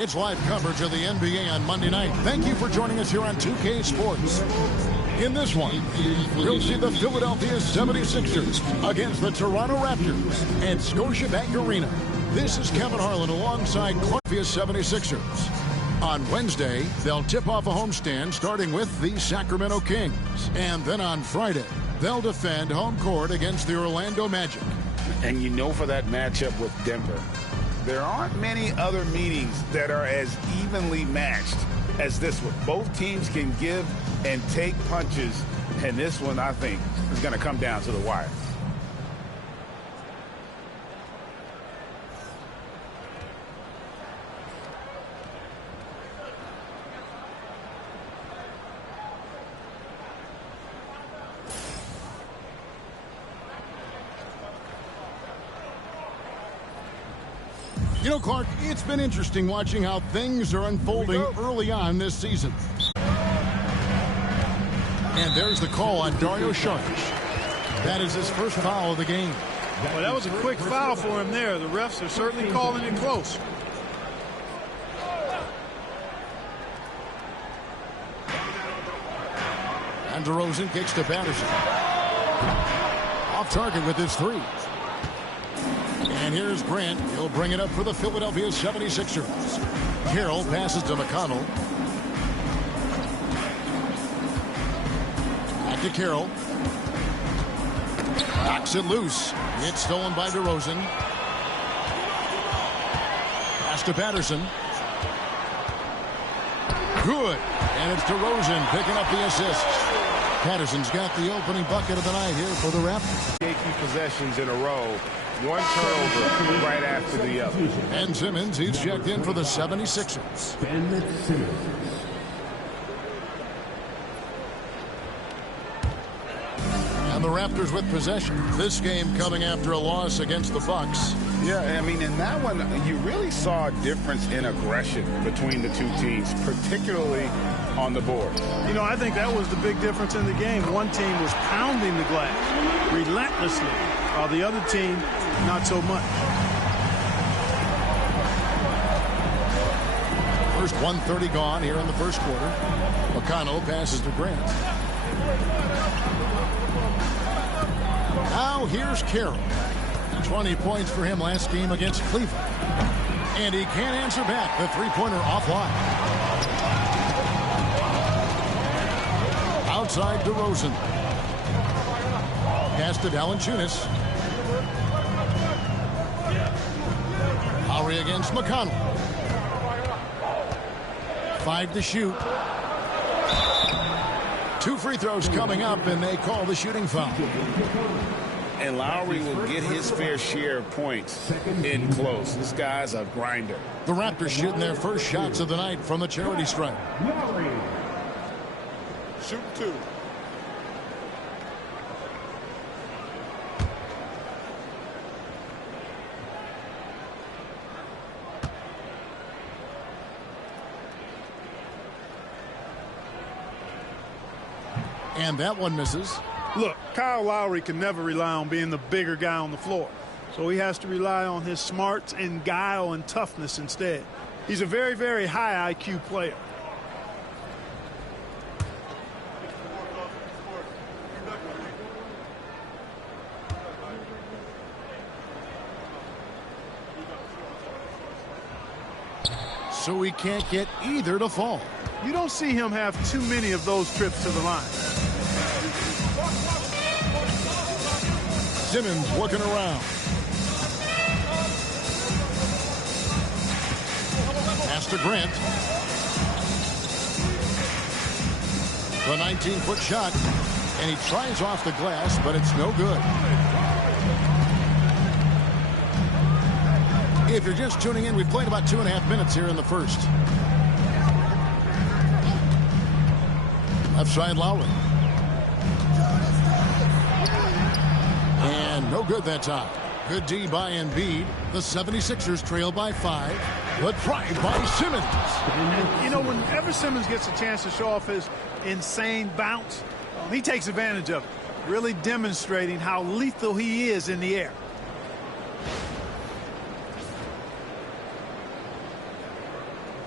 It's live coverage of the NBA on Monday night. Thank you for joining us here on 2K Sports. In this one, we'll see the Philadelphia 76ers against the Toronto Raptors at Scotiabank Arena. This is Kevin Harlan alongside Philadelphia 76ers. On Wednesday, they'll tip off a homestand starting with the Sacramento Kings. And then on Friday, they'll defend home court against the Orlando Magic. And you know, for that matchup with Denver, there aren't many other meetings that are as evenly matched as this one. Both teams can give and take punches, and this one, I think, is going to come down to the wire. You know, Clark, it's been interesting watching how things are unfolding early on this season. And there's the call on Dario Saric. That is his first foul of the game. Well, that was a quick foul for him there. The refs are certainly calling it close. And DeRozan kicks to Patterson. Off target with his three. And here's Grant. He'll bring it up for the Philadelphia 76ers. Carroll passes to McConnell. Back to Carroll. Knocks it loose. It's stolen by DeRozan. Pass to Patterson. Good. And it's DeRozan picking up the assist. Patterson's got the opening bucket of the night here for the Raptors. 8 possessions in a row. One turnover right after the other. Ben Simmons, he's checked in for the 76ers. Ben Simmons. And the Raptors with possession. This game coming after a loss against the Bucks. Yeah, I mean, in that one, you really saw a difference in aggression between the two teams, particularly on the board. You know, I think that was the big difference in the game. One team was pounding the glass relentlessly, while the other team, not so much. First 1:30 gone here in the first quarter. McConnell passes to Grant. Now here's Carroll. 20 points for him last game against Cleveland. And he can't answer back. The three-pointer offline. Outside DeRozan. Pass to Valanciunas. Lowry against McConnell. 5 to shoot. 2 free throws coming up, and they call the shooting foul. And Lowry will get his fair share of points in close. This guy's a grinder. The Raptors shooting their first shots of the night from the charity stripe. Shoot 2. And that one misses. Look, Kyle Lowry can never rely on being the bigger guy on the floor. So he has to rely on his smarts and guile and toughness instead. He's a very, very high IQ player. So he can't get either to fall. You don't see him have too many of those trips to the line. Simmons looking around. Pass to Grant. The 19-foot shot. And he tries off the glass, but it's no good. If you're just tuning in, we've played about 2.5 minutes here in the first. Left side Lowry. And no good that time. Good D by Embiid. The 76ers trail by 5. But tried by Simmons. And, you know, whenever Simmons gets a chance to show off his insane bounce, he takes advantage of it, really demonstrating how lethal he is in the air.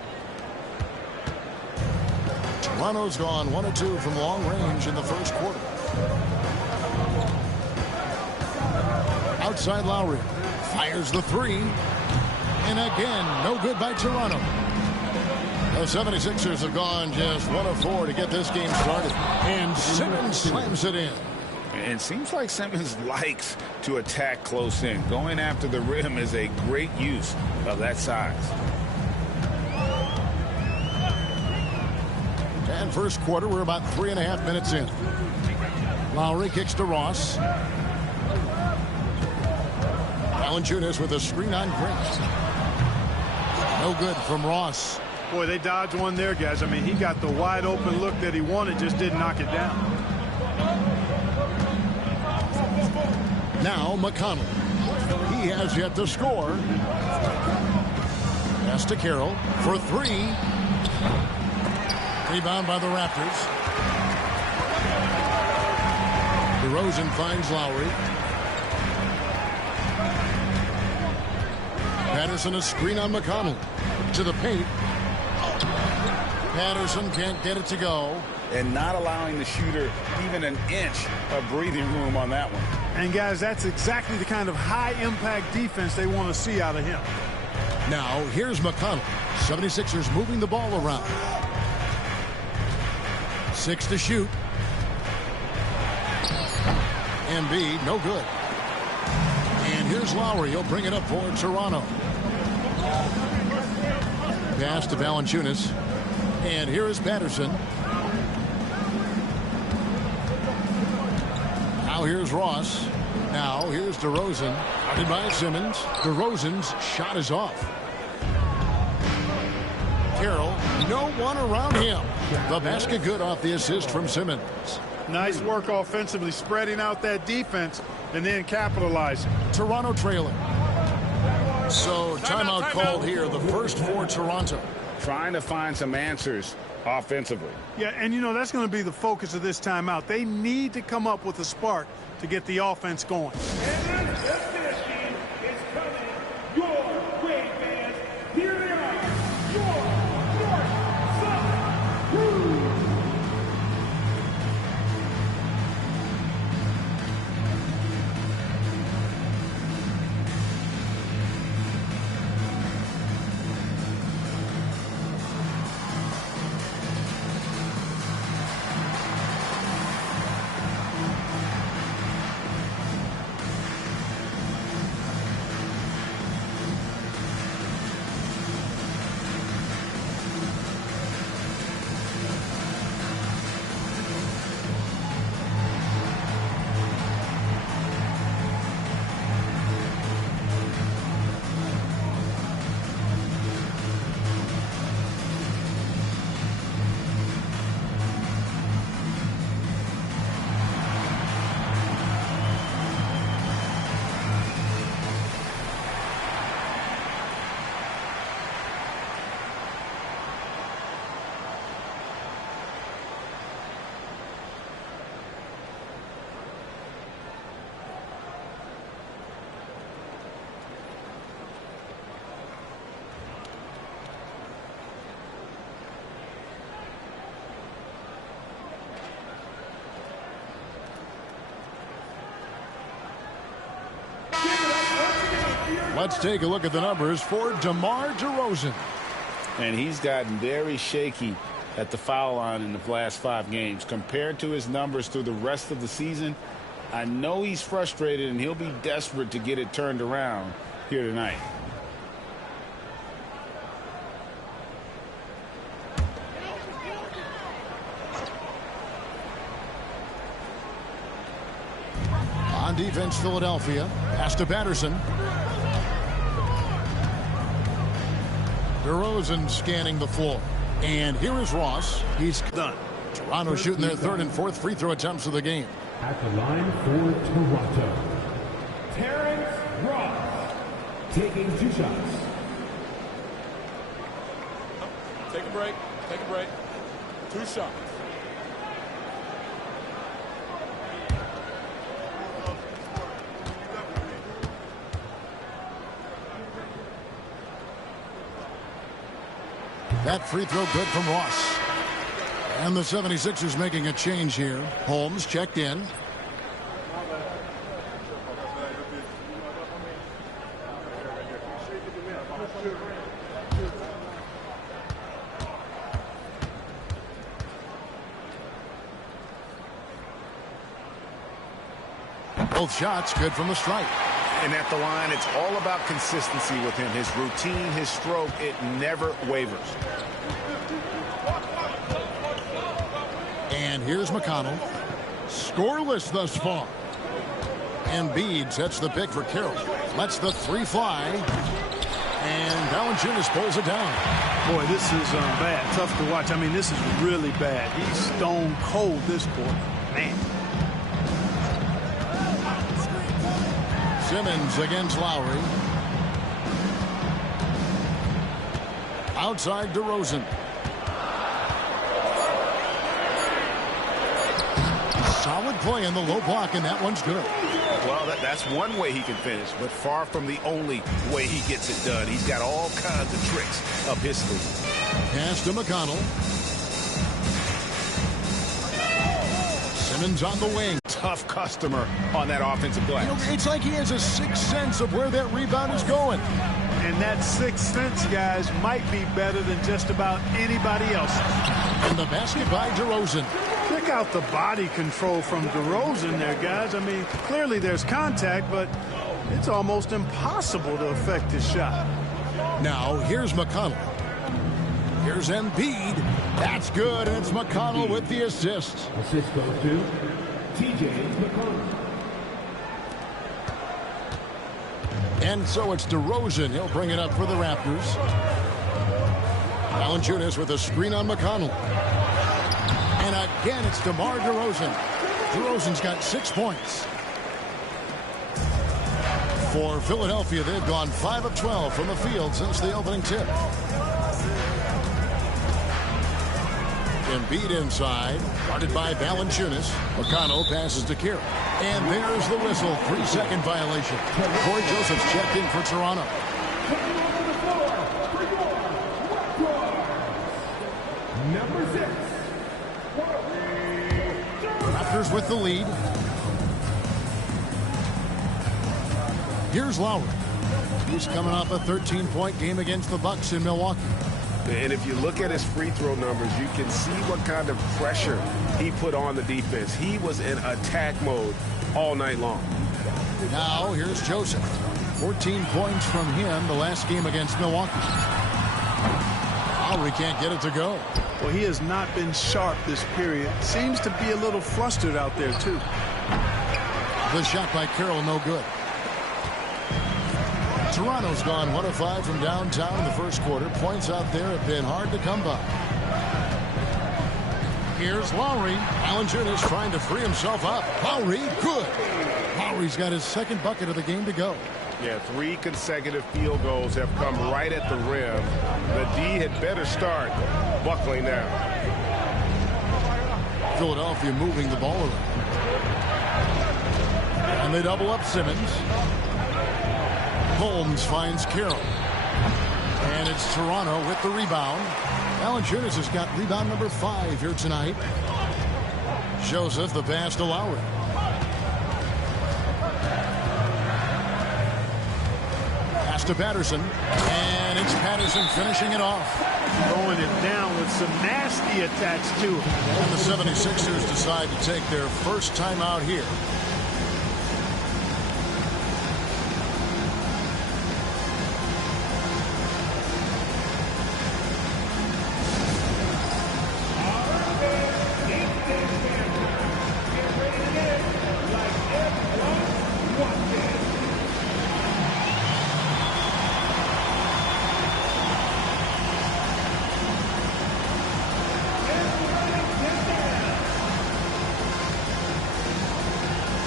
Toronto's gone 1 of 2 from long range in the first quarter. Outside Lowry. Fires the three. And again, no good by Toronto. The 76ers have gone just 1 of 4 to get this game started. And Simmons slams it in. And it seems like Simmons likes to attack close in. Going after the rim is a great use of that size. And first quarter, we're about 3.5 minutes in. Lowry kicks to Ross. Valanciunas with a screen on Grant. No good from Ross. Boy, they dodged one there, guys. I mean, he got the wide open look that he wanted, just didn't knock it down. Now McConnell. He has yet to score. Pass to Carroll for three. Rebound by the Raptors. DeRozan finds Lowry. Patterson a screen on McConnell. To the paint. Patterson can't get it to go. And not allowing the shooter even an inch of breathing room on that one. And, guys, that's exactly the kind of high-impact defense they want to see out of him. Now, here's McConnell. 76ers moving the ball around. 6 to shoot. Embiid, no good. And here's Lowry. He'll bring it up for Toronto. Pass to Valanciunas. And here is Patterson. Now here's Ross. Now here's DeRozan. Guarded by Simmons. DeRozan's shot is off. Carroll, no one around him. The basket good off the assist from Simmons. Nice work offensively, spreading out that defense and then capitalizing. Toronto trailing. So timeout called here, the first for Toronto. Trying to find some answers offensively. Yeah, and you know, that's going to be the focus of this timeout. They need to come up with a spark to get the offense going. Let's take a look at the numbers for DeMar DeRozan. And he's gotten very shaky at the foul line in the last 5 games. Compared to his numbers through the rest of the season, I know he's frustrated and he'll be desperate to get it turned around here tonight. On defense, Philadelphia. Pass to Patterson. DeRozan scanning the floor. And here is Ross. He's done. Toronto shooting their 3rd and 4th free throw attempts of the game. At the line for Toronto, Terrence Ross, taking 2 shots. Take a break. Take a break. 2 shots. That free throw good from Ross. And the 76ers making a change here. Holmes checked in. Both shots good from the stripe. And at the line, it's all about consistency with him. His routine, his stroke, it never wavers. And here's McConnell. Scoreless thus far. Embiid sets the pick for Carroll. Lets the three fly. And Valanciunas pulls it down. Boy, this is bad. Tough to watch. I mean, this is really bad. He's stone cold this quarter. Man. Simmons against Lowry. Outside DeRozan. Solid play in the low block, and that one's good. Well, that's one way he can finish, but far from the only way he gets it done. He's got all kinds of tricks up his sleeve. Pass to McConnell. Simmons on the wing. Tough customer on that offensive glass. You know, it's like he has a sixth sense of where that rebound is going. And that sixth sense, guys, might be better than just about anybody else. And the basket by DeRozan. Check out the body control from DeRozan there, guys. I mean, clearly there's contact, but it's almost impossible to affect his shot. Now, here's McConnell. Here's Embiid. That's good, and it's McConnell with the assist. Assist goes to T.J. McConnell. And so it's DeRozan. He'll bring it up for the Raptors. Valanciunas with a screen on McConnell. And again, it's DeMar DeRozan. DeRozan's got 6 points. For Philadelphia, they've gone 5 of 12 from the field since the opening tip. Embiid inside, guarded by Valanciunas. McConnell passes to Carroll. And there's the whistle. 3-second violation. Corey Joseph's checked in for Toronto. Number 6. Raptors with the lead. Here's Lowry. He's coming off a 13-point game against the Bucks in Milwaukee. And if you look at his free throw numbers, you can see what kind of pressure he put on the defense. He was in attack mode all night long. Now here's Joseph. 14 points from him the last game against Milwaukee. Lowry can't get it to go. Well, he has not been sharp this period. Seems to be a little flustered out there, too. The shot by Carroll, no good. Toronto's gone 1 of 5 from downtown in the first quarter. Points out there have been hard to come by. Here's Lowry. Valanciunas trying to free himself up. Lowry, good. Lowry's got his second bucket of the game to go. Yeah, 3 consecutive field goals have come right at the rim. The D had better start buckling now. Philadelphia moving the ball around. And they double up Simmons. Holmes finds Carroll. And it's Toronto with the rebound. Valanciunas has got rebound number 5 here tonight. Joseph the pass to Lowry. Pass to Patterson. And it's Patterson finishing it off. Throwing it down with some nasty attacks, too. And the 76ers decide to take their first timeout here.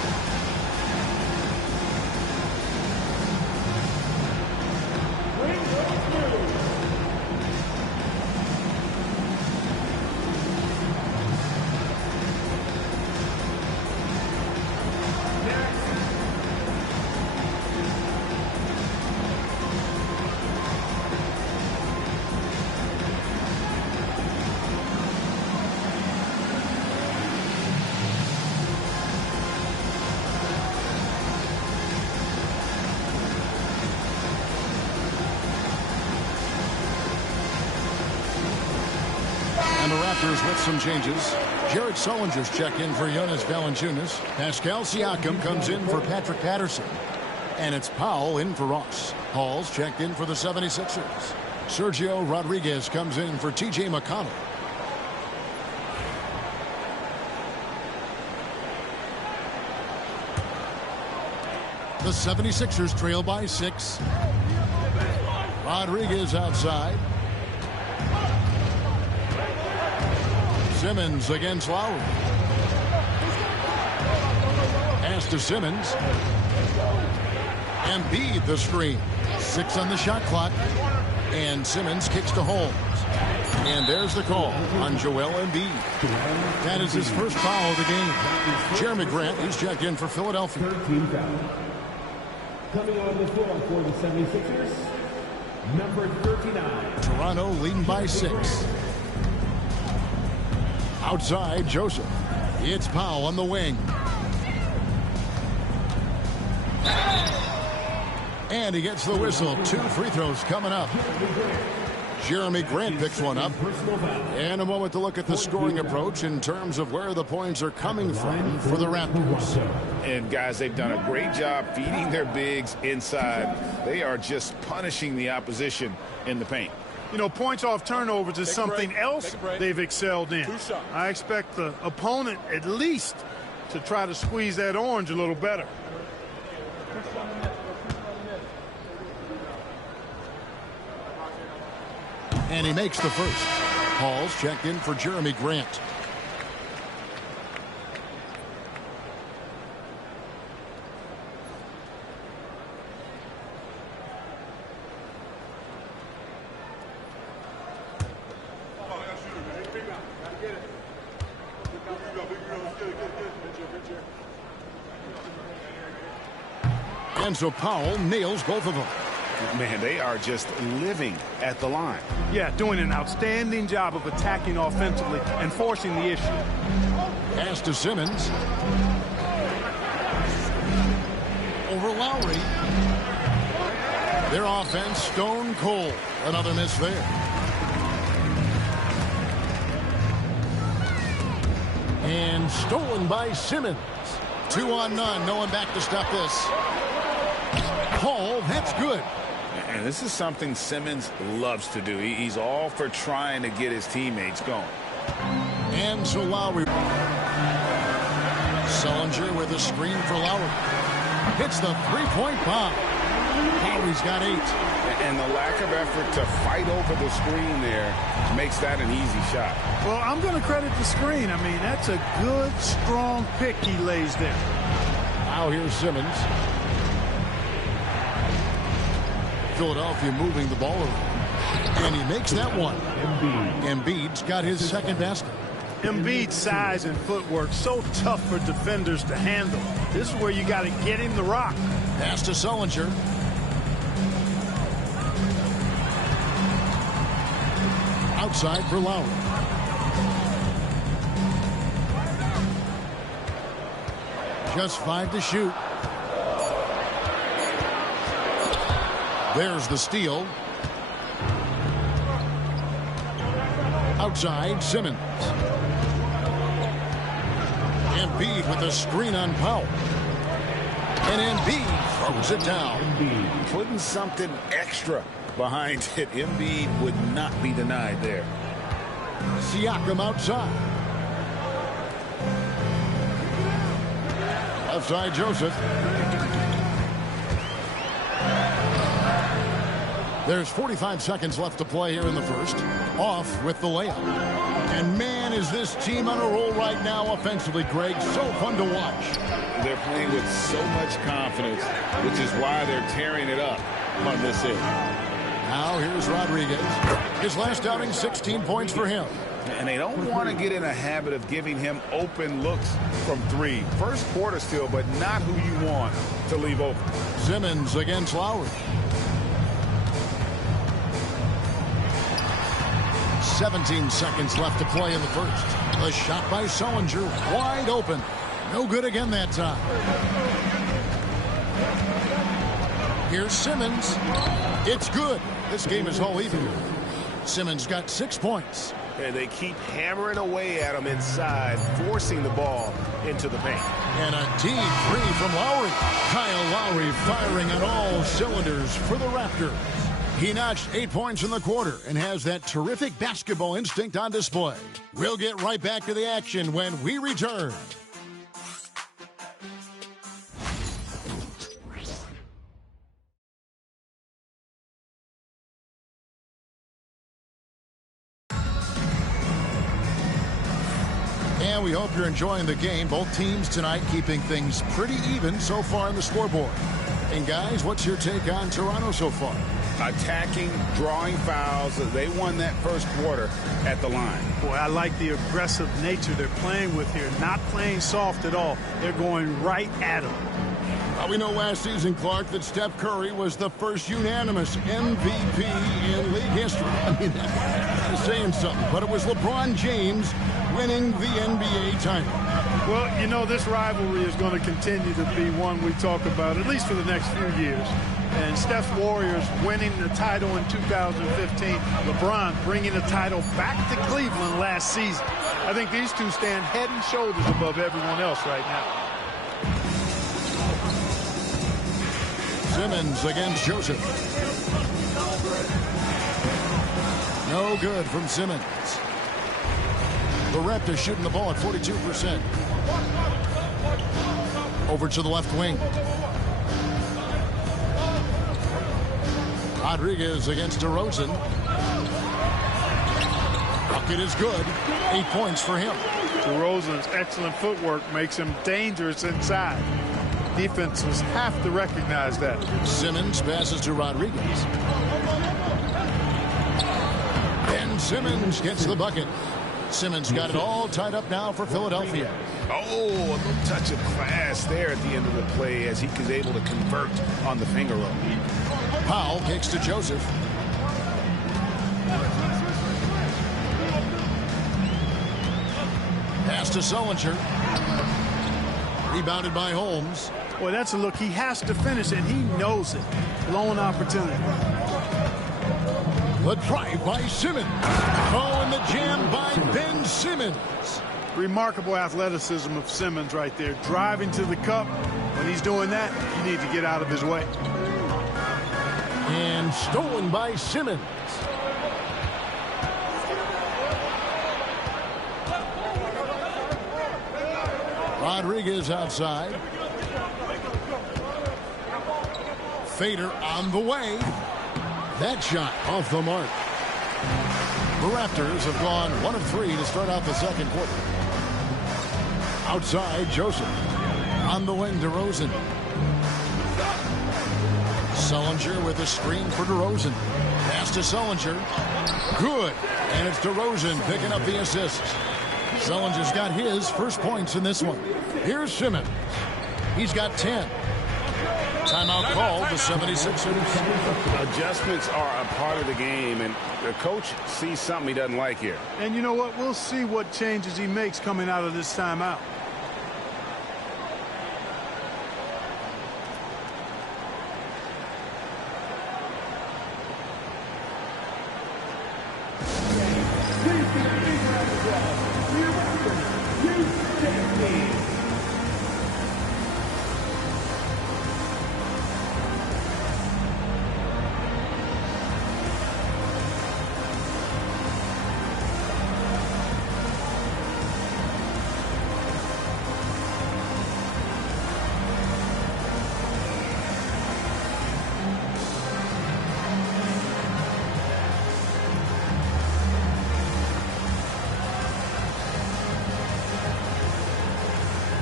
And the Raptors with some changes. Jared Sullinger's checked in for Jonas Valanciunas. Pascal Siakam comes in for Patrick Patterson. And it's Powell in for Ross. Hall's checked in for the 76ers. Sergio Rodriguez comes in for T.J. McConnell. The 76ers trail by 6. Rodriguez outside. Simmons against Lowry. Pass to Simmons. Embiid the screen. 6 on the shot clock. And Simmons kicks to Holmes. And there's the call on Joel Embiid. That is his first foul of the game. Jeremy Grant, he's checked in for Philadelphia. 13 foul. Coming on the floor for the 76ers, number 39. Toronto leading by 6. Outside, Joseph. It's Powell on the wing. And he gets the whistle. 2 free throws coming up. Jeremy Grant picks one up. And a moment to look at the scoring approach in terms of where the points are coming from for the Raptors. And guys, they've done a great job feeding their bigs inside. They are just punishing the opposition in the paint. You know, points off turnovers is something else they've excelled in. I expect the opponent at least to try to squeeze that orange a little better. And he makes the first. Hall's checked in for Jeremy Grant. And so Powell nails both of them. Man, they are just living at the line. Yeah, doing an outstanding job of attacking offensively and forcing the issue. Pass to Simmons. Over Lowry. Their offense stone cold. Another miss there. And stolen by Simmons. 2 on none. No one back to stop this. Paul, that's good. And this is something Simmons loves to do. He's all for trying to get his teammates going. And so Lowry. Sullinger with a screen for Lowry. Hits the three-point bomb. Lowry's got 8. And the lack of effort to fight over the screen there makes that an easy shot. Well, I'm going to credit the screen. I mean, that's a good, strong pick he lays there. Now here's Simmons. Philadelphia moving the ball around. And he makes that one. Embiid's got his second basket. Embiid's size and footwork so tough for defenders to handle. This is where you got to get him the rock. Pass to Sullinger. Outside for Lowry. Just 5 to shoot. There's the steal. Outside, Simmons. Embiid with a screen on Powell. And Embiid throws it down. Putting something extra behind it. Embiid would not be denied there. Siakam outside. Outside, Joseph. There's 45 seconds left to play here in the first. Off with the layup. And man, is this team on a roll right now offensively, Greg. So fun to watch. They're playing with so much confidence, which is why they're tearing it up on this end. Now here's Rodriguez. His last outing, 16 points for him. And they don't want to get in a habit of giving him open looks from 3. First quarter still, but not who you want to leave open. Simmons against Lowry. 17 seconds left to play in the first. A shot by Sullinger, wide open. No good again that time. Here's Simmons. It's good. This game is all even. Simmons got 6 points. And they keep hammering away at him inside, forcing the ball into the paint. And a deep three from Lowry. Kyle Lowry firing on all cylinders for the Raptors. He notched 8 points in the quarter and has that terrific basketball instinct on display. We'll get right back to the action when we return. And we hope you're enjoying the game. Both teams tonight keeping things pretty even so far on the scoreboard. And guys, what's your take on Toronto so far? Attacking, drawing fouls. They won that first quarter at the line. Boy, I like the aggressive nature they're playing with here. Not playing soft at all. They're going right at them. We know last season, Clark, that Steph Curry was the first unanimous MVP in league history. I mean, that's saying something. But it was LeBron James winning the NBA title. Well, you know, this rivalry is going to continue to be one we talk about, at least for the next few years. And Steph's Warriors winning the title in 2015. LeBron bringing the title back to Cleveland last season. I think these two stand head and shoulders above everyone else right now. Simmons against Joseph. No good from Simmons. The Raptors shooting the ball at 42%. Over to the left wing. Rodriguez against DeRozan. Bucket is good. 8 points for him. DeRozan's excellent footwork makes him dangerous inside. Defenses have to recognize that. Simmons passes to Rodriguez. And Simmons gets the bucket. Simmons got it all tied up now for Philadelphia. Oh, a little touch of class there at the end of the play as he was able to convert on the finger roll. Powell kicks to Joseph. Pass to Sullinger. Rebounded by Holmes. Boy, that's a look he has to finish, and he knows it. Blown opportunity. The drive by Simmons. Oh, and the jam by Ben Simmons. Remarkable athleticism of Simmons right there. Driving to the cup. When he's doing that, you need to get out of his way. And stolen by Simmons. Rodriguez outside. Fader on the way. That shot off the mark. The Raptors have gone 1 of 3 to start out the second quarter. Outside, Joseph. On the wing, DeRozan. Sullinger with a screen for DeRozan. Pass to Sullinger. Good. And it's DeRozan picking up the assist. Sullinger's got his first points in this one. Here's Simmons. He's got 10. Timeout called the 76ers. Adjustments are a part of the game, and the coach sees something he doesn't like here. And you know what? We'll see what changes he makes coming out of this timeout.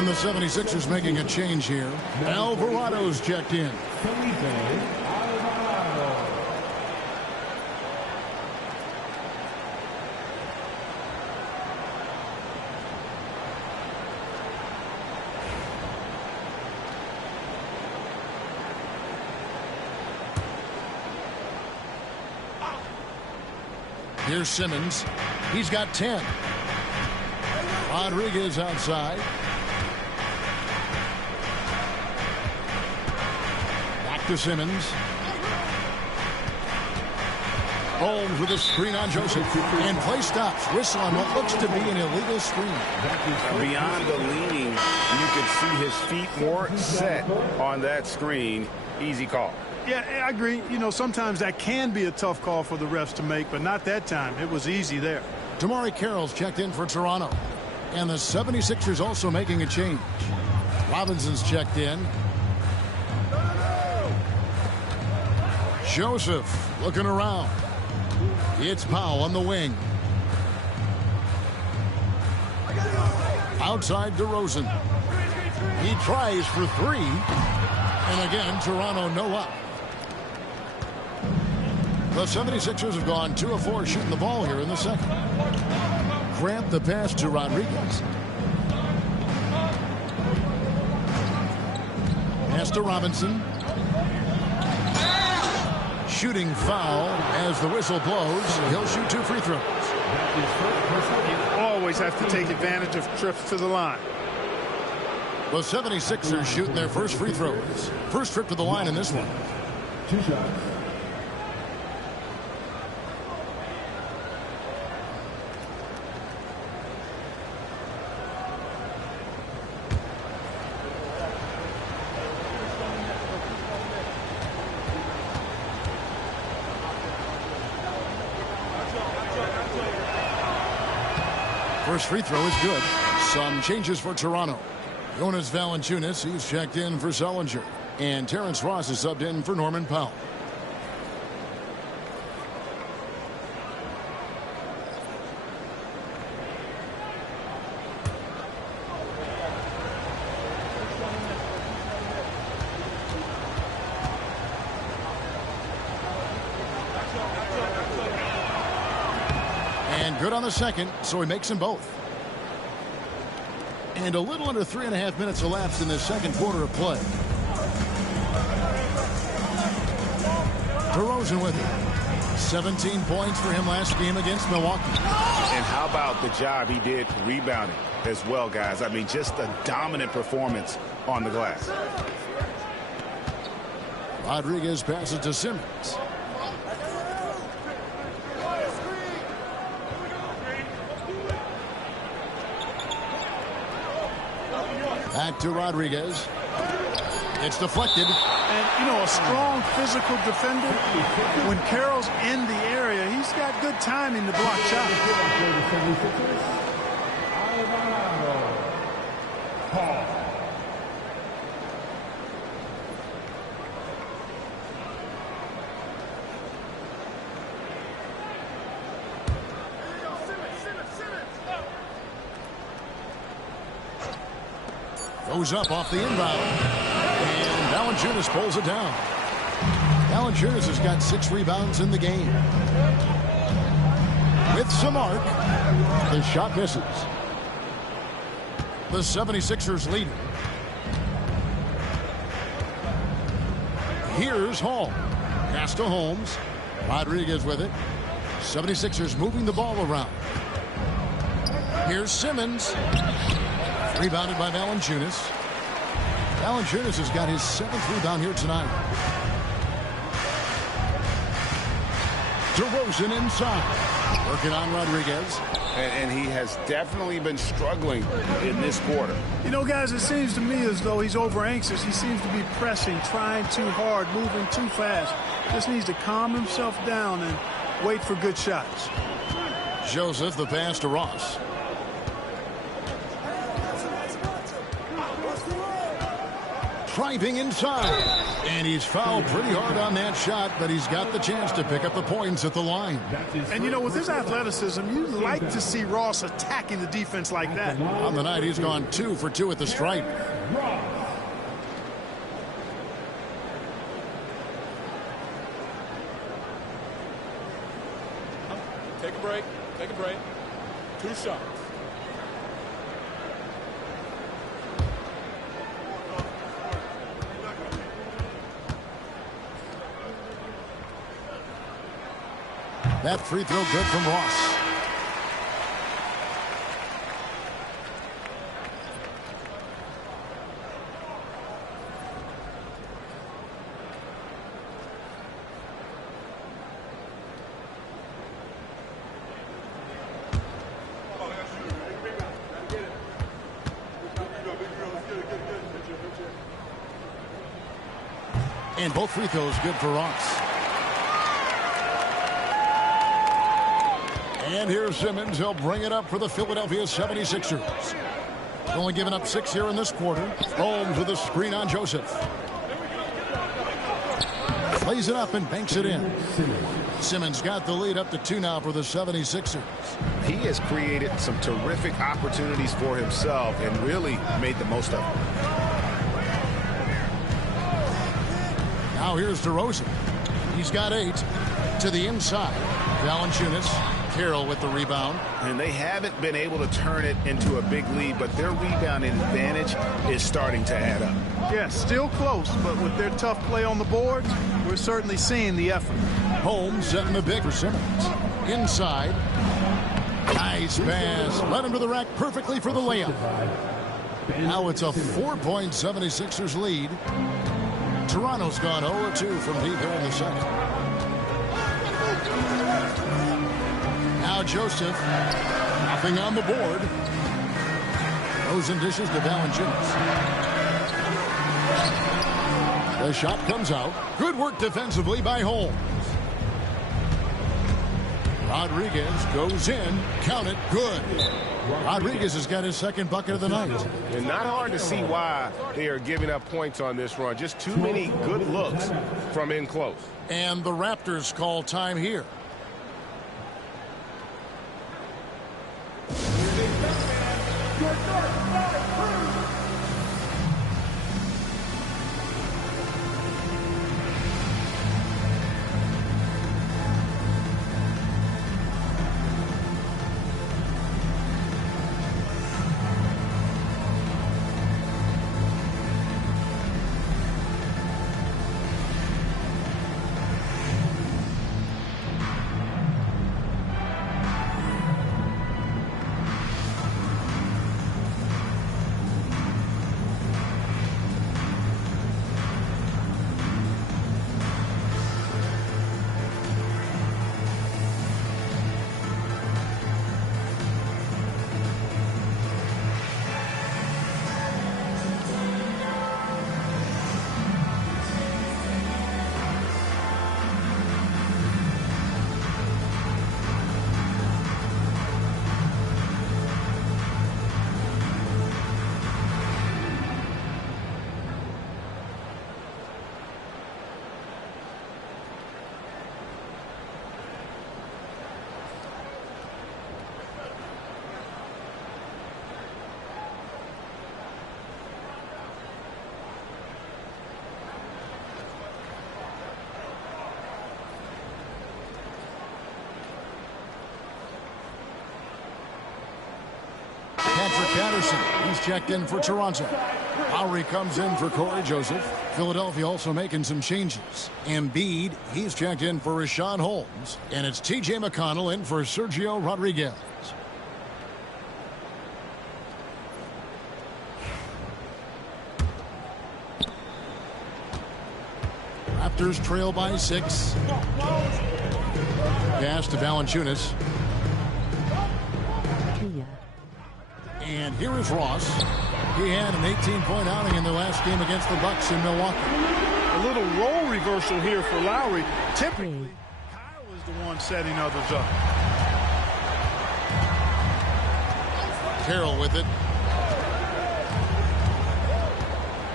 And the 76ers making a change here. Alvarado's checked in. Here's Simmons. He's got 10. Rodriguez outside. Back to Simmons. Holmes with a screen on Joseph. And play stops. Whistle on what looks to be an illegal screen. Beyond the leaning, you could see his feet more set on that screen. Easy call. Yeah, I agree. You know, sometimes that can be a tough call for the refs to make, but not that time. It was easy there. Damari Carroll's checked in for Toronto. And the 76ers also making a change. Robinson's checked in. Joseph looking around. It's Powell on the wing. Outside DeRozan. He tries for three. And again, Toronto no up. The 76ers have gone 2 of 4 shooting the ball here in the second. Grant the pass to Rodriguez. Pass to Robinson. Shooting foul as the whistle blows. He'll shoot 2 free throws. You always have to take advantage of trips to the line. The 76ers shooting their first free throws. First trip to the line in this one. 2 shots. First free throw is good. Some changes for Toronto. Jonas Valanciunas, he's checked in for Sullinger. And Terrence Ross is subbed in for Norman Powell. And good on the second, so he makes them both. And a little under 3.5 minutes elapsed in the second quarter of play. DeRozan with it. 17 points for him last game against Milwaukee. And how about the job he did rebounding as well, guys? I mean, just a dominant performance on the glass. Rodriguez passes to Simmons. Back to Rodriguez. It's deflected. And, you know, a strong physical defender, when Carroll's in the area, he's got good timing to block shots. Goes up off the inbound. And Valanciunas pulls it down. Valanciunas has got 6 rebounds in the game. With some arc, the shot misses. The 76ers lead. Here's Hall. Pass to Holmes. Rodriguez with it. 76ers moving the ball around. Here's Simmons. Rebounded by Valanciunas. Valanciunas has got his 7th rebound here tonight. DeRozan inside. Working on Rodriguez. And he has definitely been struggling in this quarter. You know, guys, it seems to me as though he's over anxious. He seems to be pressing, trying too hard, moving too fast. Just needs to calm himself down and wait for good shots. Joseph, the pass to Ross. driving inside. And he's fouled pretty hard on that shot, but he's got the chance to pick up the points at the line. And, you know, with his athleticism, you like to see Ross attacking the defense like that. On the night, he's gone 2 for 2 at the stripe. Take a break. Take a break. 2 shots. That free throw good from Ross. And both free throws good for Ross. And here's Simmons. He'll bring it up for the Philadelphia 76ers. Only giving up 6 here in this quarter. Holmes with a screen on Joseph. Plays it up and banks it in. Simmons got the lead up to 2 now for the 76ers. He has created some terrific opportunities for himself and really made the most of them. Now here's DeRozan. He's got 8 to the inside. Valanciunas. Carroll with the rebound. And they haven't been able to turn it into a big lead, but their rebounding advantage is starting to add up. Yeah, still close, but with their tough play on the boards, we're certainly seeing the effort. Holmes setting the big for Simmons. Inside. Nice pass. Led him to the rack perfectly for the layup. Now it's a 4-point 76ers lead. Toronto's gone 0-2 from deep here in the second. Now Joseph, nothing on the board. Throws and dishes to Valanciunas. The shot comes out. Good work defensively by Holmes. Rodriguez goes in. Count it. Good. Rodriguez has got his second bucket of the night. And not hard to see why they are giving up points on this run. Just too many good looks from in close. And the Raptors call time here. Patterson, he's checked in for Toronto. Lowry comes in for Corey Joseph. Philadelphia also making some changes. Embiid, he's checked in for Richaun Holmes. And it's T.J. McConnell in for Sergio Rodriguez. Raptors trail by 6. Pass to Valanciunas. And here is Ross. He had an 18-point outing in the last game against the Bucks in Milwaukee. A little role reversal here for Lowry. Typically, Kyle is the one setting others up. Carroll with it.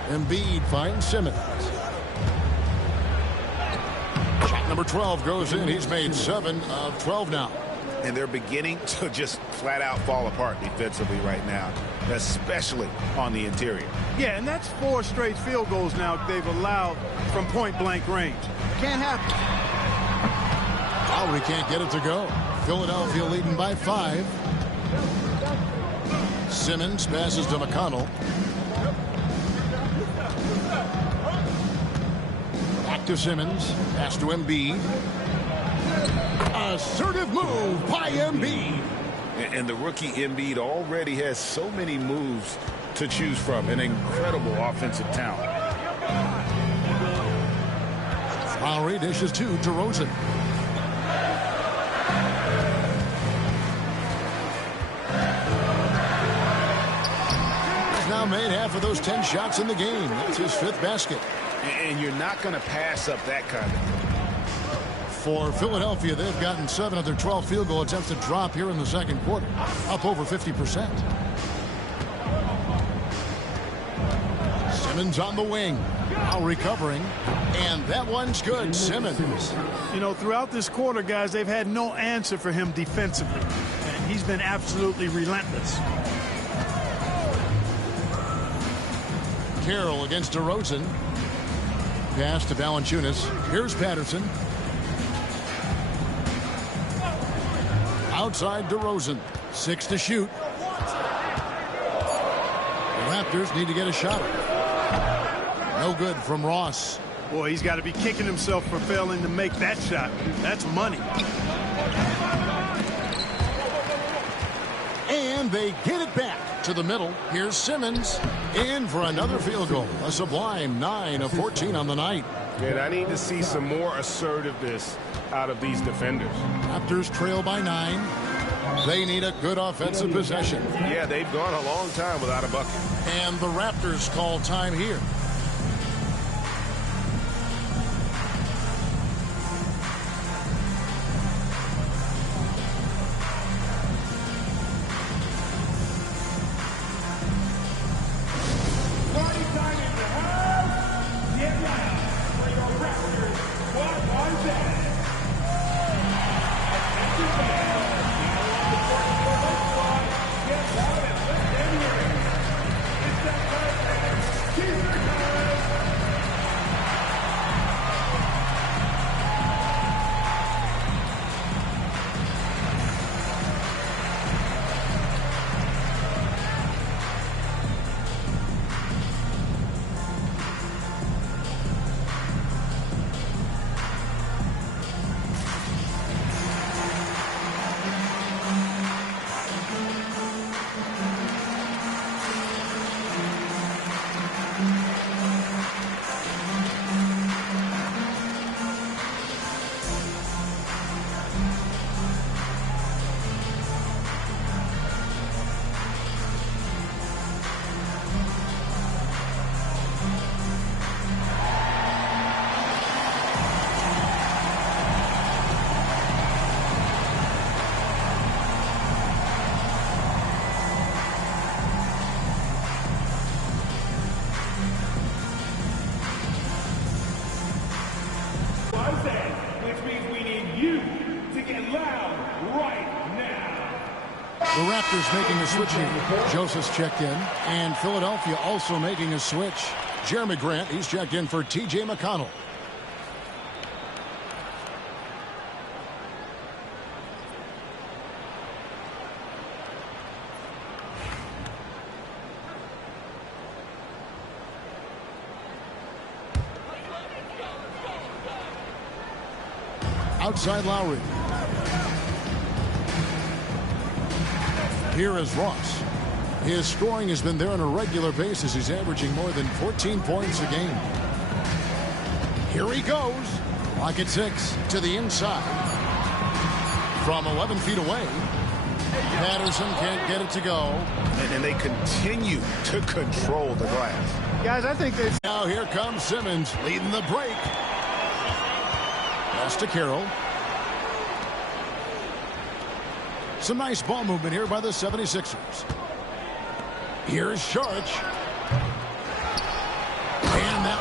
Embiid finds Simmons. Shot number 12 goes in. He's made 7 of 12 now. And they're beginning to just flat out fall apart defensively right now, especially on the interior. Yeah, and that's 4 straight field goals now they've allowed from point-blank range. Can't happen. Lowry can't get it to go. Philadelphia leading by 5. Simmons passes to McConnell. Back to Simmons. Pass to Embiid. Assertive move by Embiid. And the rookie Embiid already has so many moves to choose from. An incredible offensive talent. Lowry dishes to DeRozan. He's now made half of those 10 shots in the game. That's his 5th basket. And you're not going to pass up that kind of thing. For Philadelphia, they've gotten 7 of their 12 field goal attempts to drop here in the second quarter, up over 50%. Simmons on the wing, now recovering, and that one's good. Simmons. You know, throughout this quarter, guys, they've had no answer for him defensively, and he's been absolutely relentless. Carroll against DeRozan. Pass to Valanciunas. Here's Patterson. Outside DeRozan. 6 to shoot. The Raptors need to get a shot. No good from Ross. Boy, he's got to be kicking himself for failing to make that shot. That's money. And they get it back to the middle. Here's Simmons in for another field goal. A sublime 9 of 14 on the night. And I need to see some more assertiveness out of these defenders. Raptors trail by 9. They need a good offensive possession. Yeah, they've gone a long time without a bucket. And the Raptors call time here. The Raptors making a switch here. Joseph's checked in, and Philadelphia also making a switch. Jeremy Grant, he's checked in for T.J. McConnell. Outside Lowry. Here is Ross. His scoring has been there on a regular basis. He's averaging more than 14 points a game. Here he goes. Clock at 6 to the inside. From 11 feet away. Patterson can't get it to go. And they continue to control the glass. Guys, I think they... Now here comes Simmons leading the break. Pass to Carroll. Some nice ball movement here by the 76ers. Here's Saric.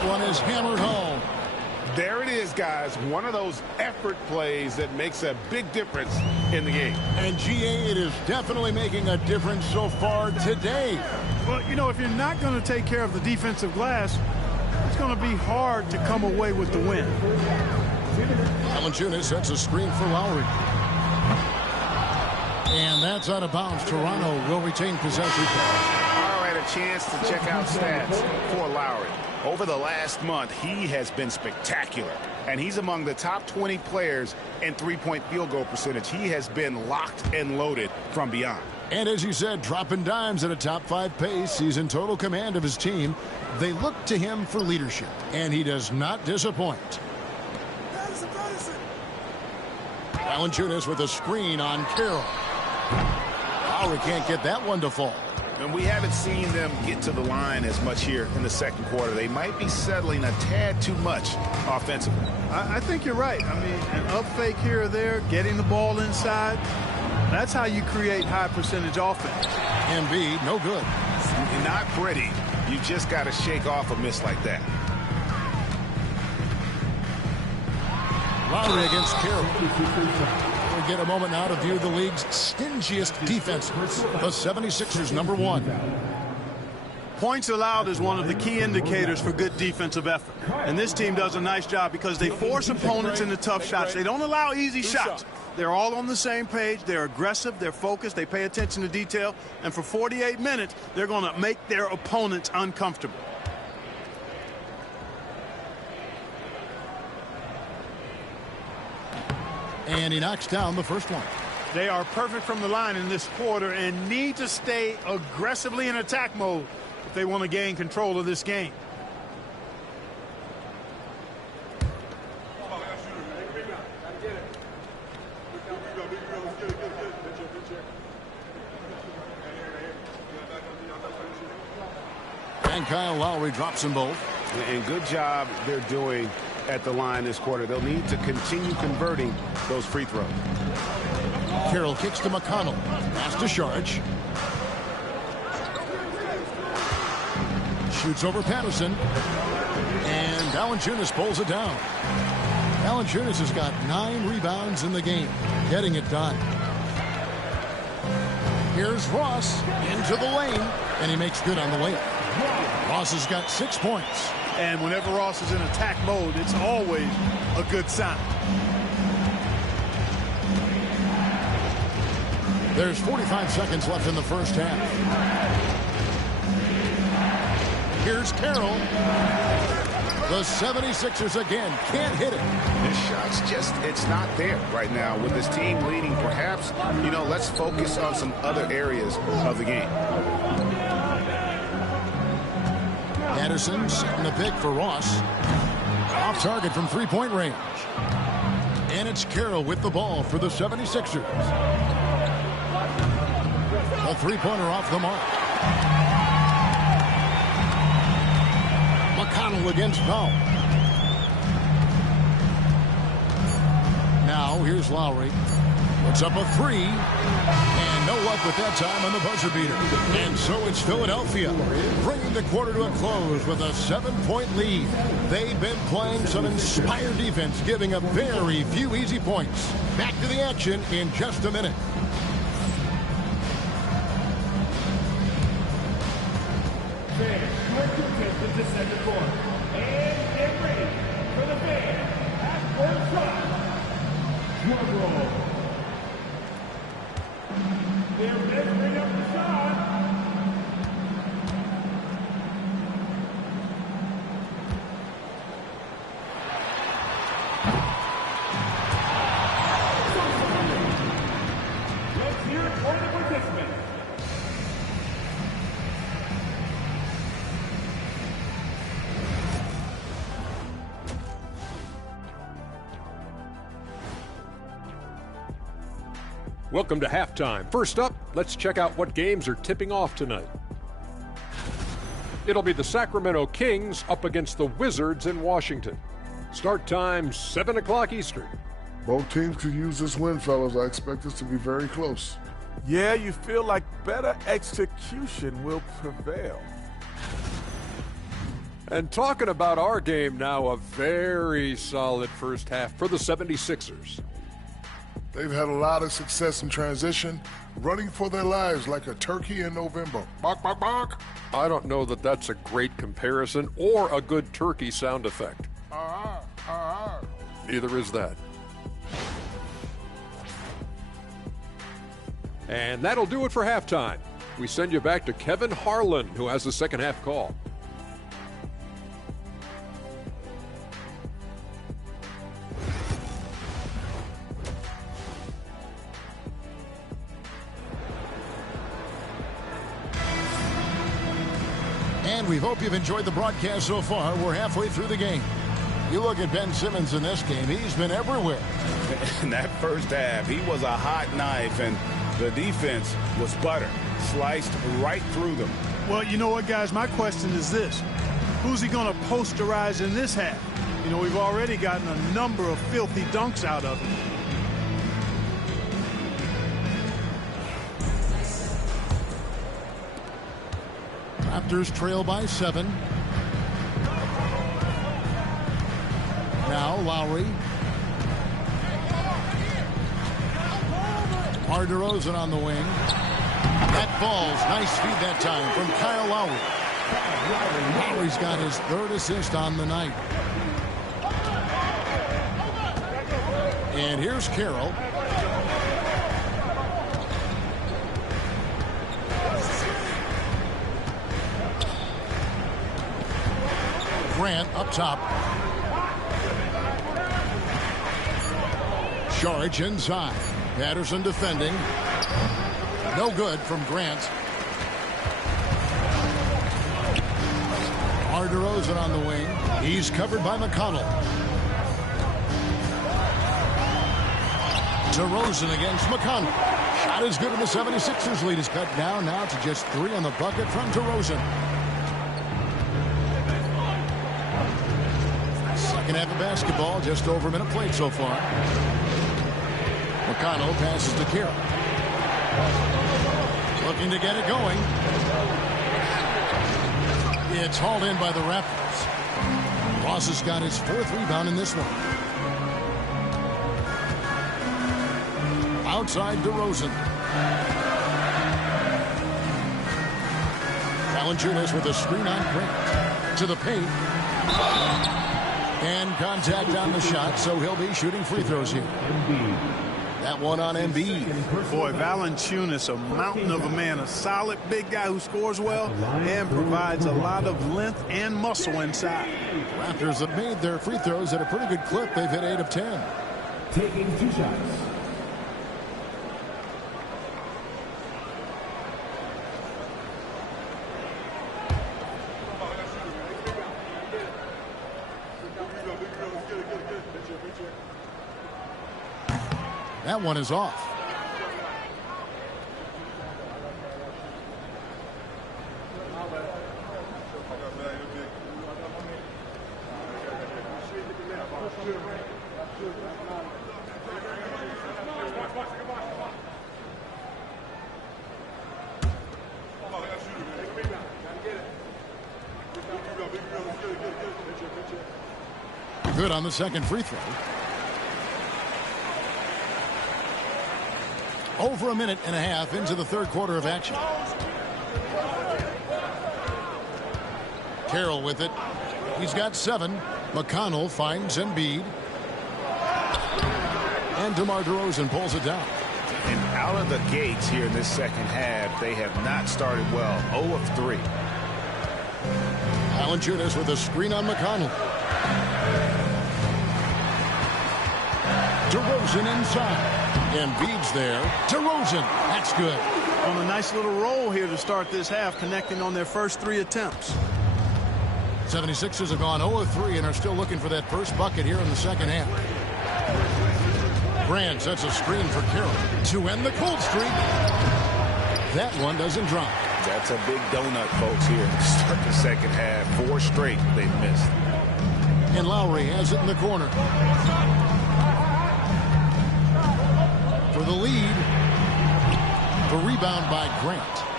one is hammered home. There it is, guys. One of those effort plays that makes a big difference in the game. And GA, it is definitely making a difference so far today. Well, you know, if you're not going to take care of the defensive glass, it's going to be hard to come away with the win. Valanciunas sets a screen for Lowry. And that's out of bounds. Toronto will retain possession. All right, a chance to check out stats for Lowry. Over the last month, he has been spectacular, and he's among the top 20 players in three-point field goal percentage. He has been locked and loaded from beyond. And as you said, dropping dimes at a top-5 pace. He's in total command of his team. They look to him for leadership, and he does not disappoint. Valanciunas with a screen on Carroll. Lowry can't get that one to fall. And we haven't seen them get to the line as much here in the second quarter. They might be settling a tad too much offensively. I think you're right. I mean, an up fake here or there, getting the ball inside, that's how you create high percentage offense. Embiid, no good. Not pretty. You just got to shake off a miss like that. Lowry against Carroll. We get a moment now to view the league's stingiest defense. The 76ers #1. Points allowed is one of the key indicators for good defensive effort. And this team does a nice job because they force opponents into tough shots. They don't allow easy shots. They're all on the same page. They're aggressive. They're focused. They pay attention to detail. And for 48 minutes, they're going to make their opponents uncomfortable. And he knocks down the first one. They are perfect from the line in this quarter and need to stay aggressively in attack mode if they want to gain control of this game. And Kyle Lowry drops them both. And good job they're doing at the line this quarter. They'll need to continue converting those free throws. Carroll kicks to McConnell. Pass to Saric. Shoots over Patterson. And Valanciunas pulls it down. Valanciunas has got 9 rebounds in the game, getting it done. Here's Ross into the lane, and he makes good on the lane. Ross has got 6 points. And whenever Ross is in attack mode, it's always a good sign. There's 45 seconds left in the first half. Here's Carroll. The 76ers again can't hit it. This shot's just, it's not there right now with this team leading. Perhaps, you know, let's focus on some other areas of the game. Patterson setting the pick for Ross. Off target from three-point range. And it's Carroll with the ball for the 76ers. A three-pointer off the mark. McConnell against Powell. Now here's Lowry. Puts up a 3. And no luck with that time on the buzzer beater. And so it's Philadelphia bringing the quarter to a close with a 7-point lead. They've been playing some inspired defense, giving up very few easy points. Back to the action in just a minute. The second quarter. And get ready for the band at full time. Drum roll. They're measuring up the shot. Let's hear it for the participants. Welcome to halftime. First up, let's check out what games are tipping off tonight. It'll be the Sacramento Kings up against the Wizards in Washington. Start time 7 o'clock Eastern. Both teams could use this win, fellas. I expect this to be very close. Yeah, you feel like better execution will prevail. And talking about our game now, a very solid first half for the 76ers. They've had a lot of success in transition, running for their lives like a turkey in November. Bark, bark, bark. I don't know that that's a great comparison or a good turkey sound effect. Neither is that. And that'll do it for halftime. We send you back to Kevin Harlan, who has the second half call. And we hope you've enjoyed the broadcast so far. We're halfway through the game. You look at Ben Simmons in this game, he's been everywhere. In that first half, he was a hot knife, and the defense was butter, sliced right through them. Well, you know what, guys? My question is this. Who's he going to posterize in this half? You know, we've already gotten a number of filthy dunks out of him. Raptors trail by 7. Now Lowry. DeMar DeRozan on the wing. That falls. Nice feed that time from Kyle Lowry. Lowry's got his third assist on the night. And here's Carroll. Grant up top. Charge inside. Patterson defending. No good from Grant. DeMar DeRozan on the wing. He's covered by McConnell. DeRozan against McConnell. Shot is good, and the 76ers lead is cut down now to just 3 on the bucket from DeRozan. Second half of basketball, just over a minute played so far. McConnell passes to Carroll. Looking to get it going. It's hauled in by the Raptors. Ross has got his 4th rebound in this one. Outside DeRozan. Valanciunas with a screen on Grant. To the paint. And contact on the shot, so he'll be shooting free throws here. That one on Embiid. Boy, Valanciunas, a mountain of a man, a solid big guy who scores well and provides a lot of length and muscle inside. Raptors have made their free throws at a pretty good clip. They've hit 8 of 10. Taking 2 shots. That one is off. Good on the second free throw. Over a minute and a half into the third quarter of action. Carroll with it. He's got 7. McConnell finds Embiid. And DeMar DeRozan pulls it down. And out of the gates here in this second half, they have not started well. 0 of 3. Valanciunas with a screen on McConnell. DeRozan inside. Embiid's there. DeRozan. That's good. On a nice little roll here to start this half, connecting on their first 3 attempts. 76ers have gone 0 of 3 and are still looking for that first bucket here in the second half. Grant sets a screen for Carroll to end the cold streak. That one doesn't drop. That's a big donut, folks, here to start the second half. 4 straight they've missed. And Lowry has it in the corner. For the lead. The rebound by Grant.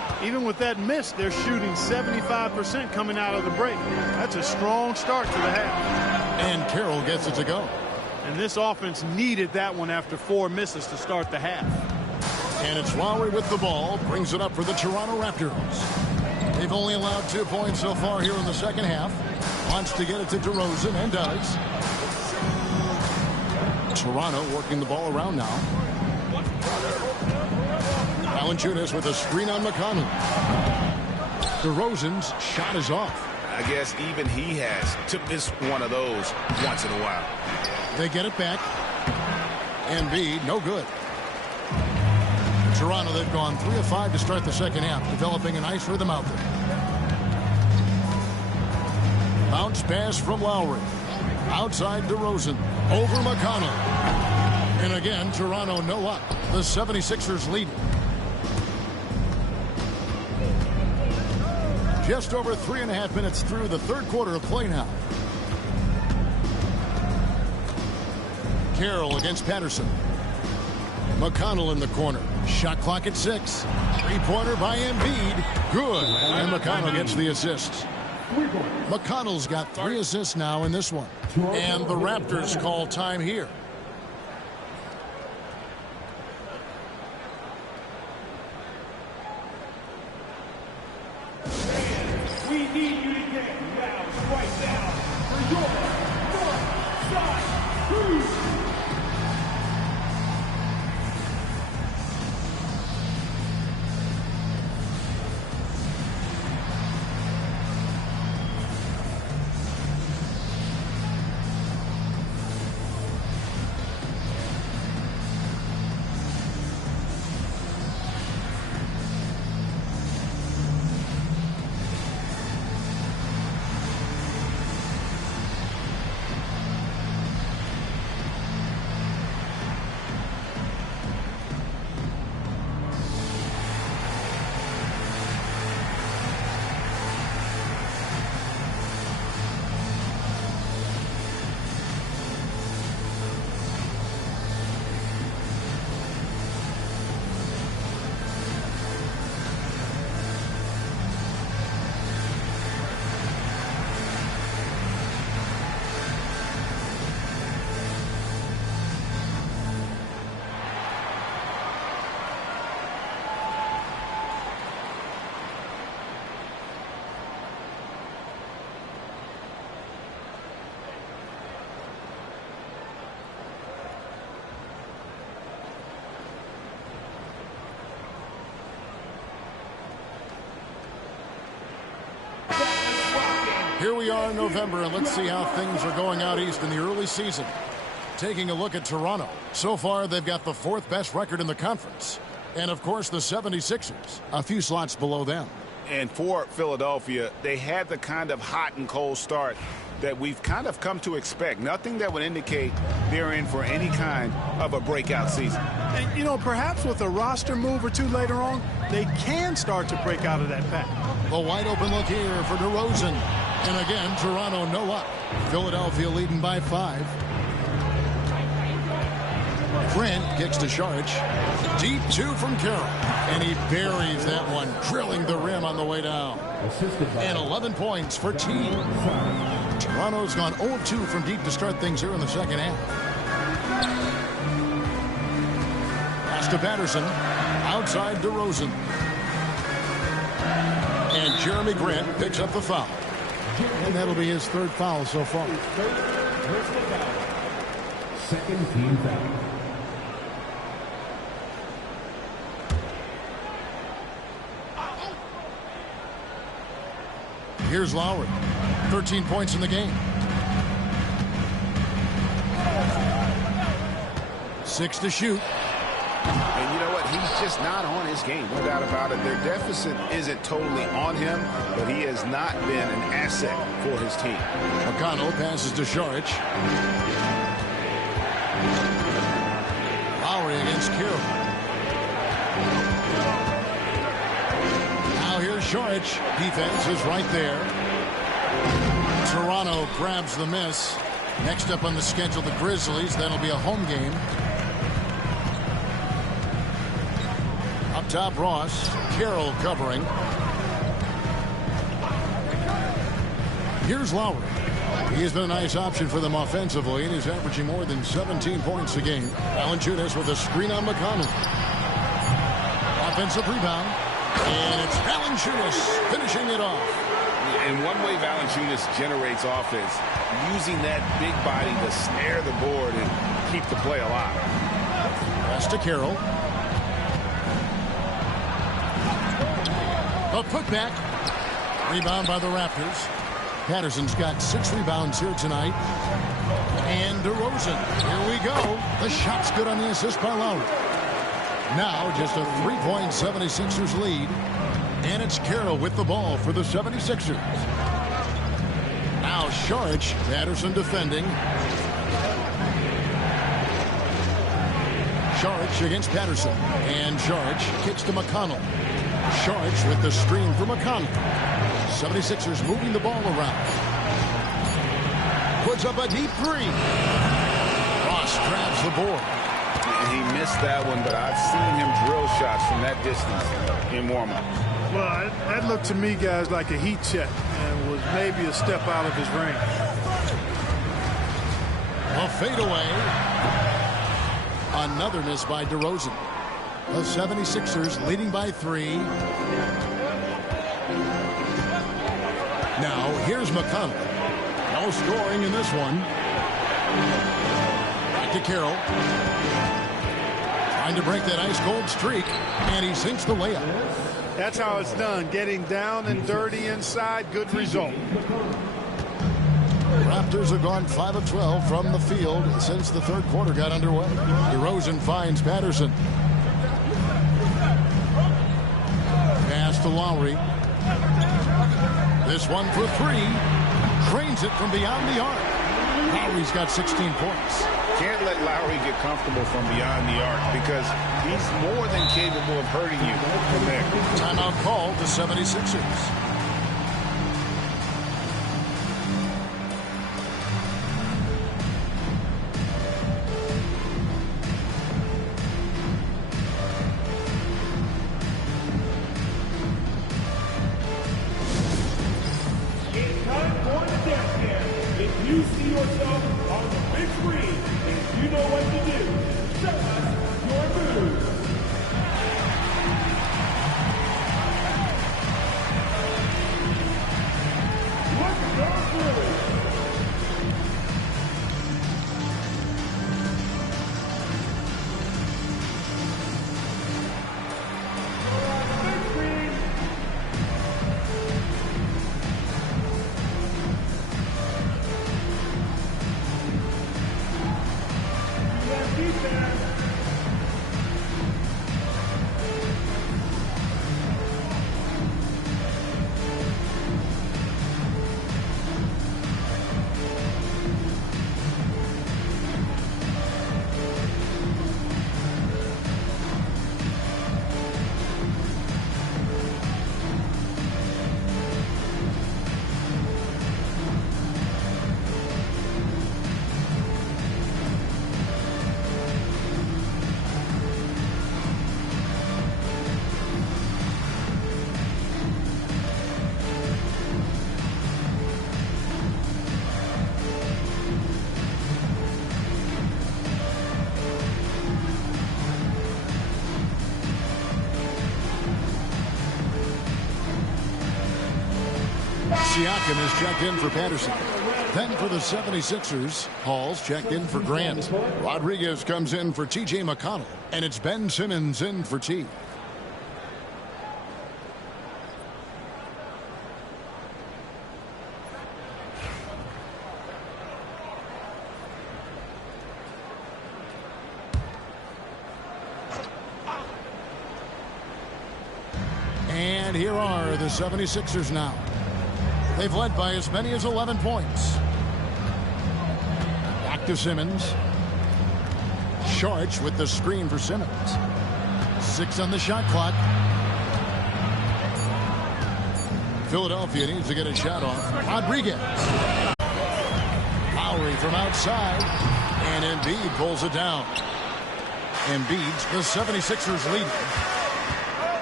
Even with that miss, they're shooting 75% coming out of the break. That's a strong start to the half. And Carroll gets it to go. And this offense needed that one after 4 misses to start the half. And it's Lowry with the ball, brings it up for the Toronto Raptors. They've only allowed 2 points so far here in the second half. Wants to get it to DeRozan and does. Toronto working the ball around now. Valanciunas with a screen on McConnell. DeRozan's shot is off. I guess even he has to miss one of those once in a while. They get it back. Embiid, no good. Toronto, they've gone 3 of 5 to start the second half, developing a nice rhythm out there. Bounce pass from Lowry. Outside DeRozan. Over McConnell. And again, Toronto no up. The 76ers lead. Just over 3.5 minutes through the third quarter of play now. Carroll against Patterson. McConnell in the corner. Shot clock at 6. Three-pointer by Embiid. Good. And McConnell gets the assists. McConnell's got 3 assists now in this one. And the Raptors call time here. We need you to get now, right now, for your North Side Cruise. Here we are in November, and let's see how things are going out east in the early season. Taking a look at Toronto. So far, they've got the 4th best record in the conference. And, of course, the 76ers, a few slots below them. And for Philadelphia, they had the kind of hot and cold start that we've kind of come to expect. Nothing that would indicate they're in for any kind of a breakout season. And, you know, perhaps with a roster move or two later on, they can start to break out of that pack. The wide open look here for DeRozan. And again, Toronto no up. Philadelphia leading by 5. Grant kicks to Saric. Deep 2 from Carroll. And he buries that one, drilling the rim on the way down. And 11 points for Teague. Toronto's gone 0-2 from deep to start things here in the second half. Pass to Patterson. Outside DeRozan. And Jeremy Grant picks up the foul. And that'll be his 3rd foul so far. Second team foul. Here's Lowry. 13 points in the game. 6 to shoot. And you know what? He's just not on his game. No doubt about it. Their deficit isn't totally on him, but he has not been an asset for his team. McConnell passes to Saric. Lowry against Carroll. Now here's Saric. Defense is right there. Toronto grabs the miss. Next up on the schedule, the Grizzlies. That'll be a home game. Up Up top, Ross. Carroll covering. Here's Lowry. He has been a nice option for them offensively, and he's averaging more than 17 points a game. Valanciunas with a screen on McConnell. Offensive rebound. And it's Valanciunas finishing it off. And one way Valanciunas generates offense, using that big body to snare the board and keep the play alive. Pass to Carroll. A putback. Rebound by the Raptors. Patterson's got 6 rebounds here tonight. And DeRozan. Here we go. The shot's good on the assist by Lowry. Now just a 3-point 76ers lead. And it's Carroll with the ball for the 76ers. Now Saric. Patterson defending. Saric against Patterson. And Saric kicks to McConnell. Saric with the screen for McConnell. 76ers moving the ball around. Puts up a deep 3. Ross grabs the board. He missed that one, but I've seen him drill shots from that distance in warm-up. Well, that looked to me, guys, like a heat check and was maybe a step out of his range. A fadeaway. Another miss by DeRozan. The 76ers leading by 3. Now, here's McConnell. No scoring in this one. Back to Carroll. Trying to break that ice-cold streak, and he sinks the layup. That's how it's done. Getting down and dirty inside. Good result. Raptors have gone 5 of 12 from the field since the third quarter got underway. DeRozan finds Patterson. Pass to Lowry. This one for 3. Drains it from beyond the arc. Lowry's got 16 points. Can't let Lowry get comfortable from beyond the arc because he's more than capable of hurting you from there. Timeout call to 76ers. You see yourself on the big screen, and you know what to do. Show us your moves. Let's go through. Big screen. Siakam is checked in for Patterson. Then for the 76ers, Hall's checked in for Grant. Rodriguez comes in for T.J. McConnell. And it's Ben Simmons in for T. And here are the 76ers now. They've led by as many as 11 points. Back to Simmons. Saric with the screen for Simmons. 6 on the shot clock. Philadelphia needs to get a shot off. Rodriguez. Lowry from outside. And Embiid pulls it down. Embiid's the 76ers lead.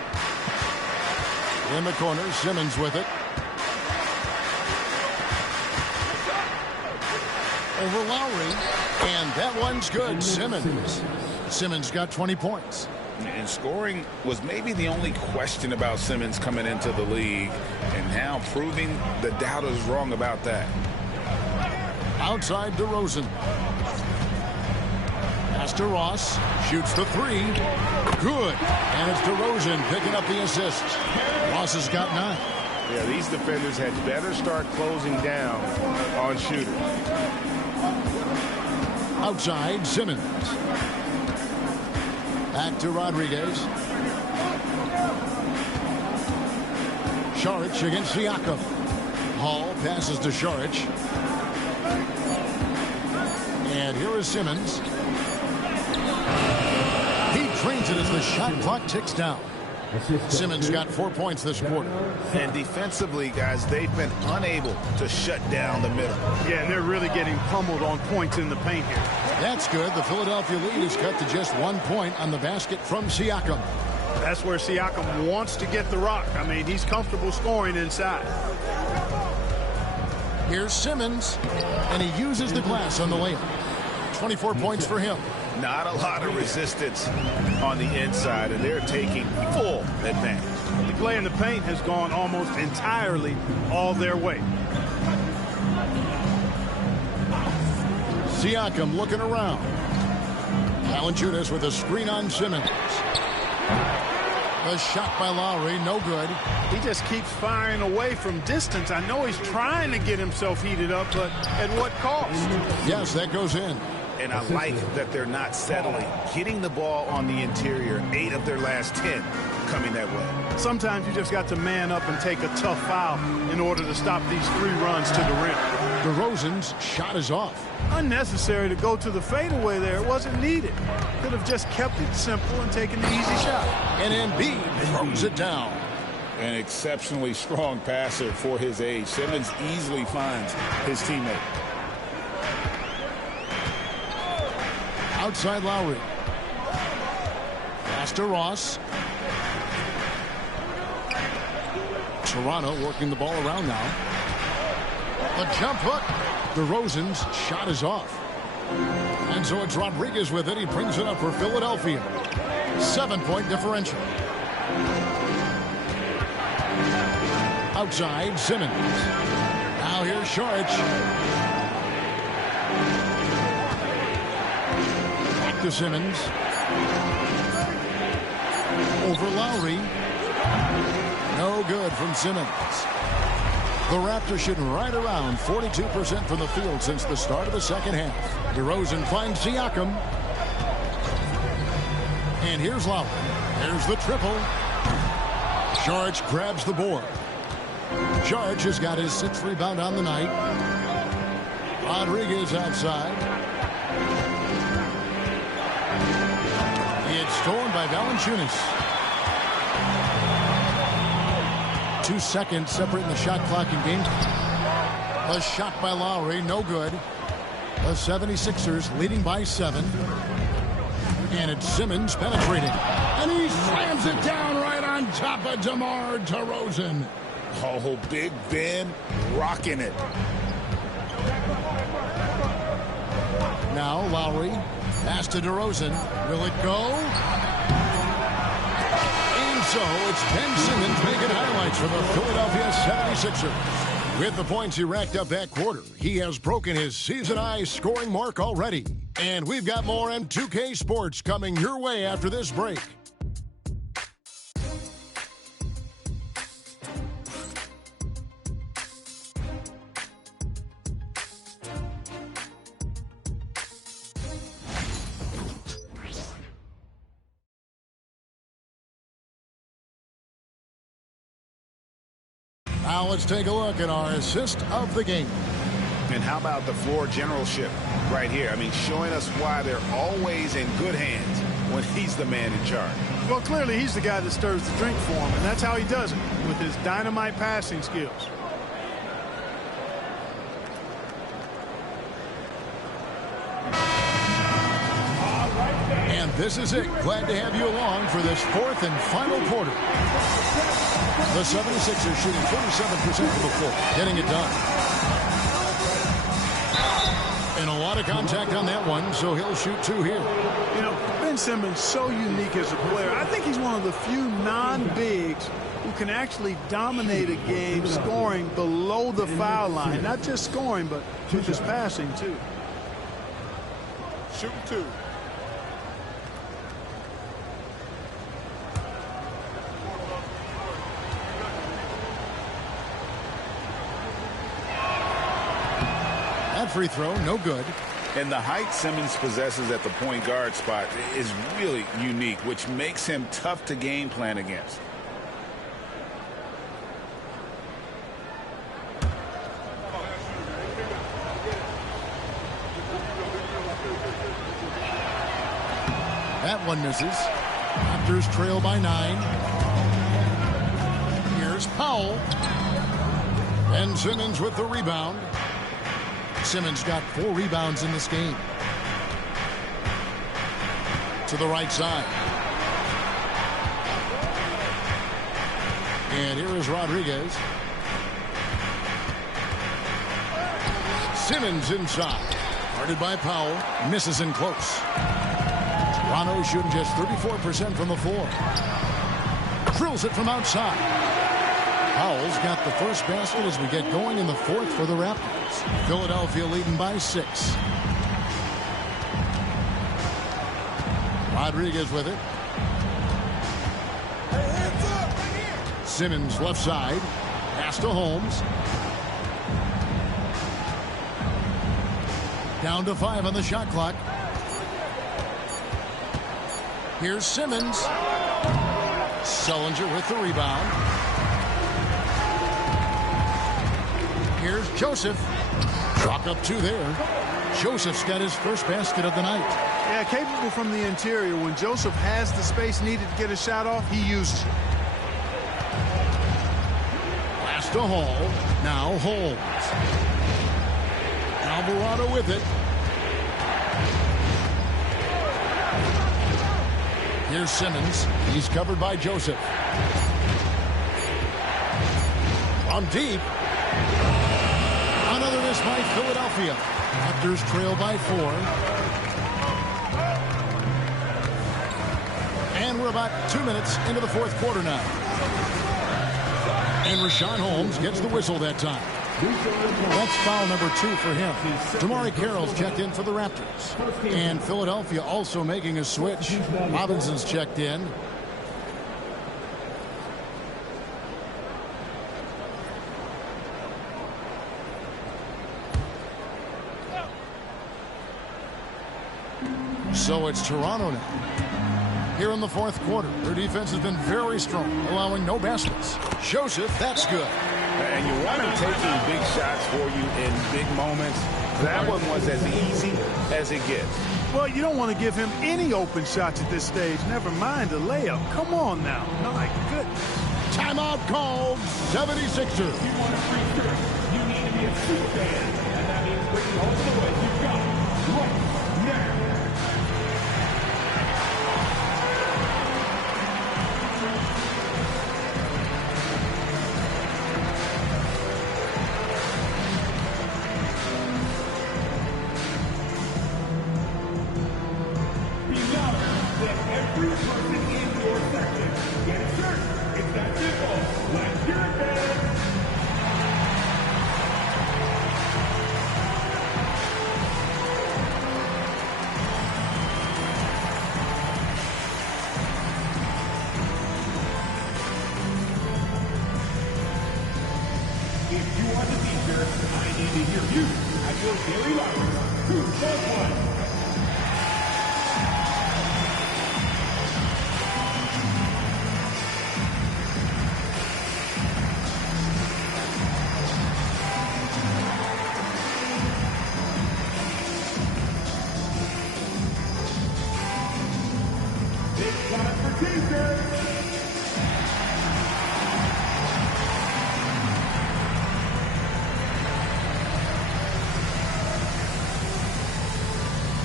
In the corner, Simmons with it. Over Lowry, and that one's good. Simmons got 20 points. And scoring was maybe the only question about Simmons coming into the league, and now proving the doubters wrong about that. Outside DeRozan. Pass to Ross. Shoots the three. Good. And it's DeRozan picking up the assist. Ross has got 9. Yeah, these defenders had better start closing down on shooters. Outside, Simmons. Back to Rodriguez. Šarić against Siakam. Hall passes to Šarić. And here is Simmons. He trains it as the shot clock ticks down. Simmons got 4 points this quarter. And defensively, guys, they've been unable to shut down the middle. Yeah, and they're really getting pummeled on points in the paint here. That's good. The Philadelphia lead is cut to just 1 point on the basket from Siakam. That's where Siakam wants to get the rock. I mean, he's comfortable scoring inside. Here's Simmons, and he uses the glass on the layup. 24 points for him. Not a lot of resistance on the inside, and they're taking full advantage. The play in the paint has gone almost entirely all their way. Siakam looking around. Valanciunas with a screen on Simmons. A shot by Lowry, no good. He just keeps firing away from distance. I know he's trying to get himself heated up, but at what cost? Yes, that goes in. And I like that they're not settling. Getting the ball on the interior, 8 of their last 10 coming that way. Sometimes you just got to man up and take a tough foul in order to stop these 3 runs to the rim. DeRozan's shot is off. Unnecessary to go to the fadeaway there. It wasn't needed. Could have just kept it simple and taken the easy shot. And Embiid throws it down. An exceptionally strong passer for his age. Simmons easily finds his teammate. Outside Lowry. Pass to Ross. Toronto working the ball around now. A jump hook. DeRozan's shot is off. And so it's Rodriguez with it. He brings it up for Philadelphia. 7-point differential. Outside, Simmons. Now here's Šarić. Back to Simmons. Over Lowry. No good from Simmons. The Raptors shooting right around 42% from the field since the start of the second half. DeRozan finds Siakam. And here's Lowry. There's the triple. Šarić grabs the board. Šarić has got his 6th rebound on the night. Rodriguez outside. It's stolen by Valanciunas. 2 seconds separating the shot clock in game. A shot by Lowry, no good. The 76ers leading by 7. And it's Simmons penetrating. And he slams it down right on top of DeMar DeRozan. Oh, Big Ben rocking it. Now Lowry, pass to DeRozan. Will it go? And so it's Ben Simmons making highlights for the Philadelphia 76ers. With the points he racked up that quarter, he has broken his season-high scoring mark already. And we've got more M2K Sports coming your way after this break. Now let's take a look at our assist of the game. And how about the floor generalship right here? I mean, showing us why they're always in good hands when he's the man in charge. Well, clearly he's the guy that stirs the drink for him, and that's how he does it, with his dynamite passing skills. And This is it. Glad to have you along for this fourth and final quarter. The 76ers shooting 47% from the floor, getting it done. And a lot of contact on that one, so he'll shoot 2 here. You know, Ben Simmons, so unique as a player. I think he's one of the few non-bigs who can actually dominate a game scoring below the foul line. Not just scoring, but with his passing, too. Shooting 2. That free throw, no good. And the height Simmons possesses at the point guard spot is really unique, which makes him tough to game plan against. That one misses. Raptors trail by 9. Here's Powell. Ben Simmons with the rebound. Simmons got 4 rebounds in this game. To the right side. And here is Rodriguez. Simmons inside. Guarded by Powell. Misses in close. Toronto shooting just 34% from the floor. Drills it from outside. Powell's got the first basket as we get going in the fourth for the Raptors. Philadelphia leading by 6. Rodriguez with it. Simmons left side. Pass to Holmes. Down to 5 on the shot clock. Here's Simmons. Sullinger with the rebound. Here's Joseph. Chalk up 2 there. Joseph's got his first basket of the night. Yeah, capable from the interior. When Joseph has the space needed to get a shot off, he uses it. Pass to Hall. Now Holmes. Alvarado with it. Here's Simmons. He's covered by Joseph. On deep. Another miss by Philadelphia. Raptors trail by 4. And we're about 2 minutes into the fourth quarter now. And Richaun Holmes gets the whistle that time. That's foul number 2 for him. Damari Carroll's checked in for the Raptors. And Philadelphia also making a switch. Robinson's checked in. So it's Toronto now. Here in the fourth quarter, their defense has been very strong, allowing no baskets. Joseph, that's good. And you want him taking big shots for you in big moments. That one was as easy as it gets. Well, you don't want to give him any open shots at this stage. Never mind a layup. Come on now. My goodness. Timeout called. 76ers. You want a free throw, you need to be a super fan. And that means bringing home the way you've got right now.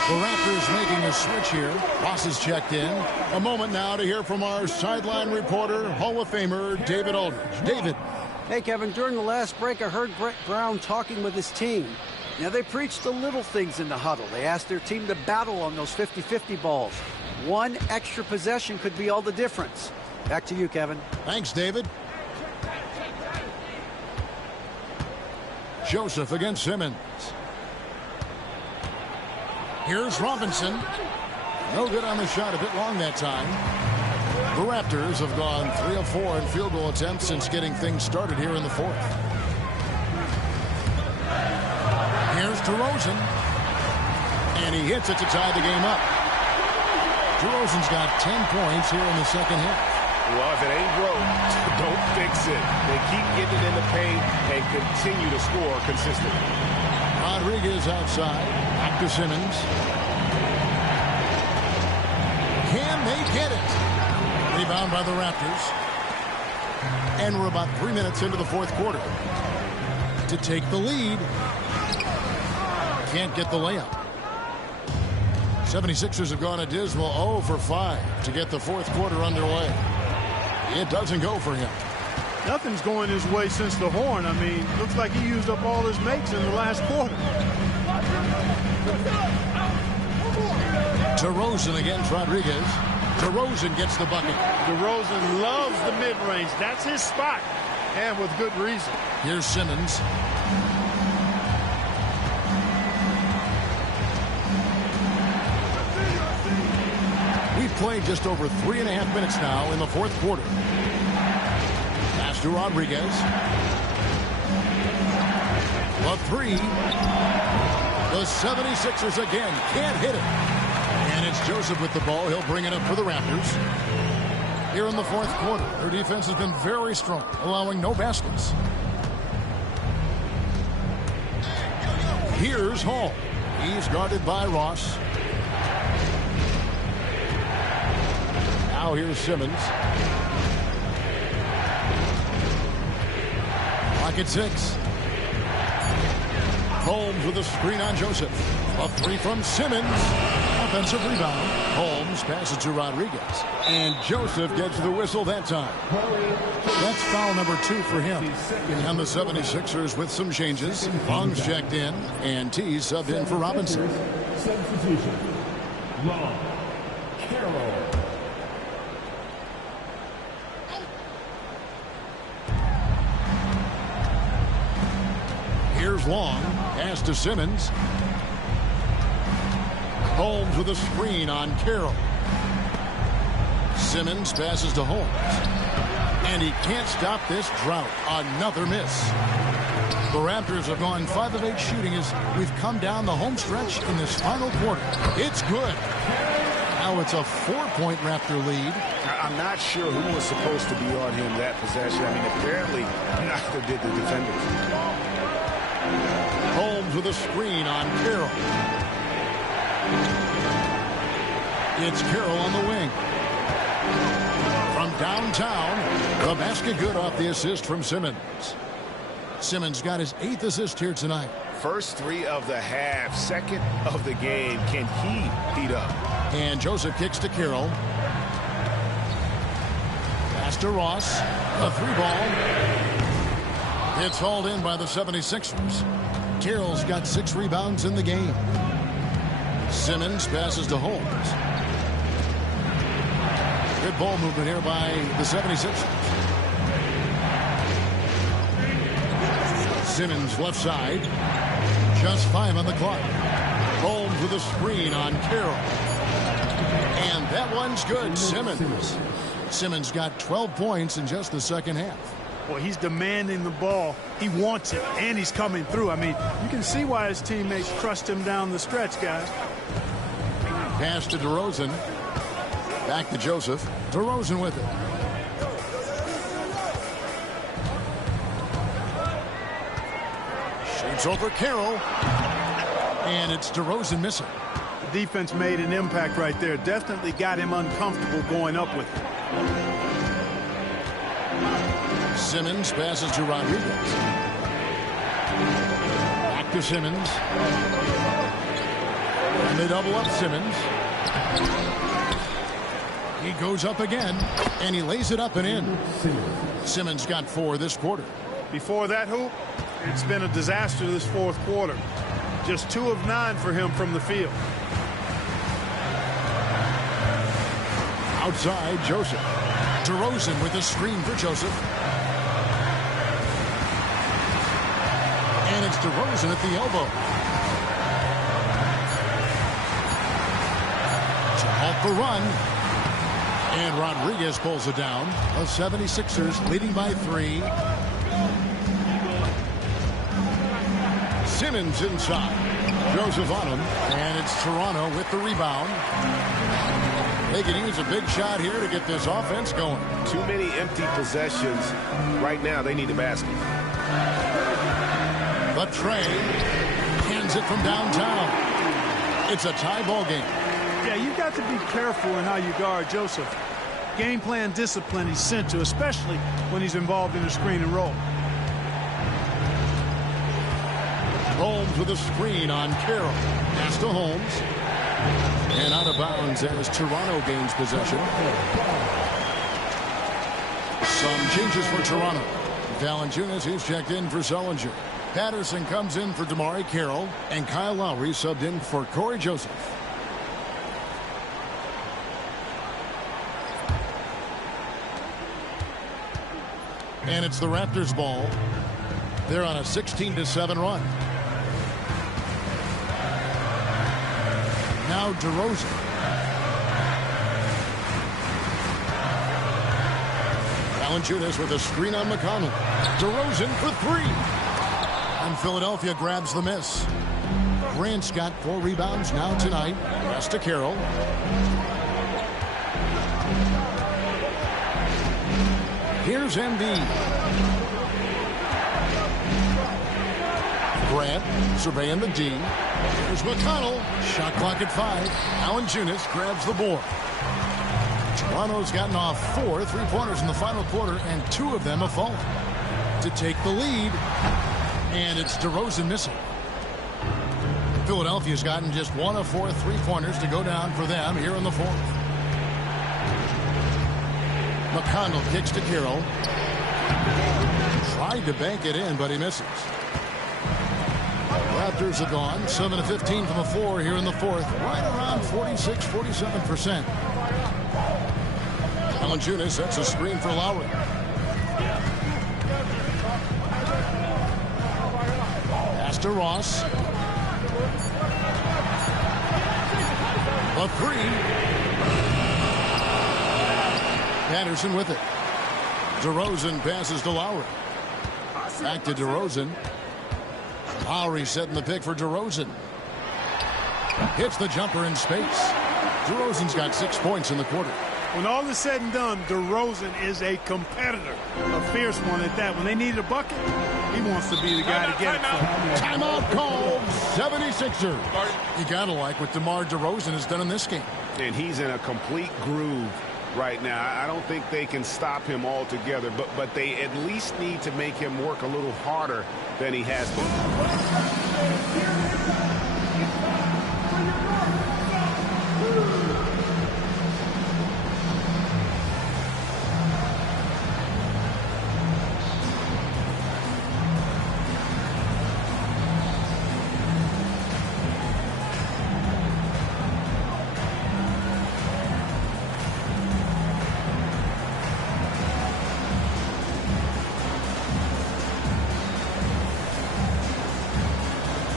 The Raptors making a switch here. Ross is checked in. A moment now to hear from our sideline reporter, Hall of Famer David Aldridge. David. Hey, Kevin, during the last break, I heard Brett Brown talking with his team. Now, they preached the little things in the huddle. They asked their team to battle on those 50-50 balls. One extra possession could be all the difference. Back to you, Kevin. Thanks, David. Joseph against Simmons. Here's Robinson. No good on the shot, a bit long that time. The Raptors have gone 3 of 4 in field goal attempts since getting things started here in the fourth. Here's DeRozan. And he hits it to tie the game up. DeRozan's got 10 points here in the second half. Well, if it ain't broke, don't fix it. They keep getting it in the paint and continue to score consistently. Rodriguez outside. Back to Simmons. Can they get it? Rebound by the Raptors. And we're about 3 minutes into the fourth quarter. To take the lead. Can't get the layup. 76ers have gone a dismal 0 for 5 to get the fourth quarter underway. It doesn't go for him. Nothing's going his way since the horn. I mean, looks like he used up all his makes in the last quarter. DeRozan against Rodriguez. DeRozan gets the bucket. DeRozan loves the mid-range. That's his spot, and with good reason. Here's Simmons. We've played just over 3.5 minutes now in the fourth quarter. Pass to Rodriguez. The three. The 76ers again can't hit it. And it's Joseph with the ball. He'll bring it up for the Raptors. Here in the fourth quarter, their defense has been very strong, allowing no baskets. Here's Hall. He's guarded by Ross. Now here's Simmons. Clock at 6. Holmes with a screen on Joseph. A three from Simmons. Offensive rebound. Holmes passes to Rodriguez. And Joseph gets the whistle that time. That's foul number 2 for him. And the 76ers with some changes. Long's checked in. And T subbed in for Robinson. Substitution. Long. Carroll. Here's Long. Pass to Simmons. Holmes with a screen on Carroll. Simmons passes to Holmes. And he can't stop this drought. Another miss. The Raptors have gone 5 of 8 shooting as we've come down the home stretch in this final quarter. It's good. Now it's a 4-point Raptor lead. I'm not sure who was supposed to be on him that possession. I mean, apparently neither did the defenders. Holmes with a screen on Carroll. It's Carroll on the wing. From downtown, the basket good off the assist from Simmons. Simmons got his 8th assist here tonight. First 3 of the half, second of the game. Can he heat up? And Joseph kicks to Carroll. Pass to Ross. A 3-ball. It's hauled in by the 76ers. Carroll's got 6 rebounds in the game. Simmons passes to Holmes. Good ball movement here by the 76ers. Simmons left side. Just 5 on the clock. Holmes with a screen on Carroll. And that one's good. Simmons got 12 points in just the second half. Well, he's demanding the ball. He wants it, and he's coming through. I mean, you can see why his teammates trust him down the stretch, guys. Pass to DeRozan. Back to Joseph. DeRozan with it. Shoots over Carroll. And it's DeRozan missing. The defense made an impact right there. Definitely got him uncomfortable going up with it. Simmons passes to Rodriguez. Back to Simmons. And they double up Simmons. He goes up again, and he lays it up and in. Simmons got 4 this quarter. Before that hoop, it's been a disaster this fourth quarter. Just 2 of 9 for him from the field. Outside, Joseph. DeRozan with a screen for Joseph. And it's DeRozan at the elbow. To halt the run. And Rodriguez pulls it down. The 76ers leading by 3. Simmons inside. Joseph on him. And it's Toronto with the rebound. They can use a big shot here to get this offense going. Too many empty possessions. Right now, they need a basket. But Trey hands it from downtown. It's a tie ball game. Yeah, you've got to be careful in how you guard Joseph. Game plan discipline he's sent to, especially when he's involved in a screen and roll. Holmes with a screen on Carroll. Pass to Holmes. And out of bounds as Toronto gains possession. Some changes for Toronto. Valanciunas is checked in for Sullinger. Patterson comes in for DeMarre Carroll. And Kyle Lowry subbed in for Corey Joseph. And it's the Raptors ball. They're on a 16-7 run. Now DeRozan. Valanciunas with a screen on McConnell. DeRozan for 3. And Philadelphia grabs the miss. Grant's got 4 rebounds now tonight. Pass to Carroll. Here's Embiid. Grant surveying the D. Here's McConnell. Shot clock at 5. Valanciunas grabs the board. Toronto's gotten off 4 3-pointers in the final quarter, and 2 of them have fallen. To take the lead, and it's DeRozan missing. Philadelphia's gotten just 1 of 4 3-pointers to go down for them here in the fourth. McConnell kicks to Carroll. Tried to bank it in, but he misses. Raptors are gone 7 of 15 from the floor here in the fourth, right around 46-47%. Valanciunas sets a screen for Lowry. Pass to Ross. A 3. Patterson with it. DeRozan passes to Lowry. Back to DeRozan. Lowry setting the pick for DeRozan. Hits the jumper in space. DeRozan's got 6 points in the quarter. When all is said and done, DeRozan is a competitor. A fierce one at that. When they need a bucket, he wants to be the guy to get it. Timeout called. 76ers. You got to like what DeMar DeRozan has done in this game. And he's in a complete groove right now. I don't think they can stop him altogether, but they at least need to make him work a little harder than he has been.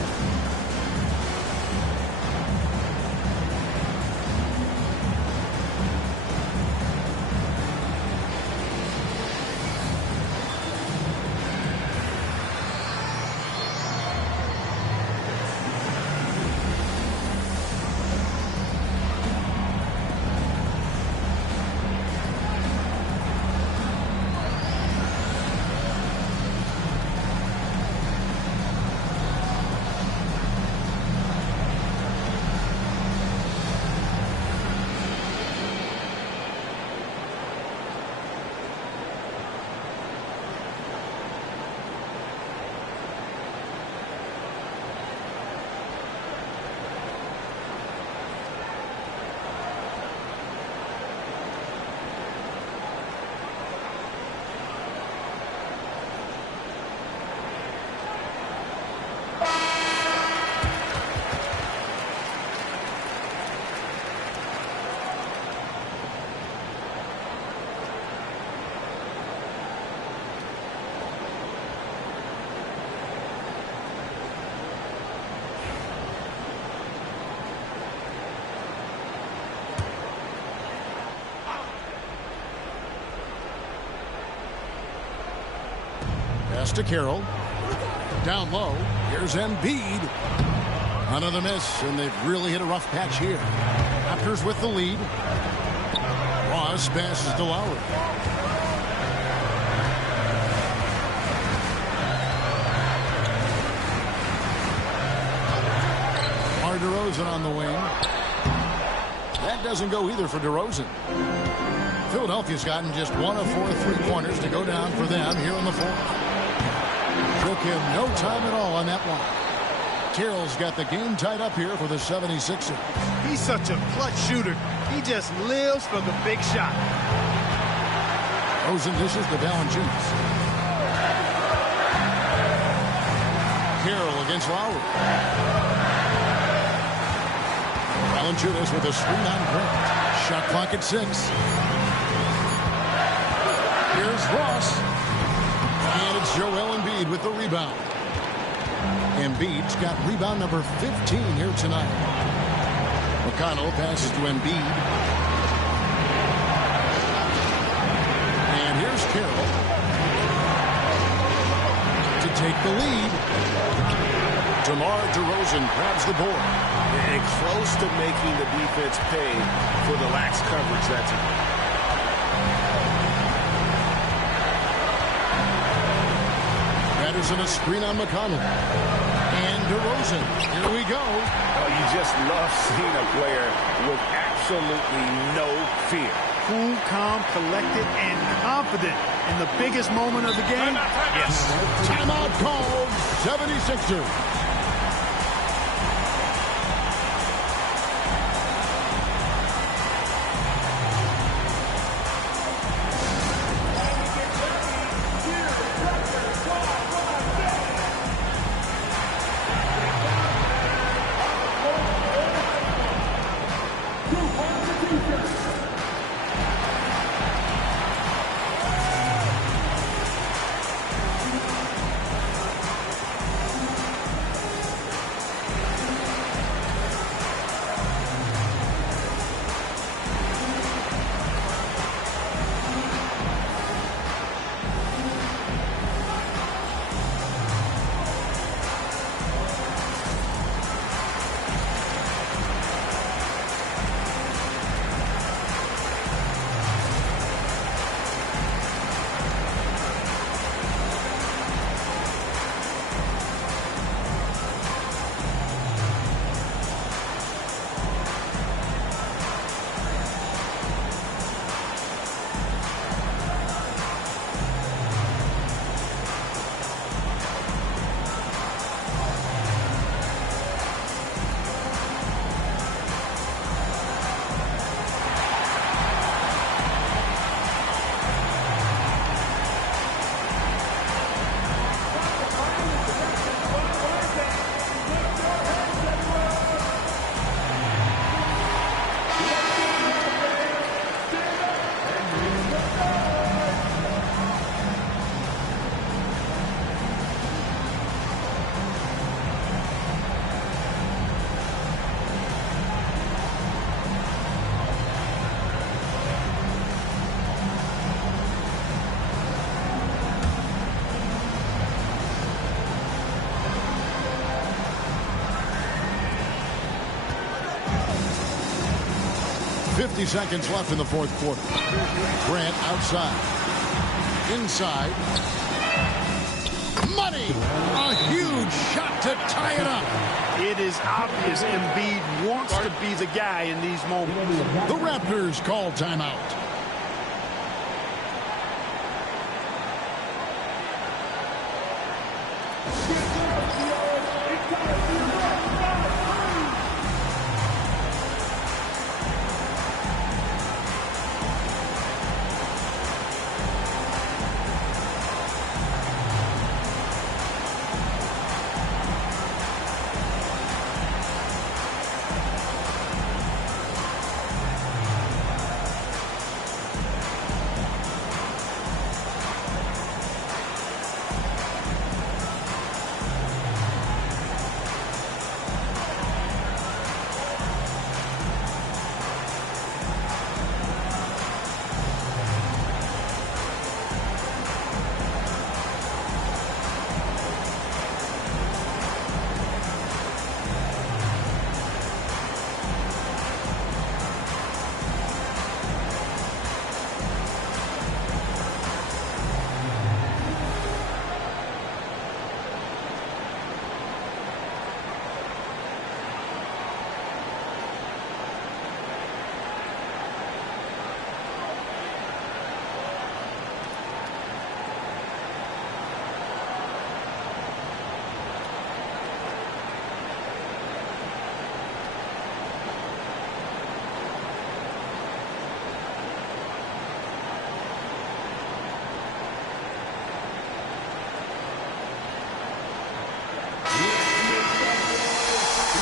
Pass to Carroll. Down low. Here's Embiid. Another miss, and they've really hit a rough patch here. Raptors with the lead. Ross passes to Lowry. DeMar DeRozan on the wing. That doesn't go either for DeRozan. Philadelphia's gotten just 1 of 4 3-pointers to go down for them here in the fourth. Took him no time at all on that one. Carroll's got the game tied up here for the 76ers. He's such a clutch shooter. He just lives for the big shot. Rosen dishes to Valanciunas. Carroll against Lowry. Valanciunas with a screen on Grant. Shot clock at 6. Here's Ross. And it's Joel Embiid with the rebound. Embiid's got rebound number 15 here tonight. McConnell passes to Embiid. And here's Carroll to take the lead. DeMar DeRozan grabs the board. And close to making the defense pay for the lax coverage that time. Patterson a screen on McConnell. And DeRozan. Here we go. Oh, you just love seeing a player with absolutely no fear. Cool, calm, collected, and confident in the biggest moment of the game. Yes. Timeout called. 76ers. Seconds left in the fourth quarter. Grant outside. Inside. Money! A huge shot to tie it up. It is obvious Embiid wants to be the guy in these moments. The Raptors call timeout.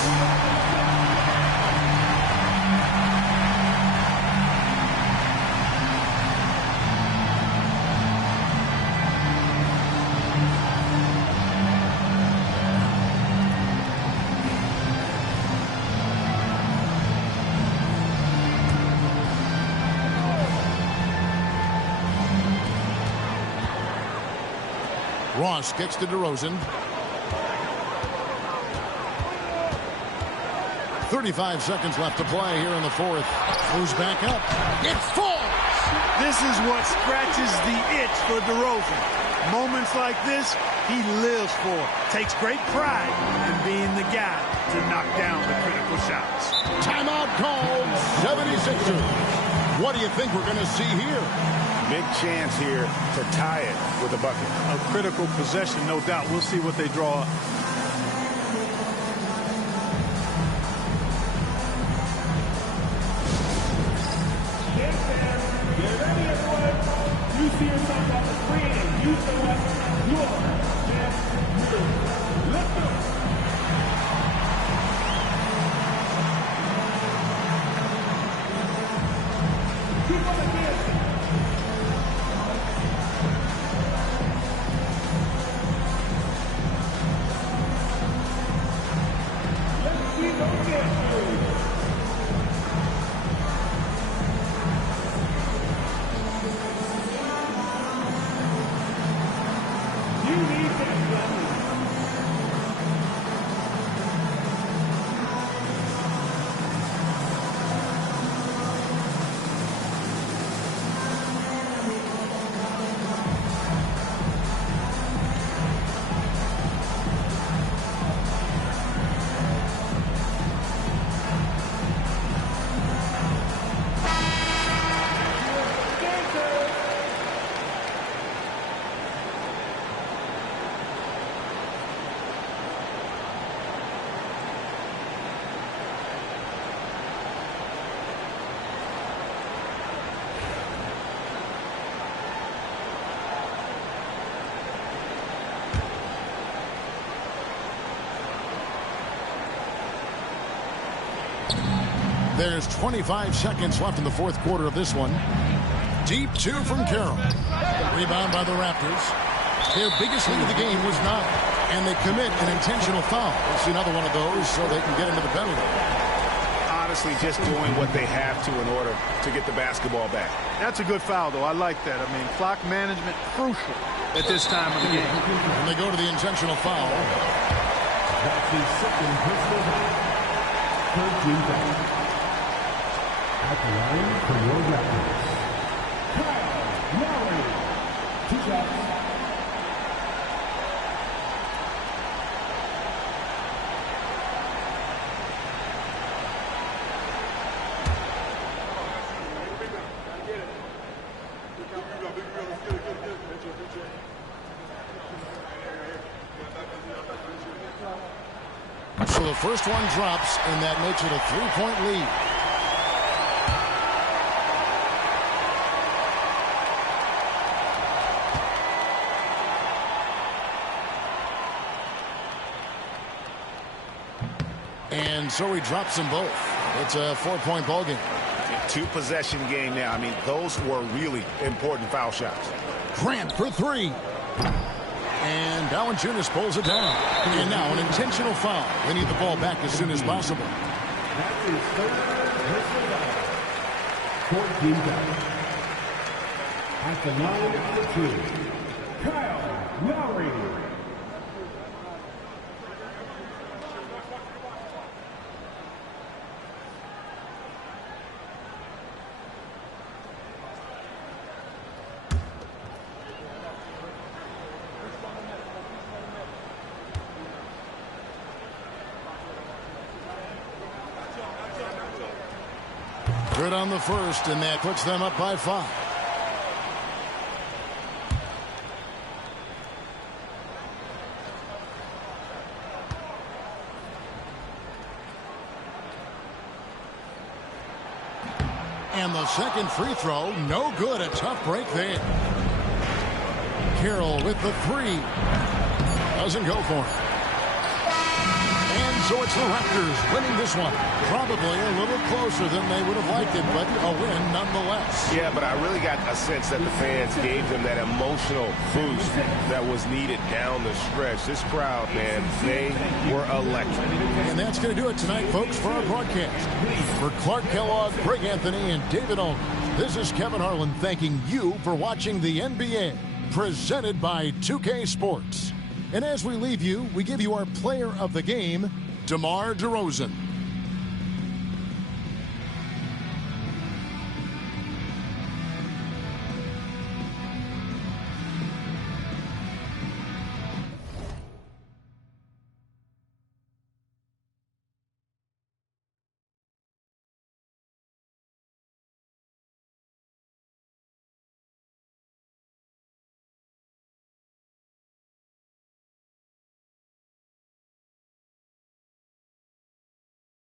Ross kicks to DeRozan. 35 seconds left to play here in the fourth. Moves back up. It falls. This is what scratches the itch for DeRozan. Moments like this, he lives for. Takes great pride in being the guy to knock down the critical shots. Timeout called. 76ers. What do you think we're going to see here? Big chance here to tie it with a bucket. A critical possession, no doubt. We'll see what they draw up. Get ready, everyone. You see yourself on the screen and you select your next move. Let's go. Keep on the dancing. Let's see those dance moves. You need that button. There's 25 seconds left in the fourth quarter of this one. Deep two from Carroll. Rebound by the Raptors. Their biggest lead of the game was 9. And they commit an intentional foul. We'll see another one of those so they can get into the penalty. Honestly, just doing what they have to in order to get the basketball back. That's a good foul, though. I like that. I mean, clock management crucial at this time of the game. And they go to the intentional foul. That's the second personal foul. Third team foul. At the line for your Raptors, Kyle Lowry. 2 shots. So the first one drops, and that makes it a 3-point lead. And so he drops them both. It's a 4-point ball game. 2-possession game now. I mean, those were really important foul shots. Grant for 3. And Valanciunas pulls it down. And now an intentional foul. They need the ball back as soon as possible. That's his third personal foul. 14 foul. At the line for 2, Kyle Lowry. Good on the first, and that puts them up by 5. And the second free throw, no good. A tough break there. Carroll with the 3. Doesn't go for it. And so it's the Raptors winning this one. Probably a little closer than they would have liked it, but a win nonetheless. Yeah, but I really got a sense that the fans gave them that emotional boost that was needed down the stretch. This crowd, man, they were electric. And that's going to do it tonight, folks, for our broadcast. For Clark Kellogg, Greg Anthony, and David Olney, this is Kevin Harlan thanking you for watching the NBA, presented by 2K Sports. And as we leave you, we give you our player of the game, DeMar DeRozan.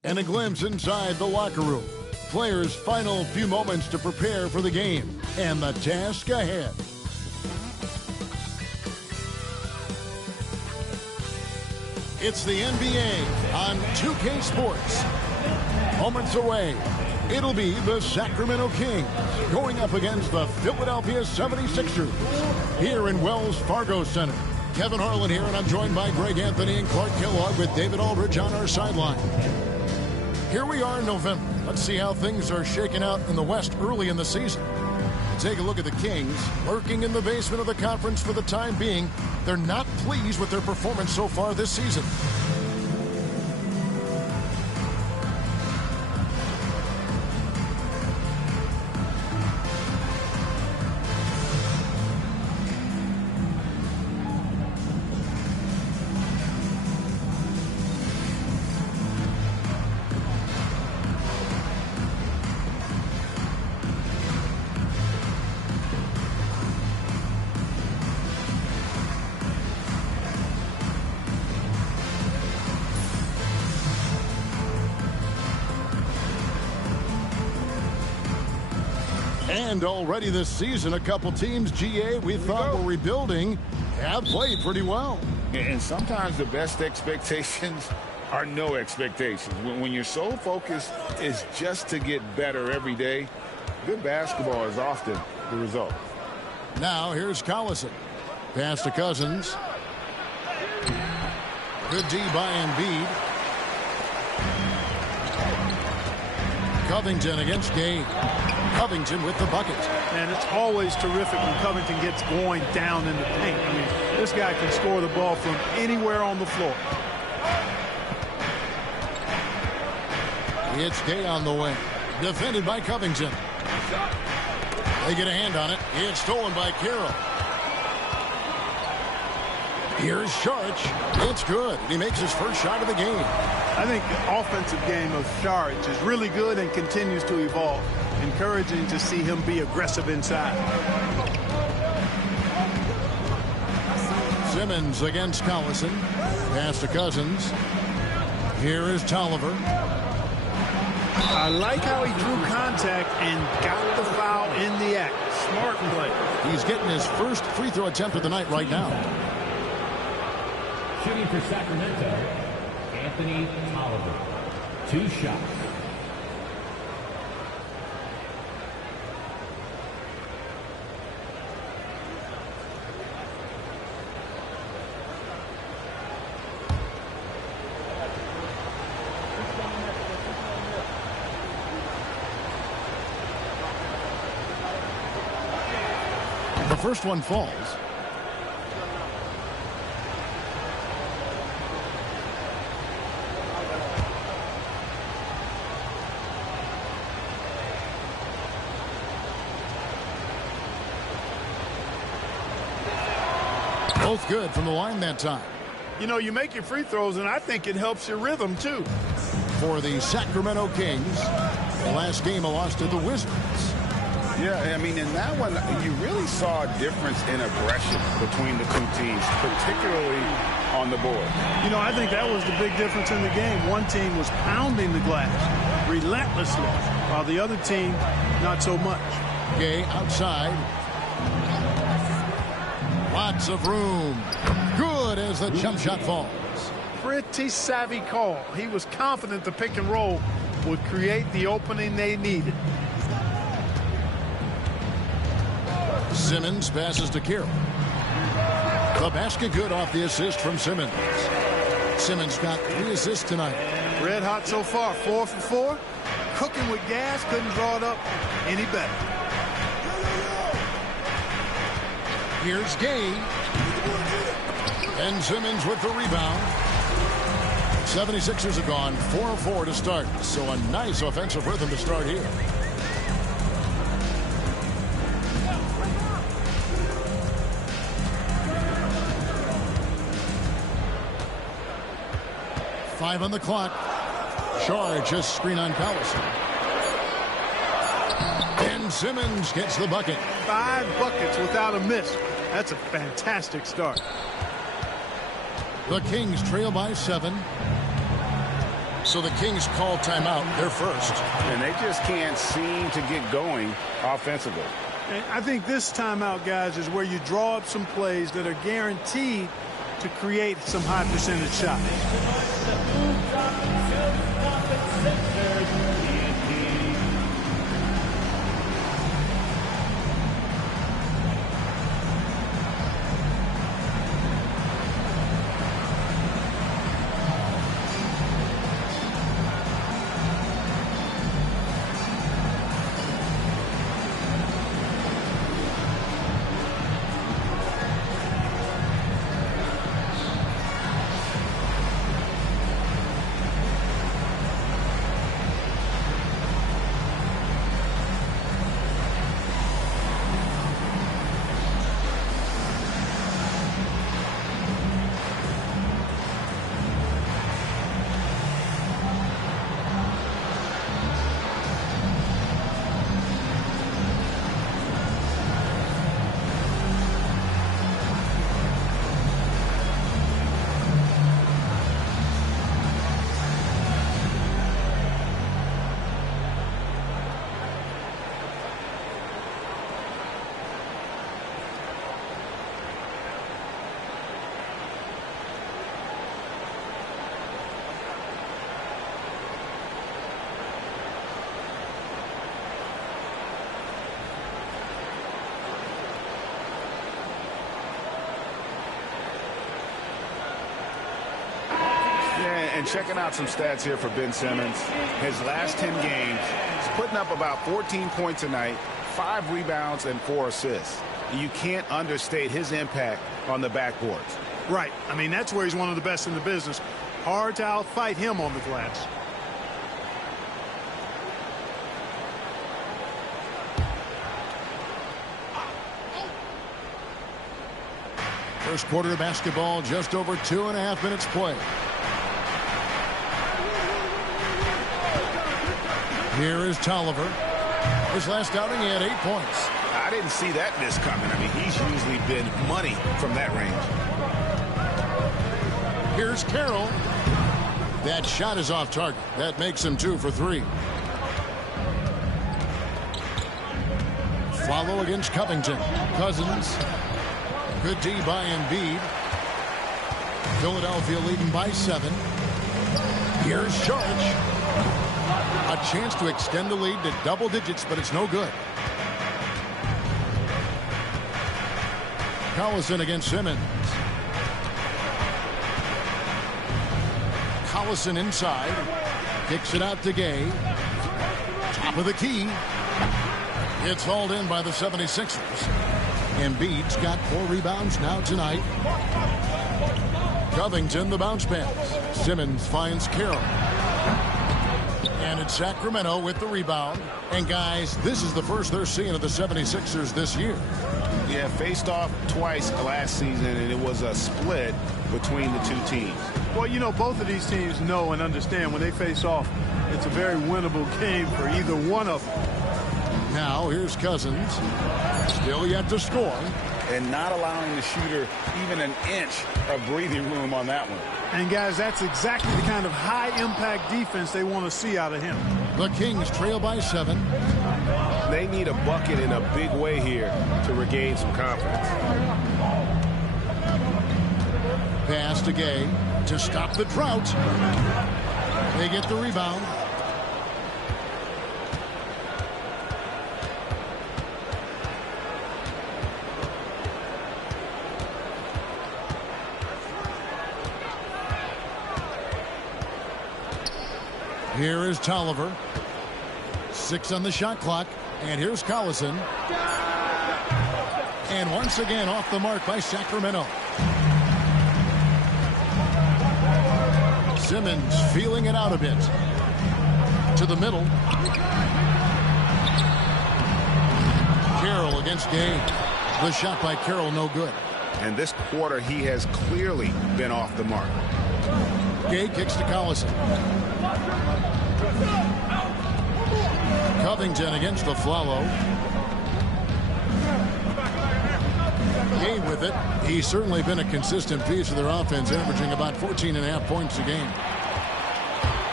And a glimpse inside the locker room. Players' final few moments to prepare for the game and the task ahead. It's the NBA on 2K Sports. Moments away, it'll be the Sacramento Kings going up against the Philadelphia 76ers here in Wells Fargo Center. Kevin Harlan here, and I'm joined by Greg Anthony and Clark Kellogg with David Aldridge on our sideline. Here we are in November. Let's see how things are shaking out in the West early in the season. Take a look at the Kings, lurking in the basement of the conference for the time being. They're not pleased with their performance so far this season. And already this season, a couple teams, GA, we thought were rebuilding, have played pretty well. And sometimes the best expectations are no expectations. When you're so focused is just to get better every day, good basketball is often the result. Now here's Collison. Pass to Cousins. Good D by Embiid. Covington against Gay. Covington with the bucket. And it's always terrific when Covington gets going down in the paint. I mean, this guy can score the ball from anywhere on the floor. It's Gay on the way. Defended by Covington. They get a hand on it. It's stolen by Carroll. Here's Saric. It's good. He makes his first shot of the game. I think the offensive game of Saric is really good and continues to evolve. Encouraging to see him be aggressive inside. Simmons against Collison. Pass to Cousins. Here is Tolliver. I like how he drew contact and got the foul in the act. Smart play. He's getting his first free throw attempt of the night right now. Shooting for Sacramento, Anthony Tolliver. 2 shots. The first one falls. Both good from the line that time. You know, you make your free throws, and I think it helps your rhythm, too. For the Sacramento Kings, the last game a loss to the Wizards. Yeah, I mean, in that one, you really saw a difference in aggression between the two teams, particularly on the board. You know, I think that was the big difference in the game. One team was pounding the glass relentlessly, while the other team, not so much. Gay outside. Lots of room. Good as the jump shot falls. Pretty savvy call. He was confident the pick and roll would create the opening they needed. Simmons passes to Carroll. The basket good off the assist from Simmons. Simmons got 3 assists tonight. Red hot so far, 4 for 4. Cooking with gas, couldn't draw it up any better. Here's Gay. And Simmons with the rebound. 76ers have gone 4-4 to start, so a nice offensive rhythm to start here. Five on the clock. Saric just screen on Collison. And Simmons gets the bucket. 5 buckets without a miss. That's a fantastic start. The Kings trail by 7. So the Kings call timeout. They're first. And they just can't seem to get going offensively. And I think this timeout, guys, is where you draw up some plays that are guaranteed to create some high percentage shots. And checking out some stats here for Ben Simmons. His last 10 games, he's putting up about 14 points a night, 5 rebounds, and 4 assists. You can't understate his impact on the backboards. Right. I mean, that's where he's one of the best in the business. Hard to outfight him on the glass. First quarter of basketball, just over 2.5 minutes play. Here is Tolliver. His last outing, he had 8 points. I didn't see that miss coming. I mean, he's usually been money from that range. Here's Carroll. That shot is off target. That makes him 2 for 3. Follow against Covington. Cousins. Good D by Embiid. Philadelphia leading by 7. Here's Saric. A chance to extend the lead to double digits, but it's no good. Collison against Simmons. Collison inside. Kicks it out to Gay. Top of the key. It's hauled in by the 76ers. Embiid's got 4 rebounds now tonight. Covington the bounce pass. Simmons finds Carroll. And it's Sacramento with the rebound. And guys, this is the first they're seeing of the 76ers this year. Yeah, faced off twice last season, and it was a split between the two teams. Well, you know, both of these teams know and understand when they face off, it's a very winnable game for either one of them. Now here's Cousins. Still yet to score. And not allowing the shooter even an inch of breathing room on that one. And, guys, that's exactly the kind of high-impact defense they want to see out of him. The Kings trail by 7. They need a bucket in a big way here to regain some confidence. Pass to Gay to stop the drought. They get the rebound. Here is Tolliver. 6 on the shot clock. And here's Collison. And once again off the mark by Sacramento. Simmons feeling it out a bit. To the middle. Carroll against Gay. The shot by Carroll no good. And this quarter he has clearly been off the mark. Gay kicks to Collison. Covington against the Flalo. Gay with it. He's certainly been a consistent piece of their offense, averaging about 14.5 points a game.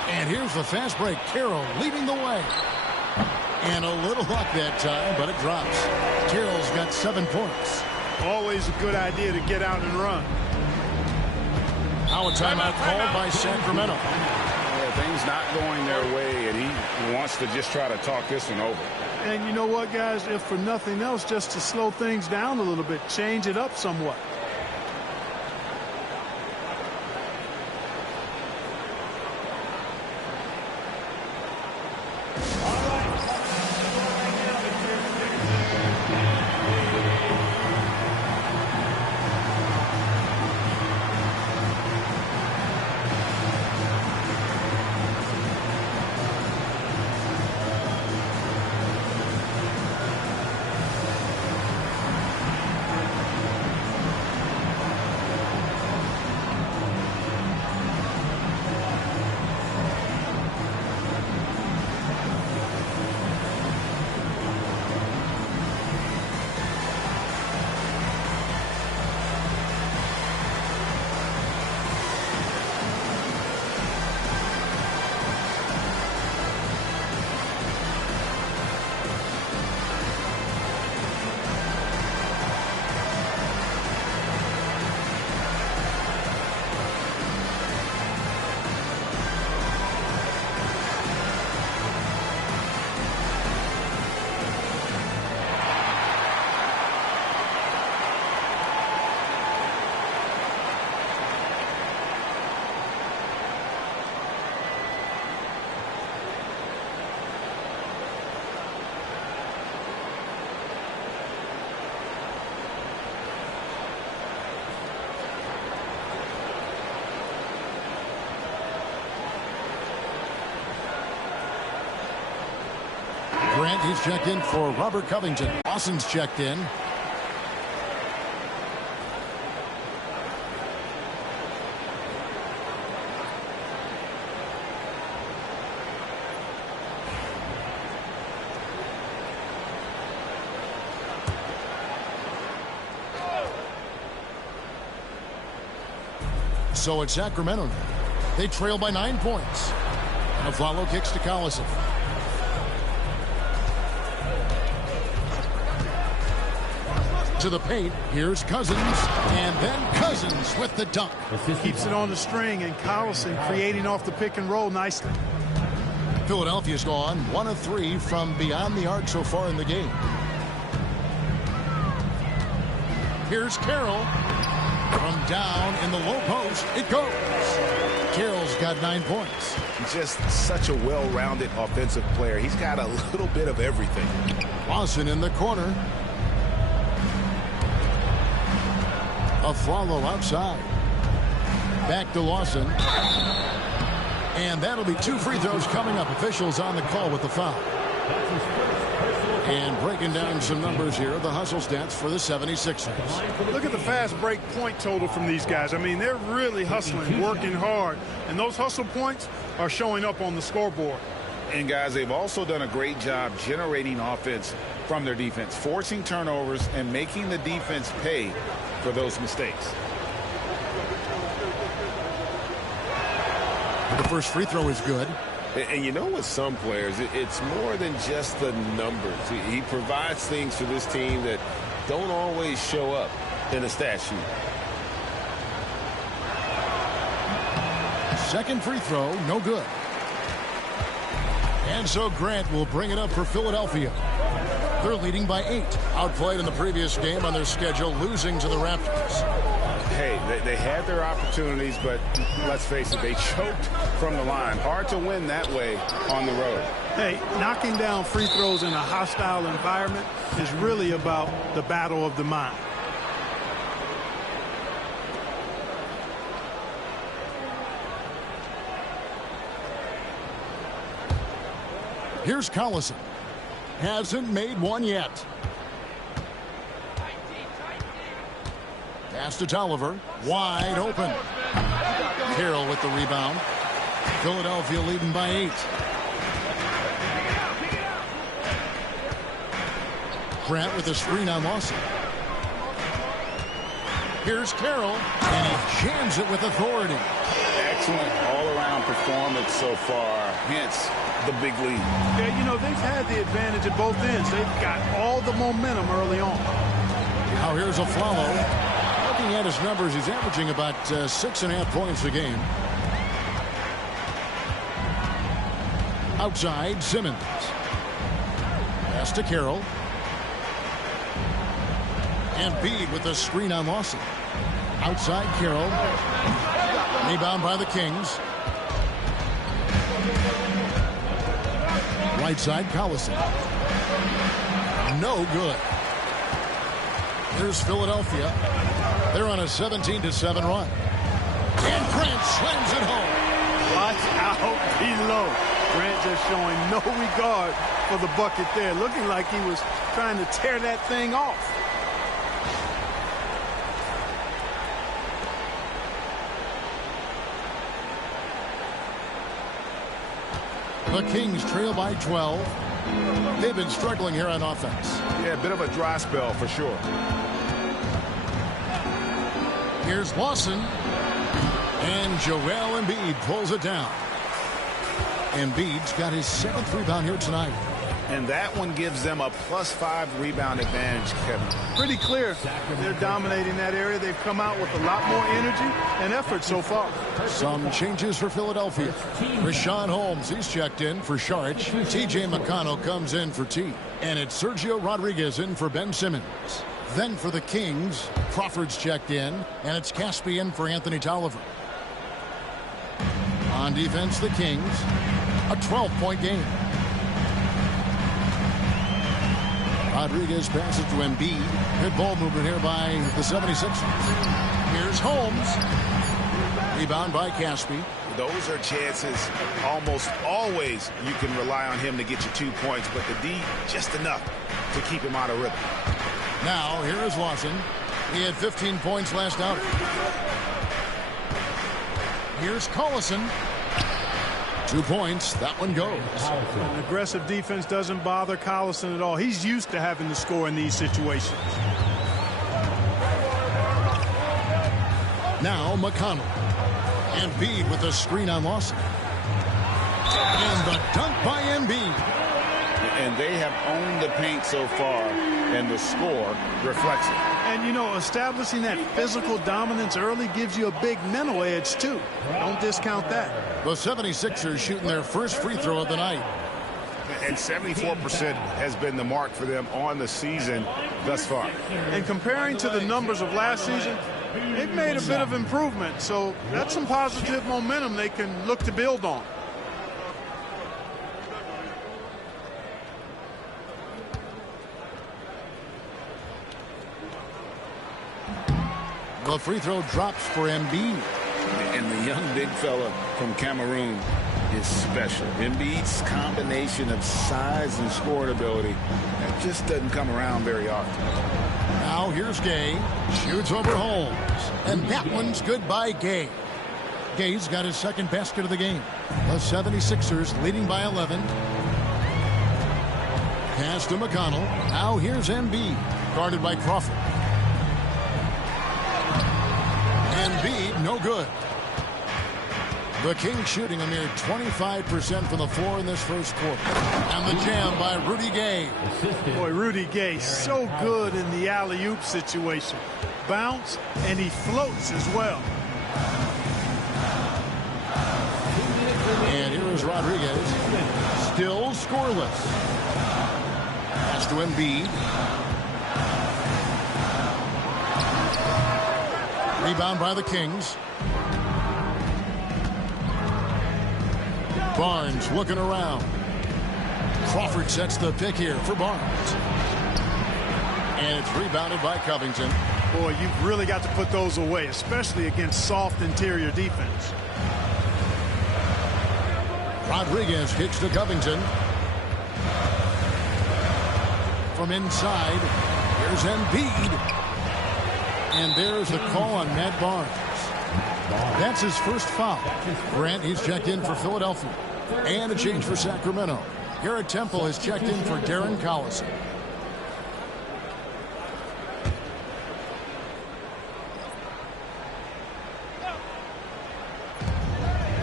And here's the fast break. Carroll leading the way. And a little luck that time, but it drops. Carroll's got 7 points. Always a good idea to get out and run. Now a timeout called by Sacramento. Yeah, things not going their way, and he wants to just try to talk this one over. And you know what, guys? If for nothing else, just to slow things down a little bit, change it up somewhat. Grant, he's checked in for Robert Covington. Lawson's checked in. So it's Sacramento now. They trail by 9 points. Aflalo kicks to Collison. To the paint. Here's Cousins. And then Cousins with the dunk. Keeps it on the string, and Collison creating off the pick and roll nicely. Philadelphia's gone 1 of 3 from beyond the arc so far in the game. Here's Carroll. From down in the low post, it goes. Carroll's got 9 points. Just such a well-rounded offensive player. He's got a little bit of everything. Lawson in the corner. Aflalo outside. Back to Lawson. And that'll be 2 free throws coming up. Officials on the call with the foul. And breaking down some numbers here, the hustle stats for the 76ers. Look at the fast break point total from these guys. I mean, they're really hustling, working hard. And those hustle points are showing up on the scoreboard. And, guys, they've also done a great job generating offense from their defense, forcing turnovers and making the defense pay for those mistakes. The first free throw is good. And you know, with some players, it's more than just the numbers. He provides things for this team that don't always show up in a stat sheet. Second free throw, no good. And so Grant will bring it up for Philadelphia. They're leading by 8. Outplayed in the previous game on their schedule, losing to the Raptors. Hey, they had their opportunities, but let's face it, they choked from the line. Hard to win that way on the road. Hey, knocking down free throws in a hostile environment is really about the battle of the mind. Here's Collison. Hasn't made one yet. Pass to Tolliver. Wide open. Carroll with the rebound. Philadelphia leading by 8. Grant with a screen on Lawson. Here's Carroll. And he jams it with authority. excellent all-around performance so far, hence the big lead. Yeah, you know, they've had the advantage at both ends. They've got all the momentum early on. Now here's Afflalo. Looking at his numbers, he's averaging about 6.5 points a game. Outside, Simmons. Pass to Carroll. Embiid with a screen on Lawson. Outside, Carroll. Rebound by the Kings. Right side, Collison. No good. Here's Philadelphia. They're on a 17-7 run. And Grant slams it home. Watch out below. Grant just showing no regard for the bucket there. Looking like he was trying to tear that thing off. The Kings trail by 12. They've been struggling here on offense. Yeah, a bit of a dry spell for sure. Here's Lawson. And Joel Embiid pulls it down. Embiid's got his 7th rebound here tonight. And that one gives them a +5 rebound advantage, Kevin. Pretty clear. They're dominating that area. They've come out with a lot more energy and effort so far. Some changes for Philadelphia. Richaun Holmes, he's checked in for Saric. T.J. McConnell comes in for T. And it's Sergio Rodriguez in for Ben Simmons. Then for the Kings, Crawford's checked in, and it's Caspi in for Anthony Tolliver. On defense, the Kings, a 12-point game. Rodriguez passes to Embiid. Good ball movement here by the 76ers. Here's Holmes. Rebound by Caspi. Those are chances almost always you can rely on him to get you 2 points, but the D just enough to keep him out of rhythm. Now, here is Lawson. He had 15 points last outing. Here's Collison. 2 points. That one goes. An aggressive defense doesn't bother Collison at all. He's used to having to score in these situations. Now McConnell. Embiid with a screen on Lawson. And the dunk by Embiid. And they have owned the paint so far, and the score reflects it. And, you know, establishing that physical dominance early gives you a big mental edge, too. Don't discount that. The 76ers shooting their first free throw of the night. And 74% has been the mark for them on the season thus far. And comparing to the numbers of last season, they've made a bit of improvement. So that's some positive momentum they can look to build on. The free throw drops for Embiid. And the young big fella from Cameroon is special. Embiid's combination of size and scoring ability that just doesn't come around very often. Now here's Gay. Shoots over Holmes. And that one's good by Gay. Gay's got his second basket of the game. The 76ers leading by 11. Pass to McConnell. Now here's Embiid. Guarded by Crawford. Embiid, no good. The Kings shooting a mere 25% from the floor in this first quarter. And the jam by Rudy Gay. Boy, Rudy Gay, so good in the alley-oop situation. Bounce, and he floats as well. And here is Rodriguez. Still scoreless. Pass to Embiid. Rebound by the Kings. Barnes looking around. Crawford sets the pick here for Barnes. And it's rebounded by Covington. Boy, you've really got to put those away, especially against soft interior defense. Rodriguez kicks to Covington. From inside, here's Embiid. And there's the call on Matt Barnes. That's his first foul. Grant, he's checked in for Philadelphia. And a change for Sacramento. Garrett Temple has checked in for Darren Collison.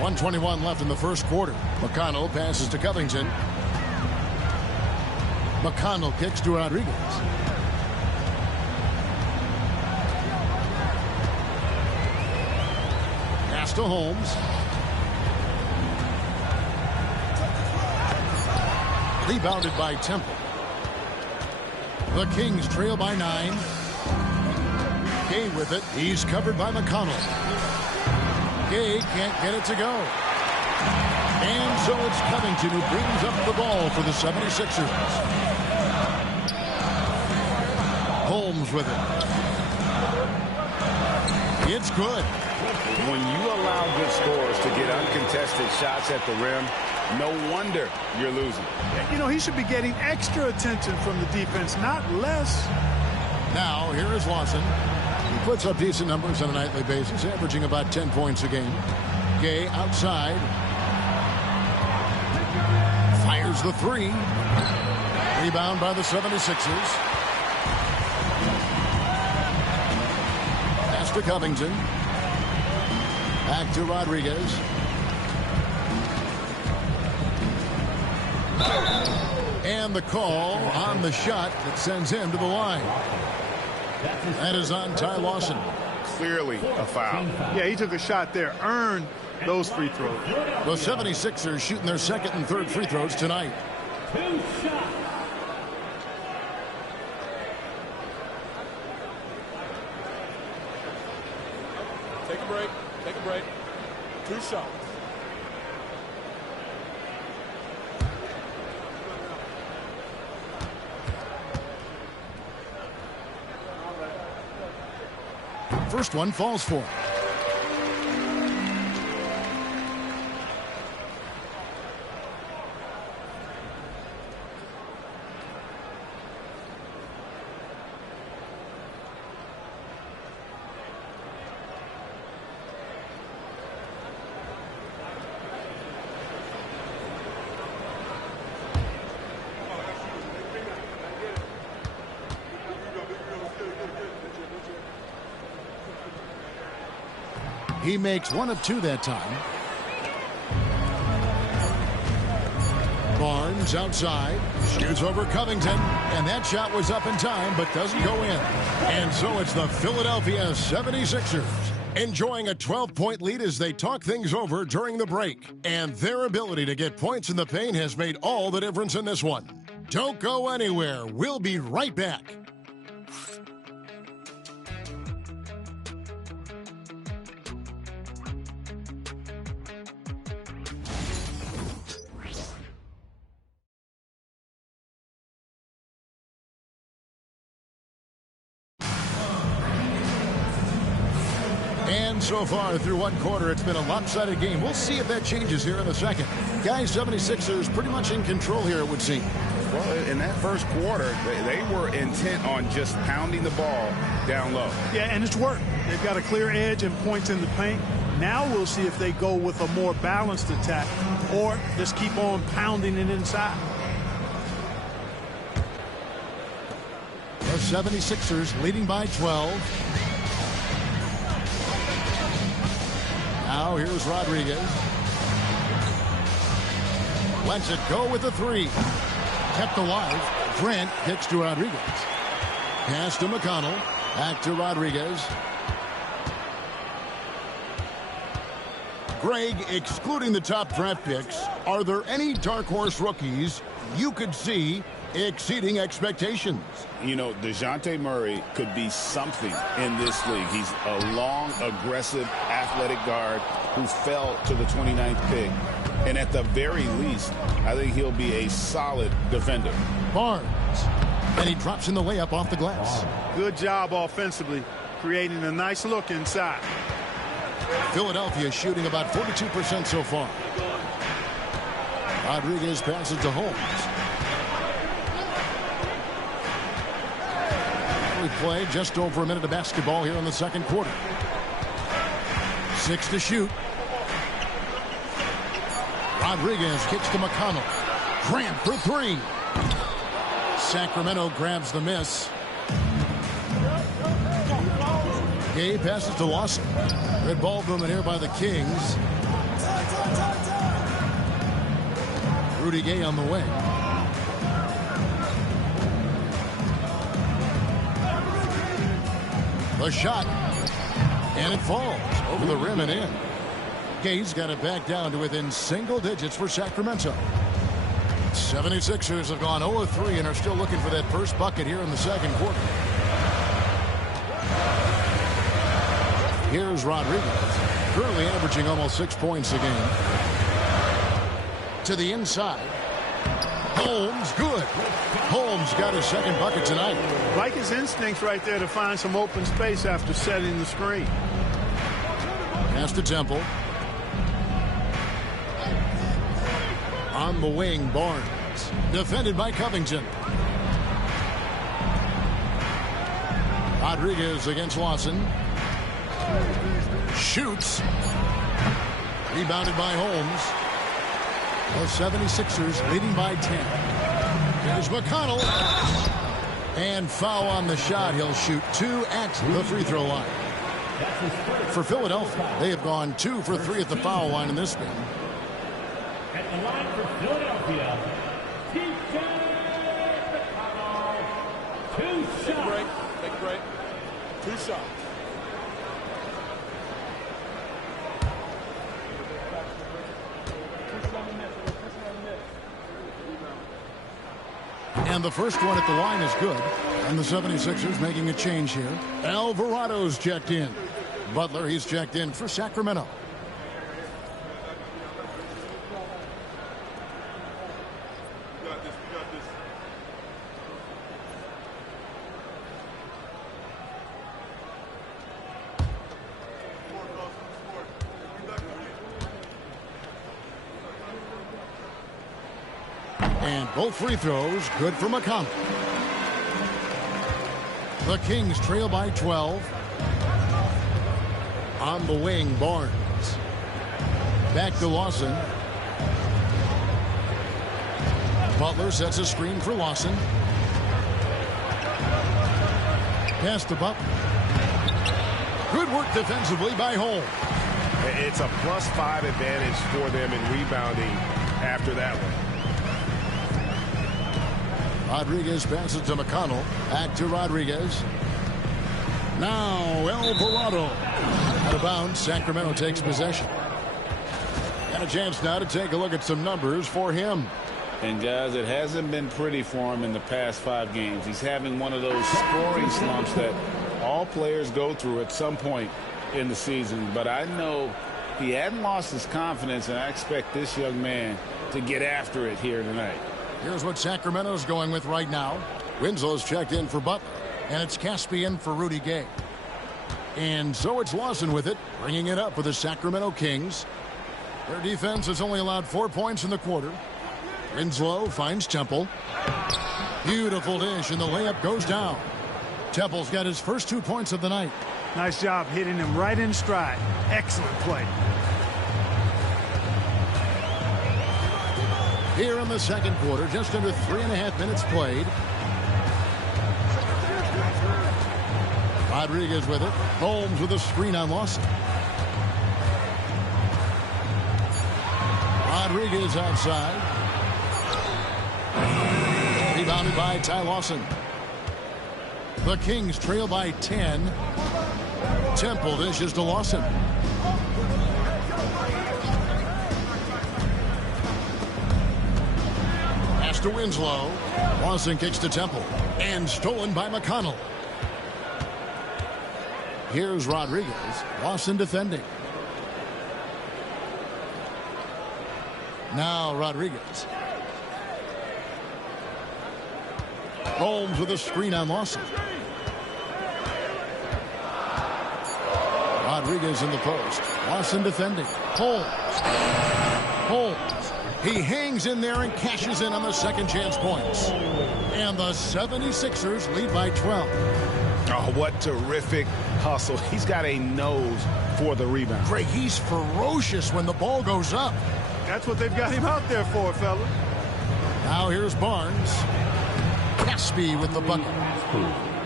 1:21 left in the first quarter. McConnell passes to Covington. McConnell kicks to Rodriguez. Pass to Holmes. Rebounded by Temple. The Kings trail by 9. Gay with it. He's covered by McConnell. Gay can't get it to go. And so it's Covington who brings up the ball for the 76ers. Holmes with it. It's good. When you allow good scores to get uncontested shots at the rim, no wonder you're losing. You know, he should be getting extra attention from the defense, not less. Now, here is Lawson. He puts up decent numbers on a nightly basis, averaging about 10 points a game. Gay outside. Fires the 3. Rebound by the 76ers. Pass to Covington. Back to Rodriguez. And the call on the shot that sends him to the line. That is on Ty Lawson. Clearly a foul. Yeah, he took a shot there, earned those free throws. The 76ers shooting their second and third free throws tonight. 2 shots. Take a break. Take a break. 2 shots. First one falls for him. He makes 1 of 2 that time. Barnes outside, shoots over Covington, and that shot was up in time but doesn't go in. And so it's the Philadelphia 76ers enjoying a 12-point lead as they talk things over during the break. And their ability to get points in the paint has made all the difference in this one. Don't go anywhere. We'll be right back. And so far through one quarter, it's been a lopsided game. We'll see if that changes here in the second. Guys, 76ers pretty much in control here, it would seem. Well, in that first quarter, they were intent on just pounding the ball down low. Yeah, and it's worked. They've got a clear edge and points in the paint. Now we'll see if they go with a more balanced attack or just keep on pounding it inside. The 76ers leading by 12. Now here's Rodriguez. Lets it go with the 3. Kept alive. Grant kicks to Rodriguez. Pass to McConnell. Back to Rodriguez. Greg, excluding the top draft picks, are there any dark horse rookies you could see exceeding expectations? You know, DeJounte Murray could be something in this league. He's a long, aggressive, athletic guard who fell to the 29th pick. And at the very least, I think he'll be a solid defender. Barnes. And he drops in the layup off the glass. Good job offensively, creating a nice look inside. Philadelphia shooting about 42% so far. Rodriguez passes to Holmes. We play just over a minute of basketball here in the second quarter. 6 to shoot. Rodriguez kicks to McConnell. Grant for 3. Sacramento grabs the miss. Gay passes to Lawson. Good ball movement here by the Kings. Rudy Gay on the wing. The shot. And it falls over the rim and in. Gay's got it back down to within single digits for Sacramento. 76ers have gone 0-3 and are still looking for that first bucket here in the second quarter. Here's Rodriguez, currently averaging almost 6 points a game. To the inside. Holmes, good. Holmes got his second bucket tonight. Like his instincts right there to find some open space after setting the screen. Pass to Temple. On the wing, Barnes. Defended by Covington. Rodriguez against Lawson. Shoots. Rebounded by Holmes. The 76ers leading by 10. Here's McConnell. And foul on the shot. He'll shoot 2 at the free throw line. For Philadelphia, they have gone 2 for 3 at the foul line in this game. At the line for Philadelphia, TJ McConnell. 2 shots. Take a break. 2 shots. And the first one at the line is good. And the 76ers making a change here. Alvarado's checked in. Butler, he's checked in for Sacramento. And both free throws good for McConnell. The Kings trail by 12. On the wing, Barnes. Back to Lawson. Butler sets a screen for Lawson. Pass to Butler. Good work defensively by Holmes. It's a +5 advantage for them in rebounding after that one. Rodriguez passes to McConnell. Back to Rodriguez. Now Alvarado. Out of bounds. Sacramento takes possession. And a chance now to take a look at some numbers for him. And guys, it hasn't been pretty for him in the past 5 games. He's having one of those scoring slumps that all players go through at some point in the season. But I know he hadn't lost his confidence, and I expect this young man to get after it here tonight. Here's what Sacramento's going with right now. Winslow's checked in for Butler. And it's Caspian for Rudy Gay. And so it's Lawson with it, bringing it up for the Sacramento Kings. Their defense has only allowed 4 points in the quarter. Winslow finds Temple. Beautiful dish, and the layup goes down. Temple's got his first 2 points of the night. Nice job hitting him right in stride. Excellent play. Here in the second quarter, just under 3.5 minutes played. Rodriguez with it. Holmes with a screen on Lawson. Rodriguez outside. Rebounded by Ty Lawson. The Kings trail by 10. Temple dishes to Lawson. Pass to Winslow. Lawson kicks to Temple. And stolen by McConnell. Here's Rodriguez. Lawson defending. Now Rodriguez. Holmes with a screen on Lawson. Rodriguez in the post. Lawson defending. Holmes. He hangs in there and cashes in on the second chance points. And the 76ers lead by 12. Oh, what terrific hustle. He's got a nose for the rebound. Greg, he's ferocious when the ball goes up. That's what they've got him out there for, fella. Now here's Barnes. Caspi with the bucket.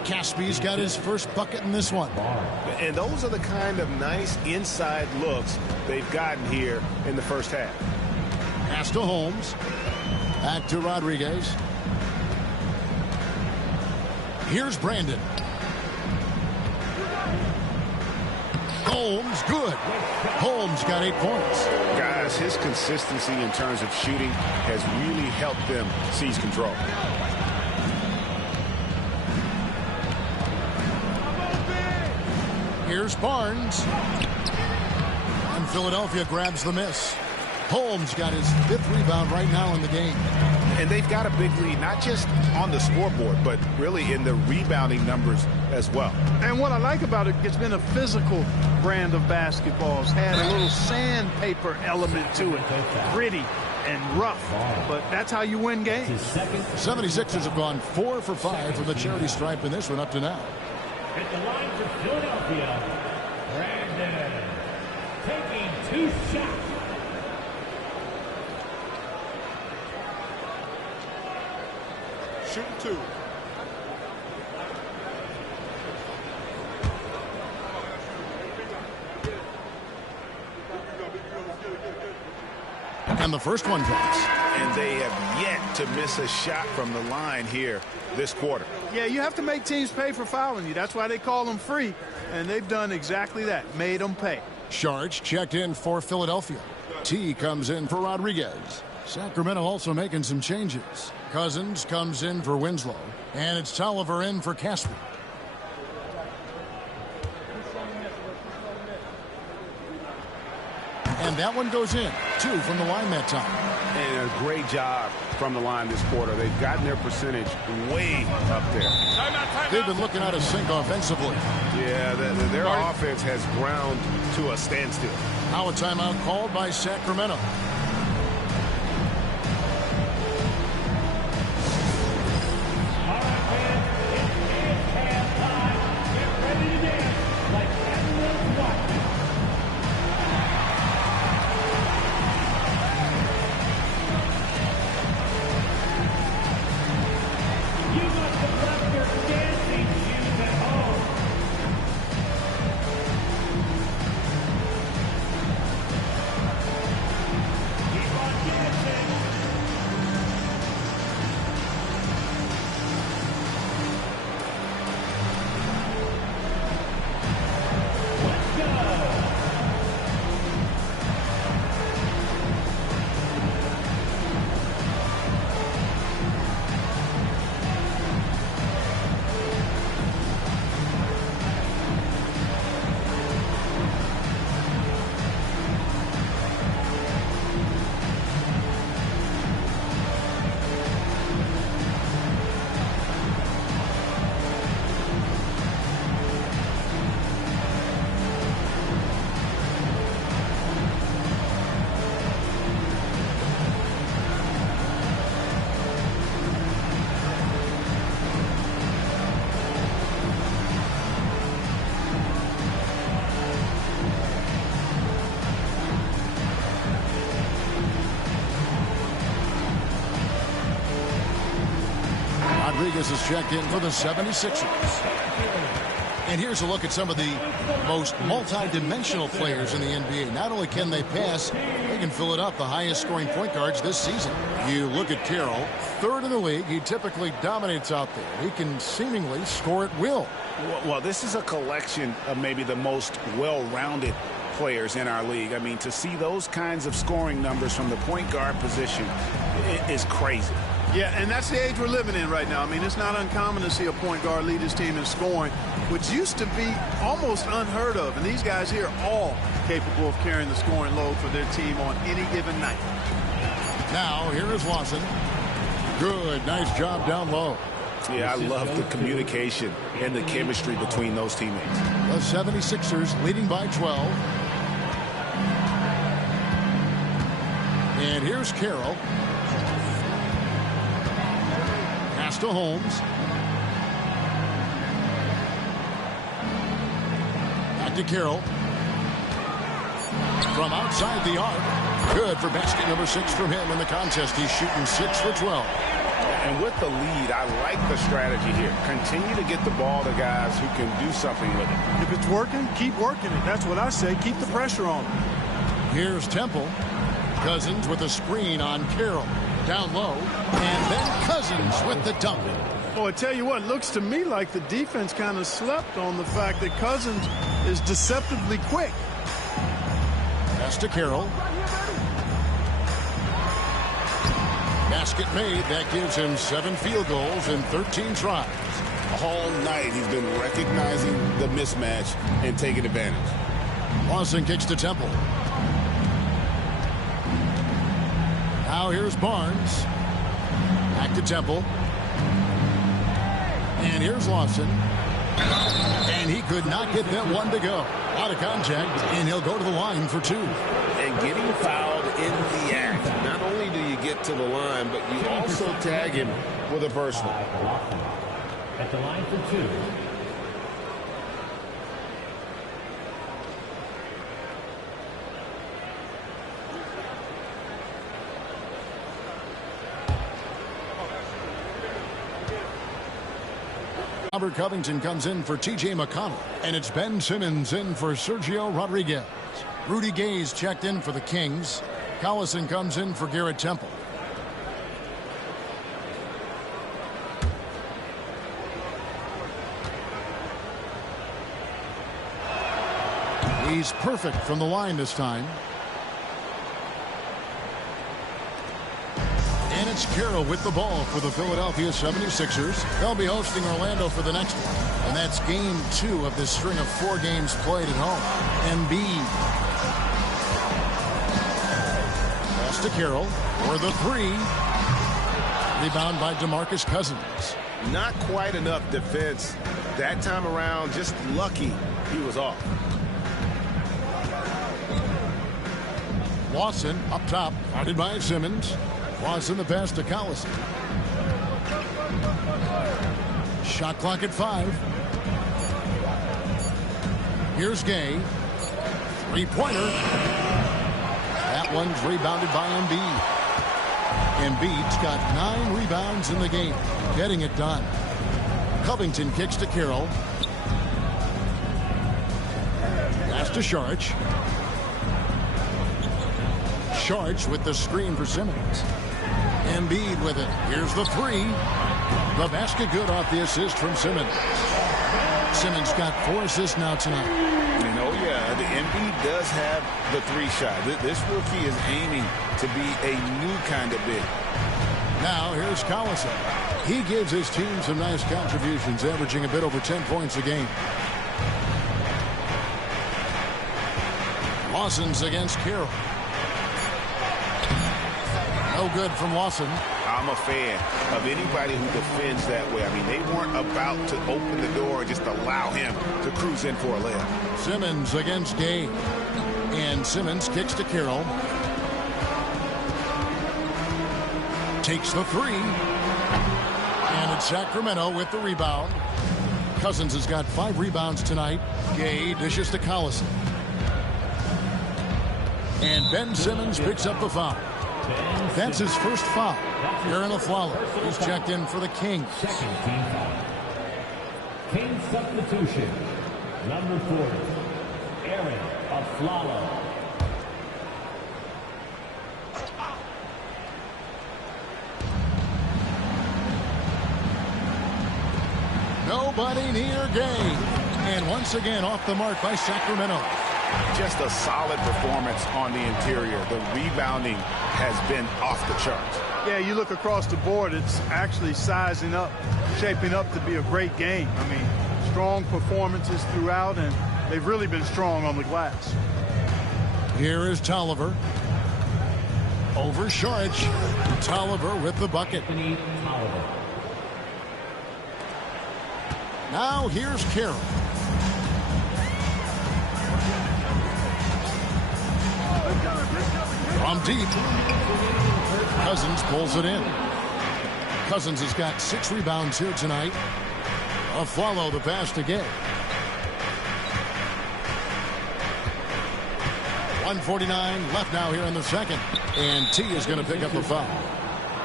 Casspe's got his first bucket in this one. And those are the kind of nice inside looks they've gotten here in the first half. Pass to Holmes. Back to Rodriguez. Here's Brandon. Holmes, good. Holmes got 8 points. Guys, his consistency in terms of shooting has really helped them seize control. Here's Barnes. And Philadelphia grabs the miss. Holmes got his 5th rebound right now in the game. And they've got a big lead, not just on the scoreboard, but really in the rebounding numbers as well. And what I like about it, it's been a physical brand of basketball. It's had a little sandpaper element to it, gritty and rough, but that's how you win games. 76ers have gone 4 for 5 from the charity stripe in this one up to now. At the line for Philadelphia, Brandon taking 2 shots. Shooting 2. And the first one drops. And they have yet to miss a shot from the line here this quarter. Yeah, you have to make teams pay for fouling you. That's why they call them free. And they've done exactly that, made them pay. Sharge checked in for Philadelphia. T comes in for Rodriguez. Sacramento also making some changes. Cousins comes in for Winslow. And it's Tolliver in for Casper. And that one goes in. 2 from the line that time. And a great job from the line this quarter. They've gotten their percentage way up there. They've been looking out of sync offensively. Yeah, their offense has ground to a standstill. Now a timeout called by Sacramento. Rodriguez is checked in for the 76ers. And here's a look at some of the most multi-dimensional players in the NBA. Not only can they pass, they can fill it up. The highest scoring point guards this season. You look at Carroll, 3rd in the league. He typically dominates out there. He can seemingly score at will. Well, this is a collection of maybe the most well-rounded players in our league. I mean, to see those kinds of scoring numbers from the point guard position is crazy. Yeah, and that's the age we're living in right now. I mean, it's not uncommon to see a point guard lead his team in scoring, which used to be almost unheard of. And these guys here are all capable of carrying the scoring load for their team on any given night. Now, here is Lawson. Good, nice job down low. Yeah, I love the communication and the chemistry between those teammates. The 76ers leading by 12. And here's Carroll. Pass to Holmes. Back to Carroll. From outside the arc. Good for basket number 6 from him in the contest. He's shooting 6 for 12. And with the lead, I like the strategy here. Continue to get the ball to guys who can do something with it. If it's working, keep working it. That's what I say. Keep the pressure on. Here's Temple. Cousins with a screen on Carroll. Down low. And then Cousins with the dunk. Oh, I tell you what, looks to me like the defense kind of slept on the fact that Cousins is deceptively quick. Pass to Carroll. Basket made. That gives him 7 field goals in 13 tries. All night he's been recognizing the mismatch and taking advantage. Lawson kicks to Temple. Now here's Barnes. Back to Temple. And here's Lawson. And he could not get that one to go. Out of contact, and he'll go to the line for 2. And getting fouled in the act. Not only do you get to the line, but you also tag him with a personal. At the line for 2. Robert Covington comes in for T.J. McConnell, and it's Ben Simmons in for Sergio Rodriguez. Rudy Gay's checked in for the Kings. Collison comes in for Garrett Temple. He's perfect from the line this time. And it's Carroll with the ball for the Philadelphia 76ers. They'll be hosting Orlando for the next one. And that's game 2 of this string of 4 games played at home. Embiid. Pass to Carroll for the 3. Rebound by DeMarcus Cousins. Not quite enough defense that time around. Just lucky he was off. Lawson up top, guarded by Simmons. Lawson the pass to Collison. Shot clock at 5. Here's Gay. 3-pointer. That one's rebounded by Embiid. Embiid's got 9 rebounds in the game, getting it done. Covington kicks to Carroll. Pass to Saric. Saric with the screen for Simmons. Embiid with it. Here's the 3. The basket good off the assist from Simmons. Simmons got 4 assists now tonight. And oh yeah, the Embiid does have the 3 shot. This rookie is aiming to be a new kind of big. Now here's Collison. He gives his team some nice contributions, averaging a bit over 10 points a game. Lawson's against Carroll. No good from Lawson. I'm a fan of anybody who defends that way. I mean, they weren't about to open the door and just allow him to cruise in for a layup. Simmons against Gay. And Simmons kicks to Carroll. Takes the 3. And it's Sacramento with the rebound. Cousins has got 5 rebounds tonight. Gay dishes to Collison. And Ben Simmons picks up the foul. That's his first foul. Aaron Aflalo, who's checked in for the Kings. Second team foul. Kings substitution. Number 40, Aaron Aflalo. Nobody near Gay. And once again off the mark by Sacramento. Just a solid performance on the interior. The rebounding has been off the charts. Yeah, you look across the board, it's actually sizing up, shaping up to be a great game. I mean, strong performances throughout, and they've really been strong on the glass. Here is Tolliver. Over Saric. Tolliver with the bucket. Now here's Carroll. From deep. Cousins pulls it in. Cousins has got 6 rebounds here tonight. Aflalo the pass to Gay. 1:49 left now here in the second. And T is going to pick up the foul.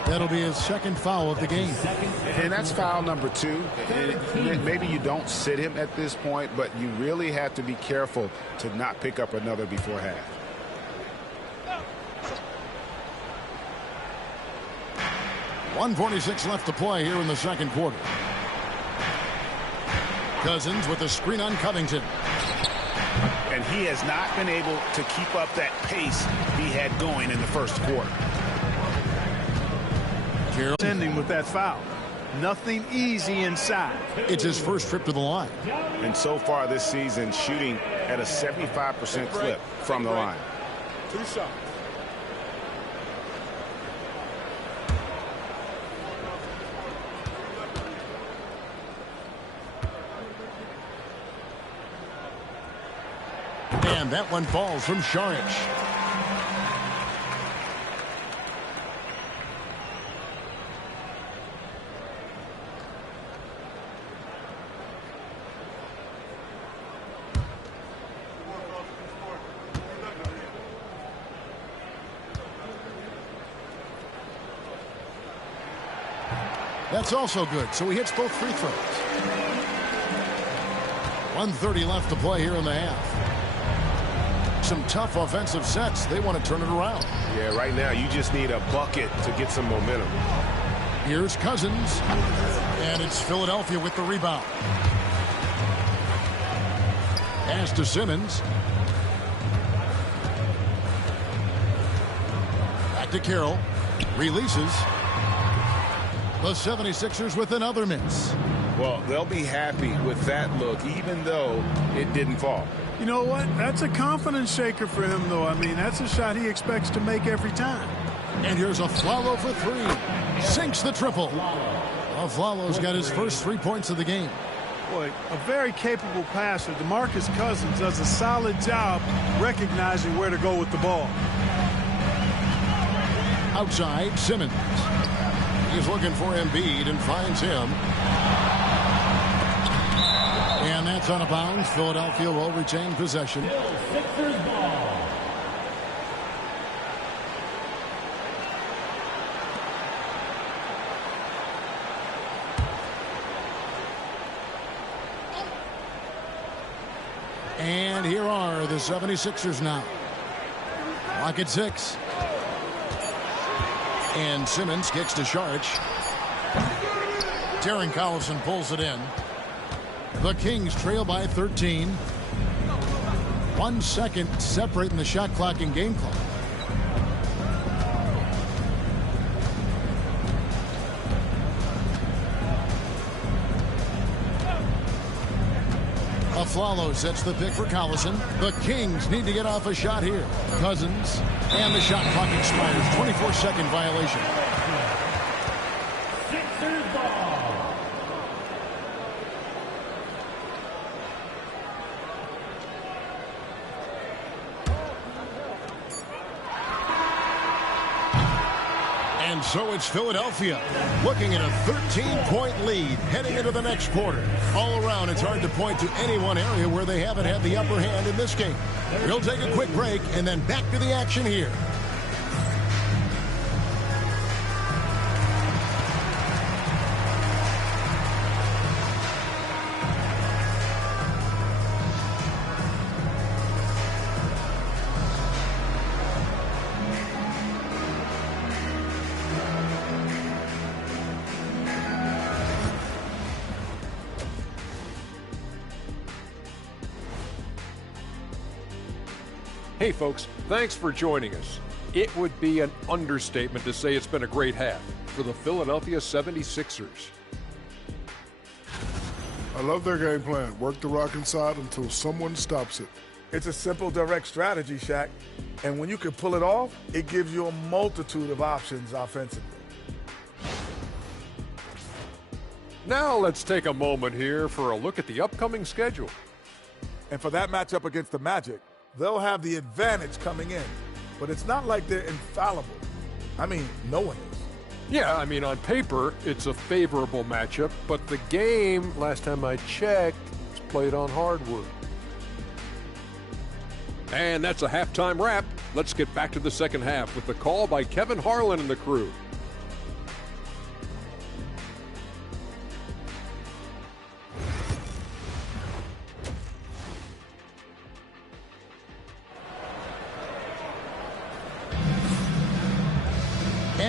That'll be his second foul of the game. And that's foul number 2. And maybe you don't sit him at this point, but you really have to be careful to not pick up another before half. .146 left to play here in the second quarter. Cousins with a screen on Covington. And he has not been able to keep up that pace he had going in the first quarter. Ending with that foul. Nothing easy inside. It's his first trip to the line. And so far this season, shooting at a 75% clip from the line. 2 shots. And that one falls from Šarić. That's also good, so he hits both free throws. 1:30 left to play here in the half. Some tough offensive sets. They want to turn it around. Yeah, right now you just need a bucket to get some momentum. Here's Cousins. And it's Philadelphia with the rebound. Pass to Simmons. Back to Carroll. Releases. The 76ers with another miss. Well, they'll be happy with that look, even though it didn't fall. You know what? That's a confidence shaker for him, though. I mean, that's a shot he expects to make every time. And here's Afflalo for 3. Sinks the triple. Afflalo's got his first 3 points of the game. Boy, a very capable passer. DeMarcus Cousins does a solid job recognizing where to go with the ball. Outside, Simmons. He's looking for Embiid and finds him. And that's out of bounds. Philadelphia will retain possession. Sixers ball. And here are the 76ers now. Clock at 6. And Simmons kicks to Šarić. Darren Collison pulls it in. The Kings trail by 13. 1 second separating the shot clock and game clock. Afflalo sets the pick for Collison. The Kings need to get off a shot here. Cousins. And the shot clock expires. 24-second violation. Sixers ball. And so it's Philadelphia looking at a 13-point lead heading into the next quarter. All around, it's hard to point to any one area where they haven't had the upper hand in this game. We'll take a quick break and then back to the action here. Hey folks, thanks for joining us. It would be an understatement to say it's been a great half for the Philadelphia 76ers. I love their game plan. Work the rock inside until someone stops it. It's a simple, direct strategy, Shaq. And when you can pull it off, it gives you a multitude of options offensively. Now let's take a moment here for a look at the upcoming schedule. And for that matchup against the Magic, they'll have the advantage coming in. But it's not like they're infallible. I mean, no one is. Yeah, I mean, on paper, it's a favorable matchup, but the game, last time I checked, was played on hardwood. And that's a halftime wrap. Let's get back to the second half with the call by Kevin Harlan and the crew.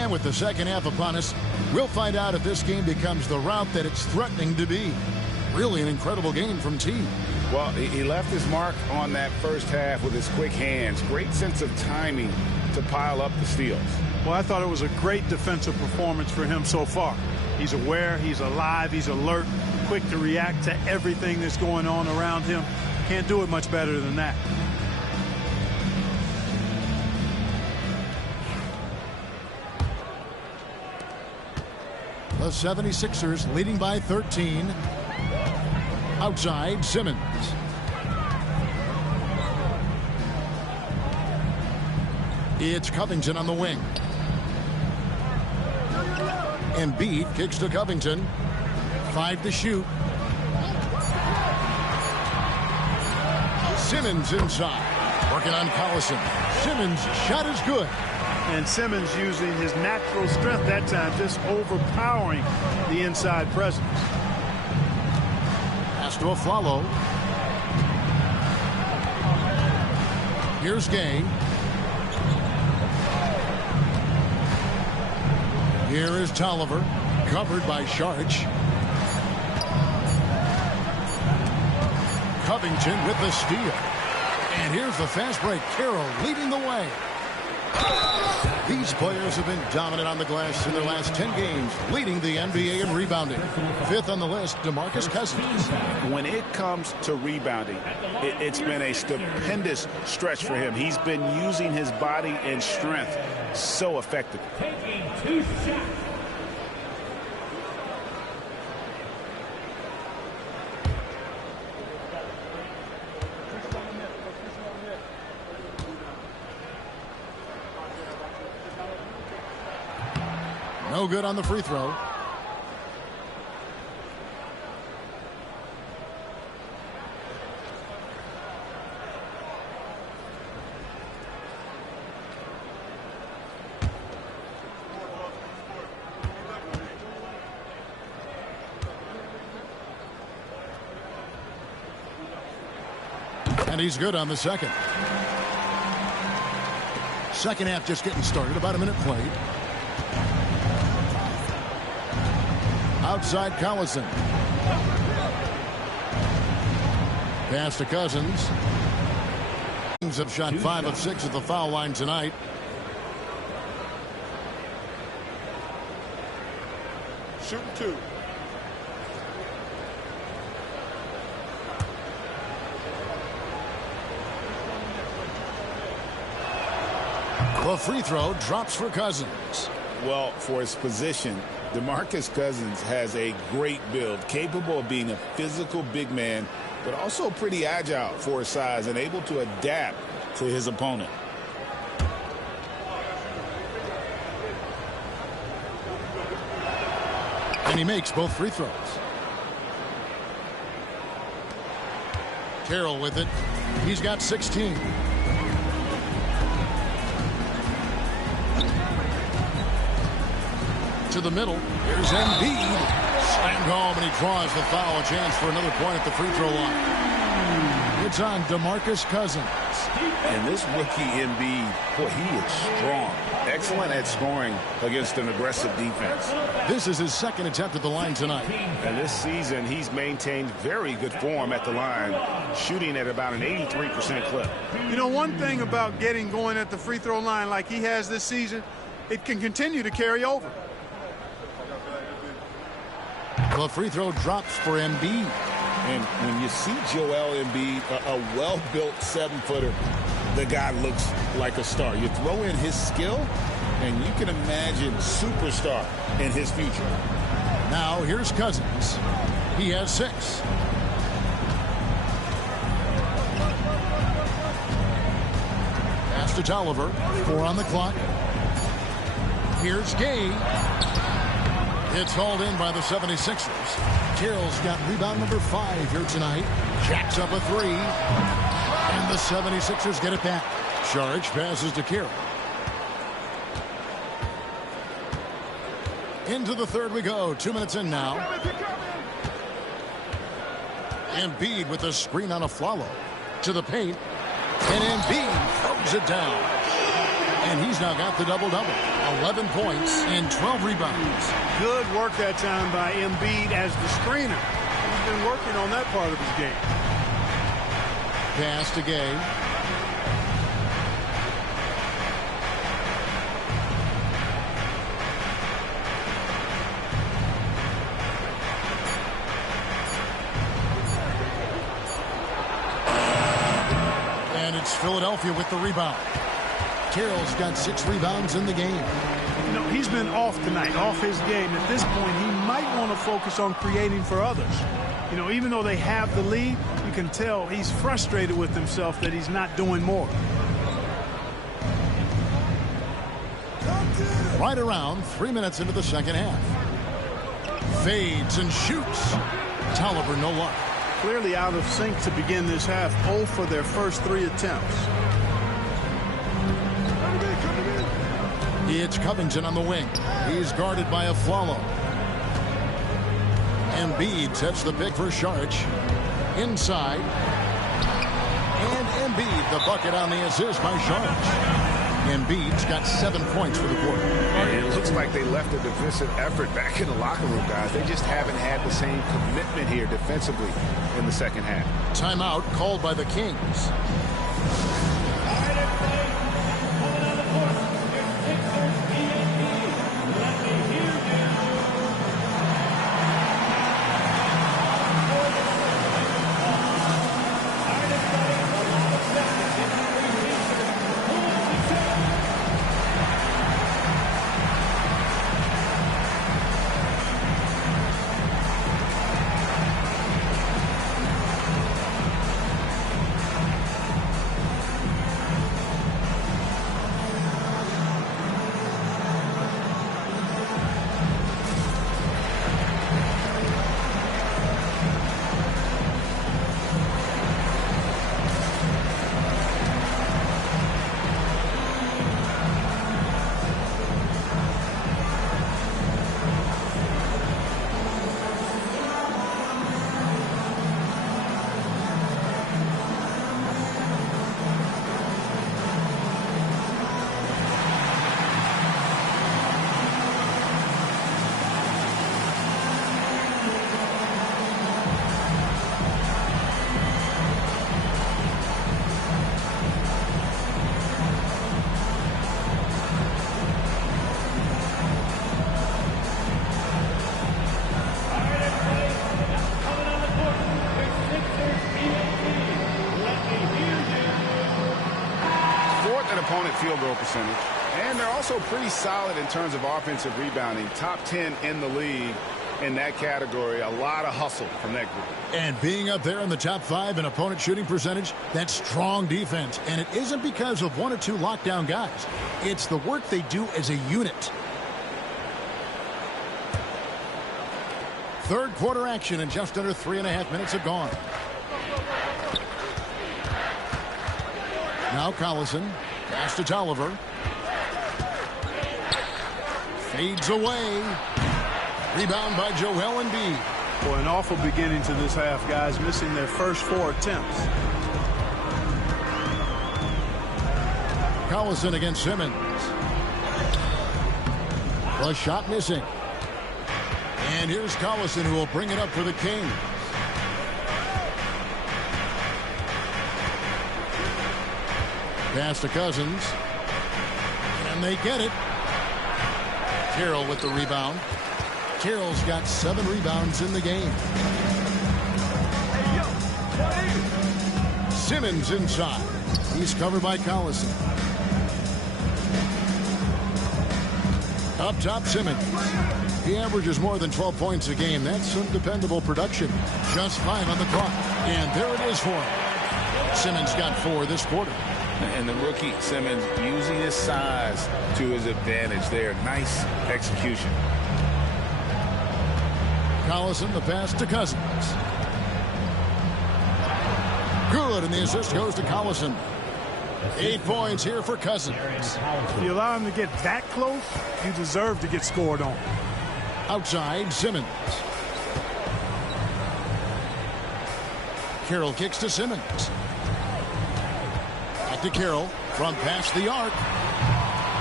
And with the second half upon us, we'll find out if this game becomes the rout that it's threatening to be. Really an incredible game from T. Well, he left his mark on that first half with his quick hands. Great sense of timing to pile up the steals. Well, I thought it was a great defensive performance for him so far. He's aware, he's alive, he's alert, quick to react to everything that's going on around him. Can't do it much better than that. The 76ers leading by 13. Outside, Simmons. It's Covington on the wing. Embiid kicks to Covington. 5 to shoot. Simmons inside. Working on Collison. Simmons' shot is good. And Simmons using his natural strength that time, just overpowering the inside presence. Pass to Afflalo. Here's Gay. Here is Tolliver, covered by Sharch. Covington with the steal. And here's the fast break. Carroll leading the way. These players have been dominant on the glass in their last 10 games, leading the NBA in rebounding. 5th on the list, DeMarcus Cousins. When it comes to rebounding, it's been a stupendous stretch for him. He's been using his body and strength so effectively. Taking 2 shots. No good on the free throw. And he's good on the second. Second half just getting started. About a minute played. Outside Collison. Pass to Cousins. Kings have shot 5 of 6 at the foul line tonight. Shooting 2. The free throw drops for Cousins. Well, for his position, DeMarcus Cousins has a great build, capable of being a physical big man, but also pretty agile for his size and able to adapt to his opponent. And he makes both free throws. Carroll with it. He's got 16. To the middle. Here's Embiid. Slammed home, and he draws the foul. A chance for another point at the free throw line. It's on DeMarcus Cousins. And this rookie Embiid, boy, he is strong. Excellent at scoring against an aggressive defense. This is his second attempt at the line tonight. And this season, he's maintained very good form at the line, shooting at about an 83% clip. You know, one thing about getting going at the free throw line like he has this season, it can continue to carry over. The free throw drops for Embiid. And when you see Joel Embiid, a well-built 7-footer, the guy looks like a star. You throw in his skill, and you can imagine superstar in his future. Now here's Cousins. He has 6. Pass to Tolliver. 4 on the clock. Here's Gay. It's hauled in by the 76ers. Carroll's got rebound number 5 here tonight. Jacks up a 3. And the 76ers get it back. Sharch passes to Carroll. Into the third we go. 2 minutes in now. Embiid with the screen on Afflalo. To the paint. And Embiid throws it down. And he's now got the double-double. 11 points and 12 rebounds. Good work that time by Embiid as the screener. He's been working on that part of his game. Pass to Gay. And it's Philadelphia with the rebound. Carroll's got 6 rebounds in the game. You know, he's been off tonight, off his game. At this point, he might want to focus on creating for others. You know, even though they have the lead, you can tell he's frustrated with himself that he's not doing more. Right around 3 minutes into the second half. Fades and shoots. Tolliver, no luck. Clearly out of sync to begin this half. 0 for their first 3 attempts. It's Covington on the wing. He's guarded by Afflalo. Embiid sets the pick for Saric. Inside. And Embiid, the bucket on the assist by Saric. Embiid's got 7 points for the quarter. And it looks like they left a defensive effort back in the locker room, guys. They just haven't had the same commitment here defensively in the second half. Timeout called by the Kings. Opponent field goal percentage, and they're also pretty solid in terms of offensive rebounding. Top 10 in the league in that category. A lot of hustle from that group. And being up there in the top 5 in opponent shooting percentage, that's strong defense. And it isn't because of 1 or 2 lockdown guys. It's the work they do as a unit. Third quarter action, and just under 3.5 minutes have gone. Now Collison. Pass to Tolliver. Fades away. Rebound by Joel Embiid. Boy, an awful beginning to this half, guys, missing their first 4 attempts. Collison against Simmons. The shot missing. And here's Collison, who will bring it up for the Kings. Pass to Cousins. And they get it. Carroll with the rebound. Carroll's got 7 rebounds in the game. Simmons inside. He's covered by Collison. Up top, Simmons. He averages more than 12 points a game. That's some dependable production. Just 5 on the clock. And there it is for him. Simmons got 4 this quarter. And the rookie, Simmons, using his size to his advantage there. Nice execution. Collison, the pass to Cousins. Good, and the assist goes to Collison. 8 points here for Cousins. If you allow him to get that close, you deserve to get scored on. Outside, Simmons. Carroll kicks to Simmons. Back to Carroll from past the arc.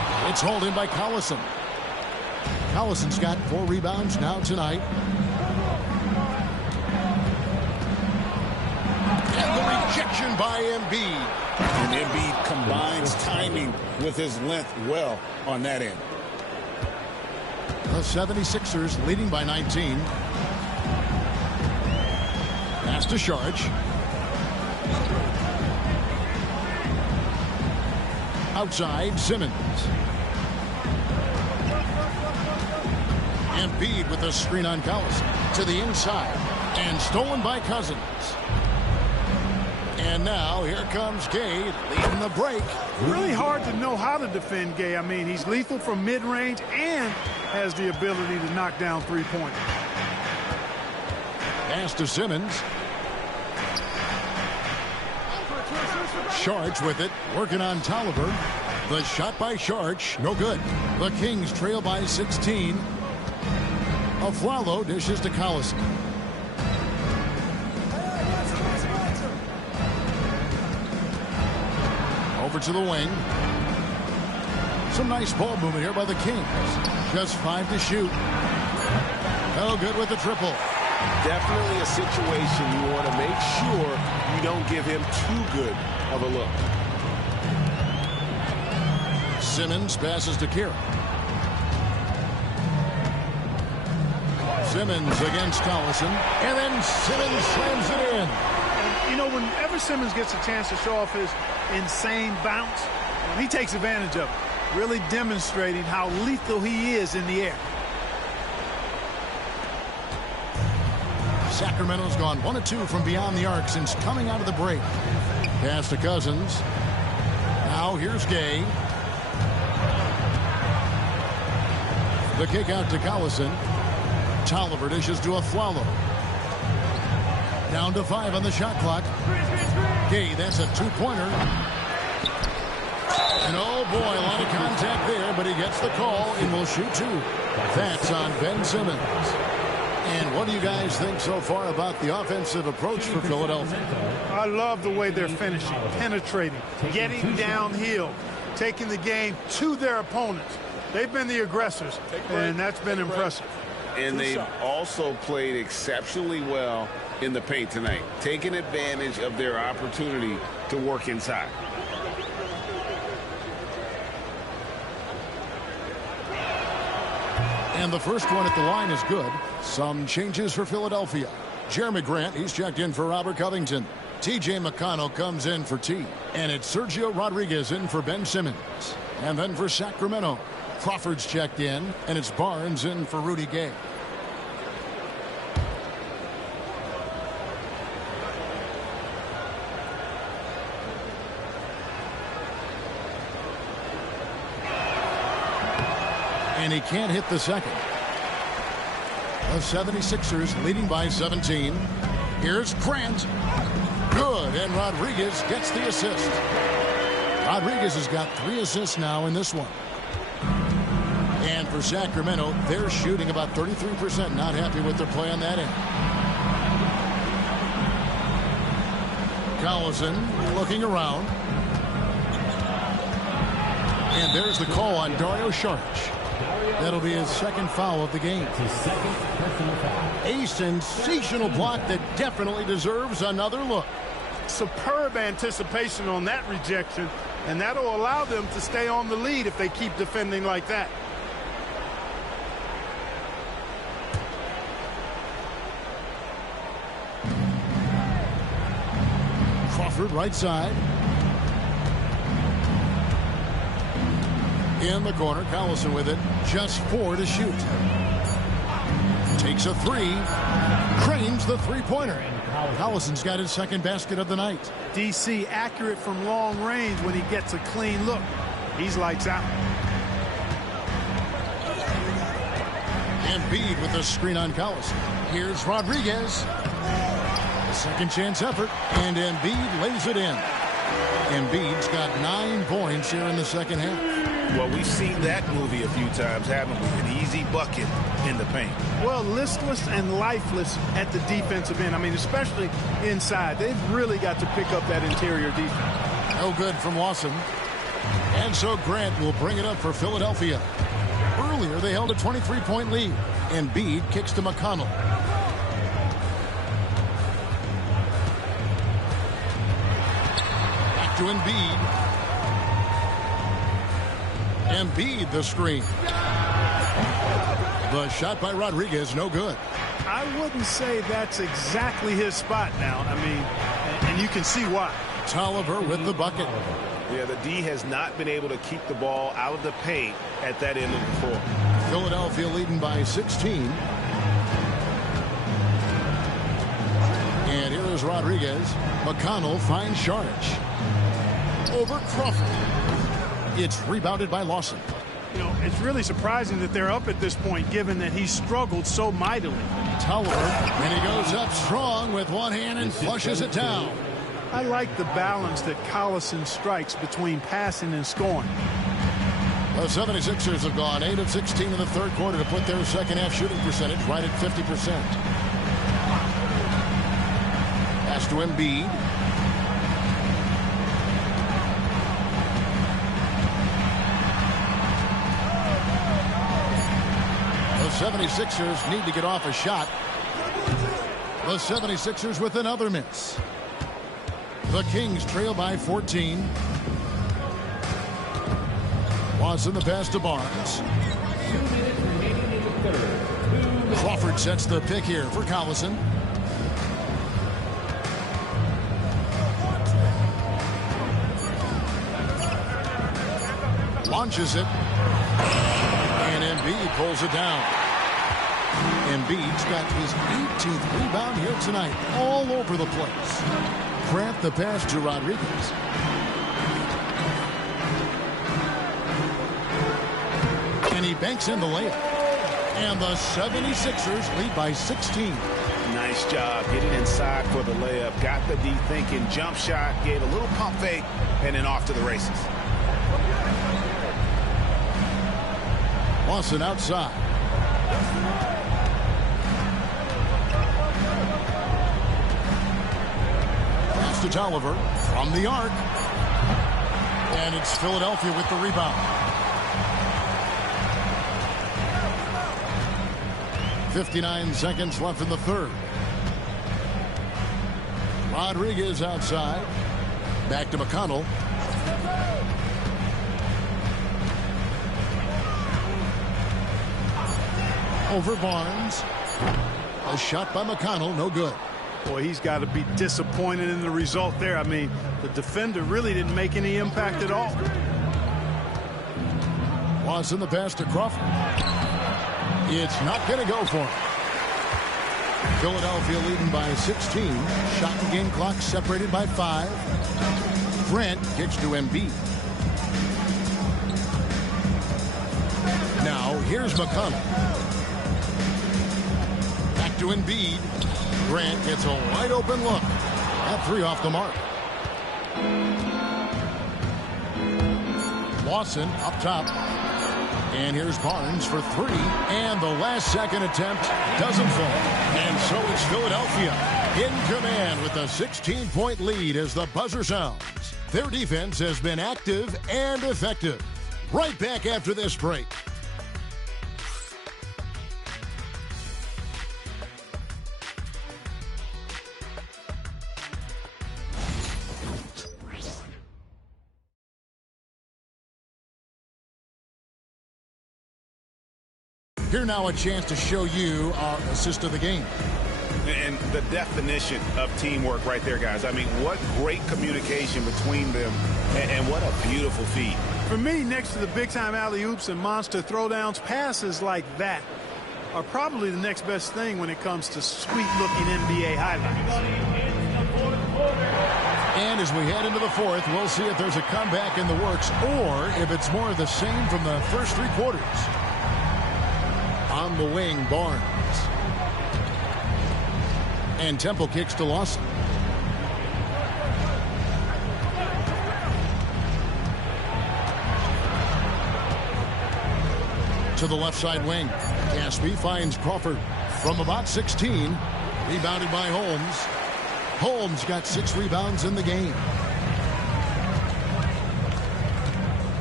It's hauled in by Collison. Collison's got 4 rebounds now tonight. And the rejection by Embiid. And Embiid combines timing with his length well on that end. The 76ers leading by 19. Pass to Sharge. Outside, Simmons. Embiid with a screen on Collison to the inside and stolen by Cousins. And now here comes Gay leading the break. Really hard to know how to defend Gay. I mean, he's lethal from mid-range and has the ability to knock down three-pointers. Pass to Simmons. Sharge with it, working on Tolliver. The shot by Sharge, no good. The Kings trail by 16. Aflalo dishes to Collison. Over to the wing. Some nice ball movement here by the Kings. Just 5 to shoot. No good with the triple. Definitely a situation you want to make sure you don't give him too good of a look. Simmons passes to Kira. Simmons against Collison, and then Simmons slams it in. And, you know, whenever Simmons gets a chance to show off his insane bounce, he takes advantage of it, really demonstrating how lethal he is in the air. Sacramento's gone 1 of 2 from beyond the arc since coming out of the break. Pass to Cousins. Now here's Gay. The kick out to Collison. Tolliver dishes to Aflalo. Down to 5 on the shot clock. Gay, that's a 2-pointer. And oh boy, a lot of contact there, but he gets the call and will shoot 2. That's on Ben Simmons. And what do you guys think so far about the offensive approach for Philadelphia? I love the way they're finishing, penetrating, getting downhill, taking the game to their opponents. They've been the aggressors, and that's been impressive. And they've also played exceptionally well in the paint tonight, taking advantage of their opportunity to work inside. And the first one at the line is good. Some changes for Philadelphia. Jeremy Grant, he's checked in for Robert Covington. T.J. McConnell comes in for T. And it's Sergio Rodriguez in for Ben Simmons. And then for Sacramento, Crawford's checked in, and it's Barnes in for Rudy Gay. And he can't hit the second. The 76ers leading by 17. Here's Grant. Good, and Rodriguez gets the assist. Rodriguez has got 3 assists now in this one. And for Sacramento, they're shooting about 33%. Not happy with their play on that end. Collison looking around. And there's the call on Dario Saric. That'll be his second foul of the game. A sensational block that definitely deserves another look. Superb anticipation on that rejection, and that'll allow them to stay on the lead if they keep defending like that. Crawford right side. In the corner, Collison with it. Just 4 to shoot. Takes a 3. Cranes the three-pointer. Collison's got his second basket of the night. DC accurate from long range when he gets a clean look. He's lights out. Embiid with the screen on Collison. Here's Rodriguez. A second chance effort, and Embiid lays it in. Embiid's got 9 points here in the second half. Well, we've seen that movie a few times, haven't we? An easy bucket in the paint. Well, listless and lifeless at the defensive end. I mean, especially inside. They've really got to pick up that interior defense. No good from Lawson. And so Grant will bring it up for Philadelphia. Earlier, they held a 23-point lead. Embiid kicks to McConnell. Back to Embiid. Embiid, the screen. The shot by Rodriguez, no good. I wouldn't say that's exactly his spot now. I mean, and you can see why. Tolliver with the bucket. Yeah, the D has not been able to keep the ball out of the paint at that end of the floor. Philadelphia leading by 16. And here is Rodriguez. McConnell finds Saric. Over Crawford. It's rebounded by Lawson. You know, it's really surprising that they're up at this point, given that he struggled so mightily. Tolliver, and he goes up strong with one hand and flushes it down. I like the balance that Collison strikes between passing and scoring. The 76ers have gone 8 of 16 in the third quarter to put their second half shooting percentage right at 50%. Pass to Embiid. The 76ers need to get off a shot. The 76ers with another miss. The Kings trail by 14. Lawson the pass to Barnes. Crawford sets the pick here for Collison. Launches it. And Embiid pulls it down. Embiid's got his 18th rebound here tonight. All over the place. Grant the pass to Rodriguez. And he banks in the layup. And the 76ers lead by 16. Nice job getting inside for the layup. Got the D thinking. Jump shot. Gave a little pump fake. And then off to the races. Lawson outside. Pass to Tolliver from the arc. And it's Philadelphia with the rebound. 59 seconds left in the third. Rodriguez outside. Back to McConnell. Over Barnes. A shot by McConnell, no good. Boy, he's got to be disappointed in the result there. I mean, the defender really didn't make any impact at all. Lawson the pass to Crawford. It's not going to go for him. Philadelphia leading by 16. Shot and game clock separated by 5. Grant kicks to Embiid. Now here's McConnell. Back to Embiid. Grant gets a wide open look. That 3 off the mark. Lawson up top. And here's Barnes for 3. And the last second attempt doesn't fall. And so it's Philadelphia in command with a 16-point lead as the buzzer sounds. Their defense has been active and effective. Right back after this break. Here now a chance to show you our assist of the game. And the definition of teamwork right there, guys. I mean, what great communication between them, and what a beautiful feed. For me, next to the big-time alley-oops and monster throwdowns, passes like that are probably the next best thing when it comes to sweet-looking NBA highlights. And as we head into the fourth, we'll see if there's a comeback in the works or if it's more of the same from the first 3 quarters. On the wing, Barnes. And Temple kicks to Lawson. To the left side wing. Gaspy finds Crawford from about 16. Rebounded by Holmes. Holmes got 6 rebounds in the game.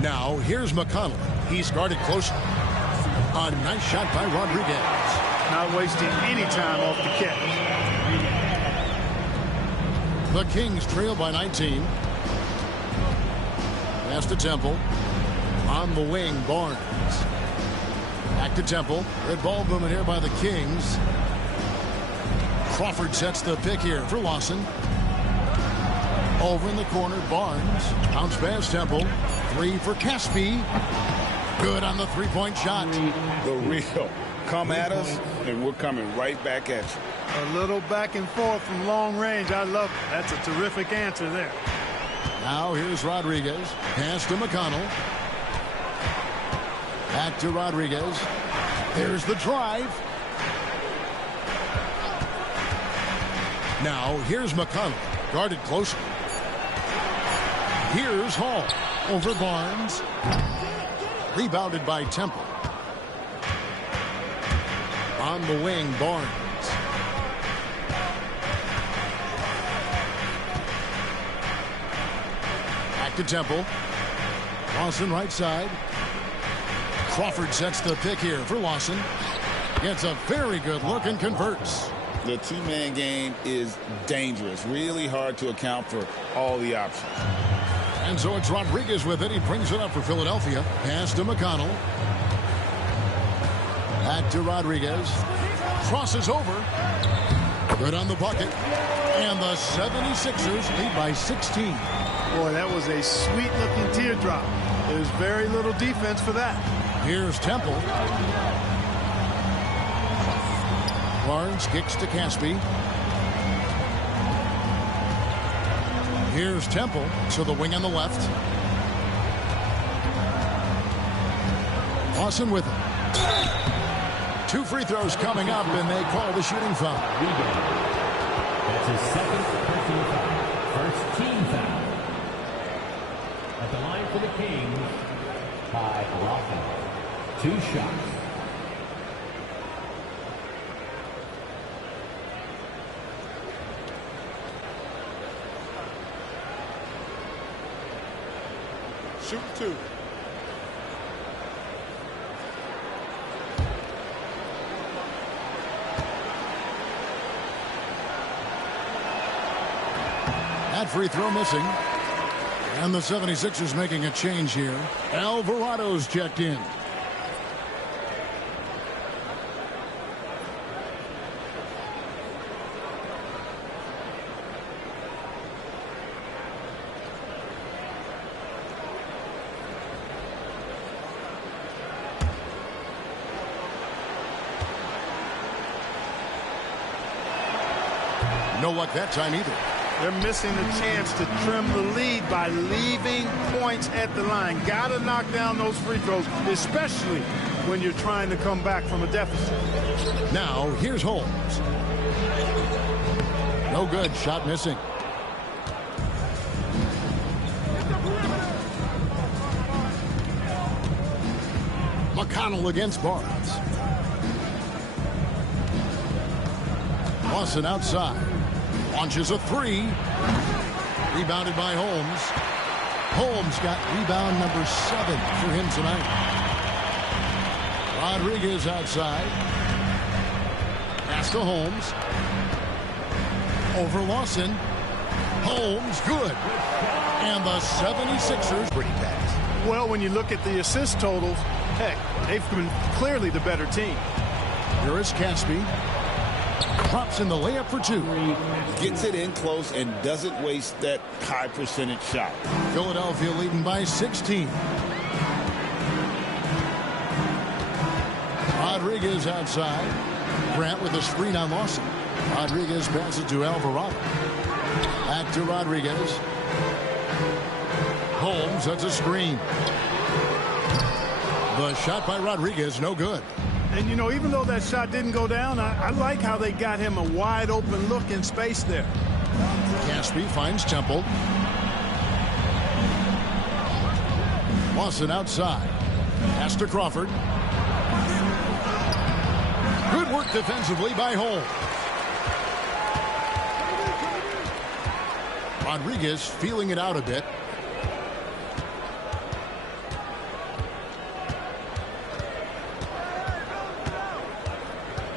Now, here's McConnell. He's guarded close. A nice shot by Rodriguez. Not wasting any time off the catch. The Kings trail by 19. Pass to Temple. On the wing, Barnes. Back to Temple. Good ball movement here by the Kings. Crawford sets the pick here for Lawson. Over in the corner, Barnes. Bounce pass, Temple. 3 for Caspi. Good on the three-point shot. The real. Come at us, and we're coming right back at you. A little back and forth from long range. I love it. That's a terrific answer there. Now here's Rodriguez. Pass to McConnell. Back to Rodriguez. There's the drive. Now here's McConnell. Guarded close. Here's Hall. Over Barnes. Rebounded by Temple. On the wing, Barnes. Back to Temple. Lawson right side. Crawford sets the pick here for Lawson. Gets a very good look and converts. The two-man game is dangerous. Really hard to account for all the options. And so it's Rodriguez with it. He brings it up for Philadelphia. Pass to McConnell. Back to Rodriguez. Crosses over. Good on the bucket. And the 76ers lead by 16. Boy, that was a sweet-looking teardrop. There's very little defense for that. Here's Temple. Barnes kicks to Caspi. Here's Temple to the wing on the left. Lawson with it. 2 free throws coming up, and they call the shooting foul. That's his second personal foul. First team foul. At the line for the Kings, Kai Lawson. 2 shots. Shoot 2. That free throw missing. And the 76ers making a change here. Alvarado's checked in. No luck that time either. They're missing the chance to trim the lead by leaving points at the line. Got to knock down those free throws, especially when you're trying to come back from a deficit. Now, here's Holmes. No good. Shot missing. McConnell against Barnes. Lawson outside. Launches a 3. Rebounded by Holmes. Holmes got rebound number 7 for him tonight. Rodriguez outside. Pass to Holmes. Over Lawson. Holmes good. And the 76ers. Pretty pass. Well, when you look at the assist totals, heck, they've been clearly the better team. Here is Caspi. Drops in the layup for 2. Gets it in close and doesn't waste that high percentage shot. Philadelphia leading by 16. Rodriguez outside. Grant with a screen on Lawson. Rodriguez passes to Alvarado. Back to Rodriguez. Holmes, that's a screen. The shot by Rodriguez, no good. And, you know, even though that shot didn't go down, I like how they got him a wide-open look in space there. Caspi finds Temple. Lawson outside. Pass to Crawford. Good work defensively by Holmes. Rodriguez feeling it out a bit.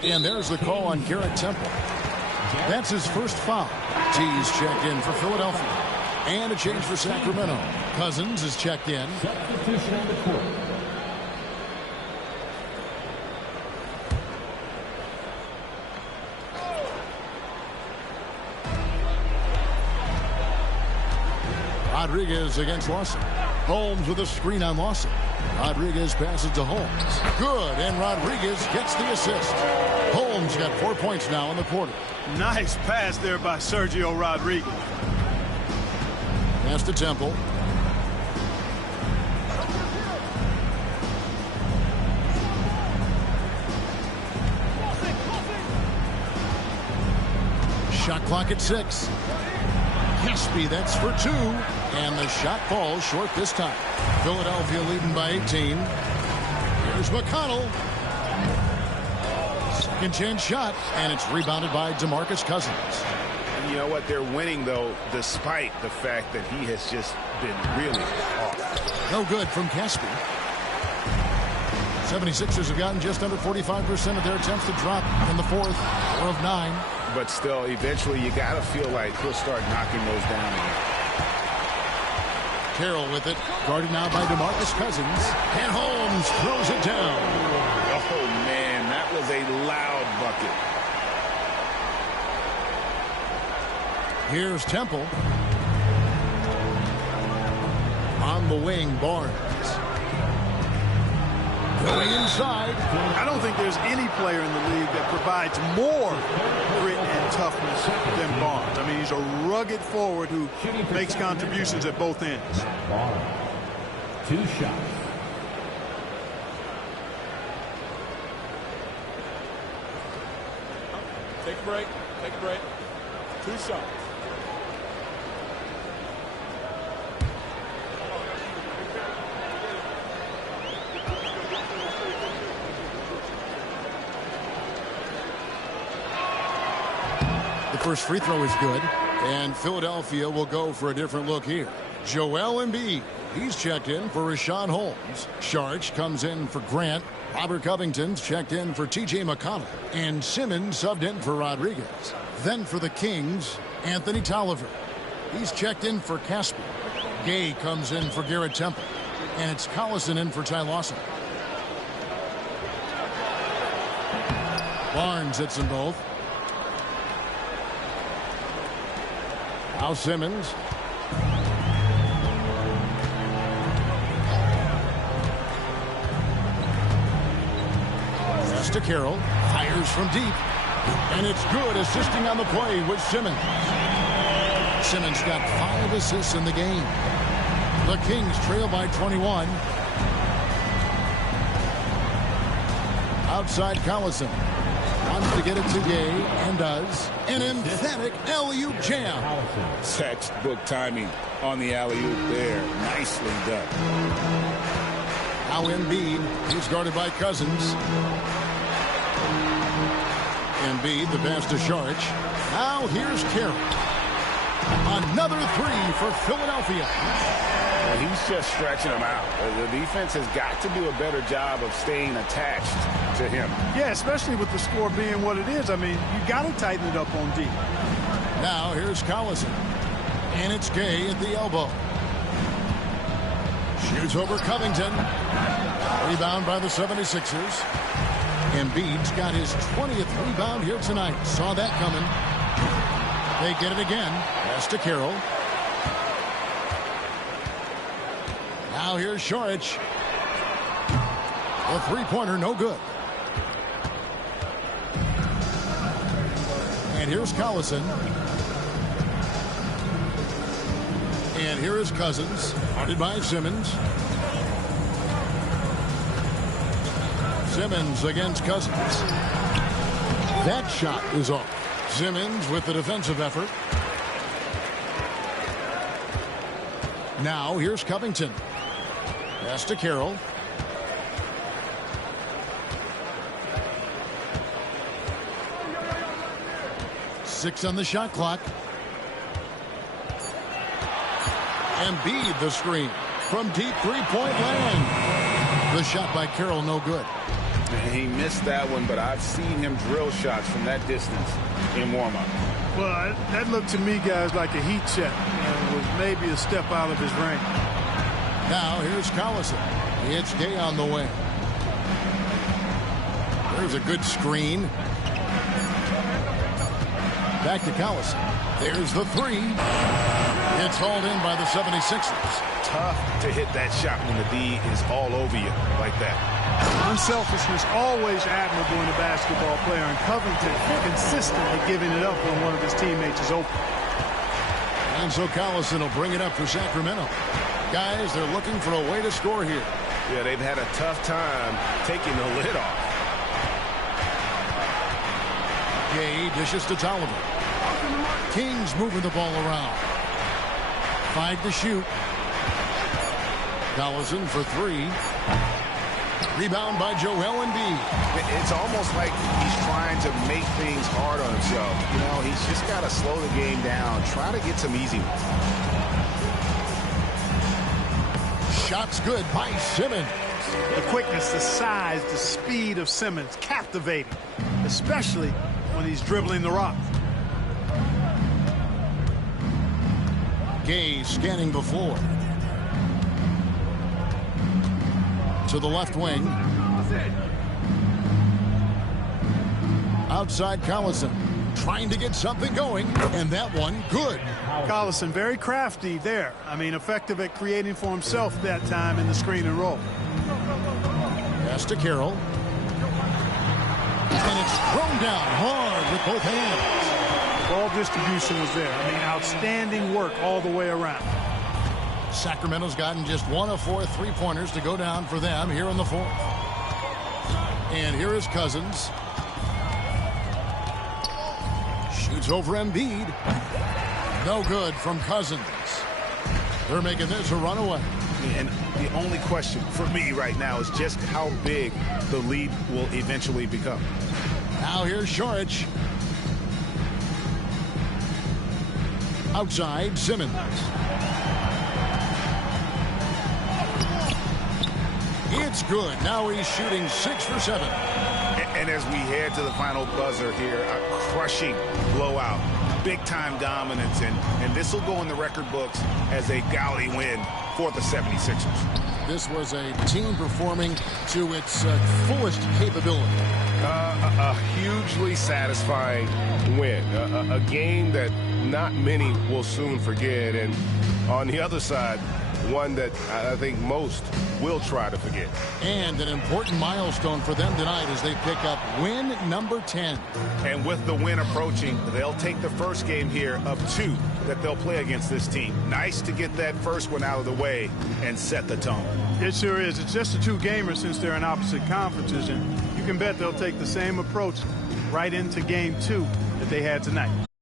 And there's the call on Garrett Temple. That's his first foul. T's checked in for Philadelphia. And a change for Sacramento. Cousins is checked in. Substitution on the court. Rodriguez against Lawson. Holmes with a screen on Lawson. Rodriguez passes to Holmes. Good, and Rodriguez gets the assist. Holmes got 4 points now in the quarter. Nice pass there by Sergio Rodriguez. Pass to Temple. Shot clock at 6. Caspi, that's for 2. And the shot falls short this time. Philadelphia leading by 18. Here's McConnell. Second chance shot, and it's rebounded by DeMarcus Cousins. And you know what? They're winning, though, despite the fact that he has just been really off. No good from Caspi. 76ers have gotten just under 45% of their attempts to drop in the fourth. 4 of 9. But still, eventually, you got to feel like he'll start knocking those down again. Carroll with it, guarded now by DeMarcus Cousins, and Holmes throws it down. Oh, man, that was a loud bucket. Here's Temple. On the wing, Barnes. Going inside. I don't think there's any player in the league that provides more grit and toughness than Barnes. I mean, he's a rugged forward who makes contributions at both ends. Barnes. 2 shots. Take a break. Take a break. 2 shots. First free throw is good, and Philadelphia will go for a different look here. Joel Embiid, he's checked in for Rashawn Holmes. Sharch comes in for Grant. Robert Covington's checked in for T.J. McConnell, and Simmons subbed in for Rodriguez. Then for the Kings, Anthony Tolliver. He's checked in for Caspi. Gay comes in for Garrett Temple, and it's Collison in for Ty Lawson. Barnes hits them both. Now Simmons. Pass to Carroll. Fires from deep. And it's good, assisting on the play with Simmons. Simmons got 5 assists in the game. The Kings trail by 21. Outside Collison. Wants to get it to Gay, and does. An emphatic alley-oop jam. Textbook timing on the alley-oop there. Nicely done. Now Embiid. He's guarded by Cousins. Embiid, the pass to Sharch. Now here's Carroll. Another 3 for Philadelphia. Well, he's just stretching them out. The defense has got to do a better job of staying attached to him. Yeah, especially with the score being what it is. I mean, you got to tighten it up on D. Now here's Collison. And it's Gay at the elbow. Shoots over Covington. Rebound by the 76ers. Embiid's got his 20th rebound here tonight. Saw that coming. They get it again. Pass to Carroll. Now here's Sharch. The three-pointer, no good. And here's Collison. And here is Cousins, guarded by Simmons. Simmons against Cousins. That shot is off. Simmons with the defensive effort. Now here's Covington. Pass to Carroll. Six on the shot clock. Embiid the screen from deep three-point land. The shot by Carroll no good. He missed that one, but I've seen him drill shots from that distance in warm-up. Well, that looked to me, guys, like a heat check, and was maybe a step out of his range. Now here's Collison. It's Gay on the way. There's a good screen. Back to Collison. There's the three. It's hauled in by the 76ers. Tough to hit that shot when the D is all over you like that. Unselfishness always admirable in a basketball player, and Covington consistently giving it up when one of his teammates is open. And so Collison will bring it up for Sacramento. Guys, they're looking for a way to score here. Yeah, they've had a tough time taking the lid off. Gay dishes to Tolliver. Kings moving the ball around. 5 to shoot. Collison for 3. Rebound by Joel Embiid. It's almost like he's trying to make things hard on himself. You know, he's just got to slow the game down. Try to get some easy ones. Shots good by Simmons. The quickness, the size, the speed of Simmons, captivating, especially when he's dribbling the rock. Gay scanning the floor. To the left wing. Outside Collison. Trying to get something going. And that one good. Collison very crafty there. I mean, effective at creating for himself that time in the screen and roll. Pass to Carroll. And it's thrown down hard with both hands. Ball distribution was there. I mean, outstanding work all the way around. Sacramento's gotten just 1 of 4 3-pointers to go down for them here in the fourth. And here is Cousins. Shoots over Embiid. No good from Cousins. They're making this a runaway. And the only question for me right now is just how big the lead will eventually become. Now here's Šarić. Outside Simmons. It's good. Now he's shooting 6 for 7. And as we head to the final buzzer here, a crushing blowout, big-time dominance, and this will go in the record books as a gaudy win for the 76ers. This was a team performing to its fullest capability. A hugely satisfying win. A game that not many will soon forget. And on the other side, one that I think most will try to forget. And an important milestone for them tonight as they pick up win number 10. And with the win approaching, they'll take the first game here of 2 that they'll play against this team. Nice to get that first one out of the way and set the tone. It sure is. It's just a 2-gamer since they're in opposite conferences, and you can bet they'll take the same approach right into game 2 that they had tonight.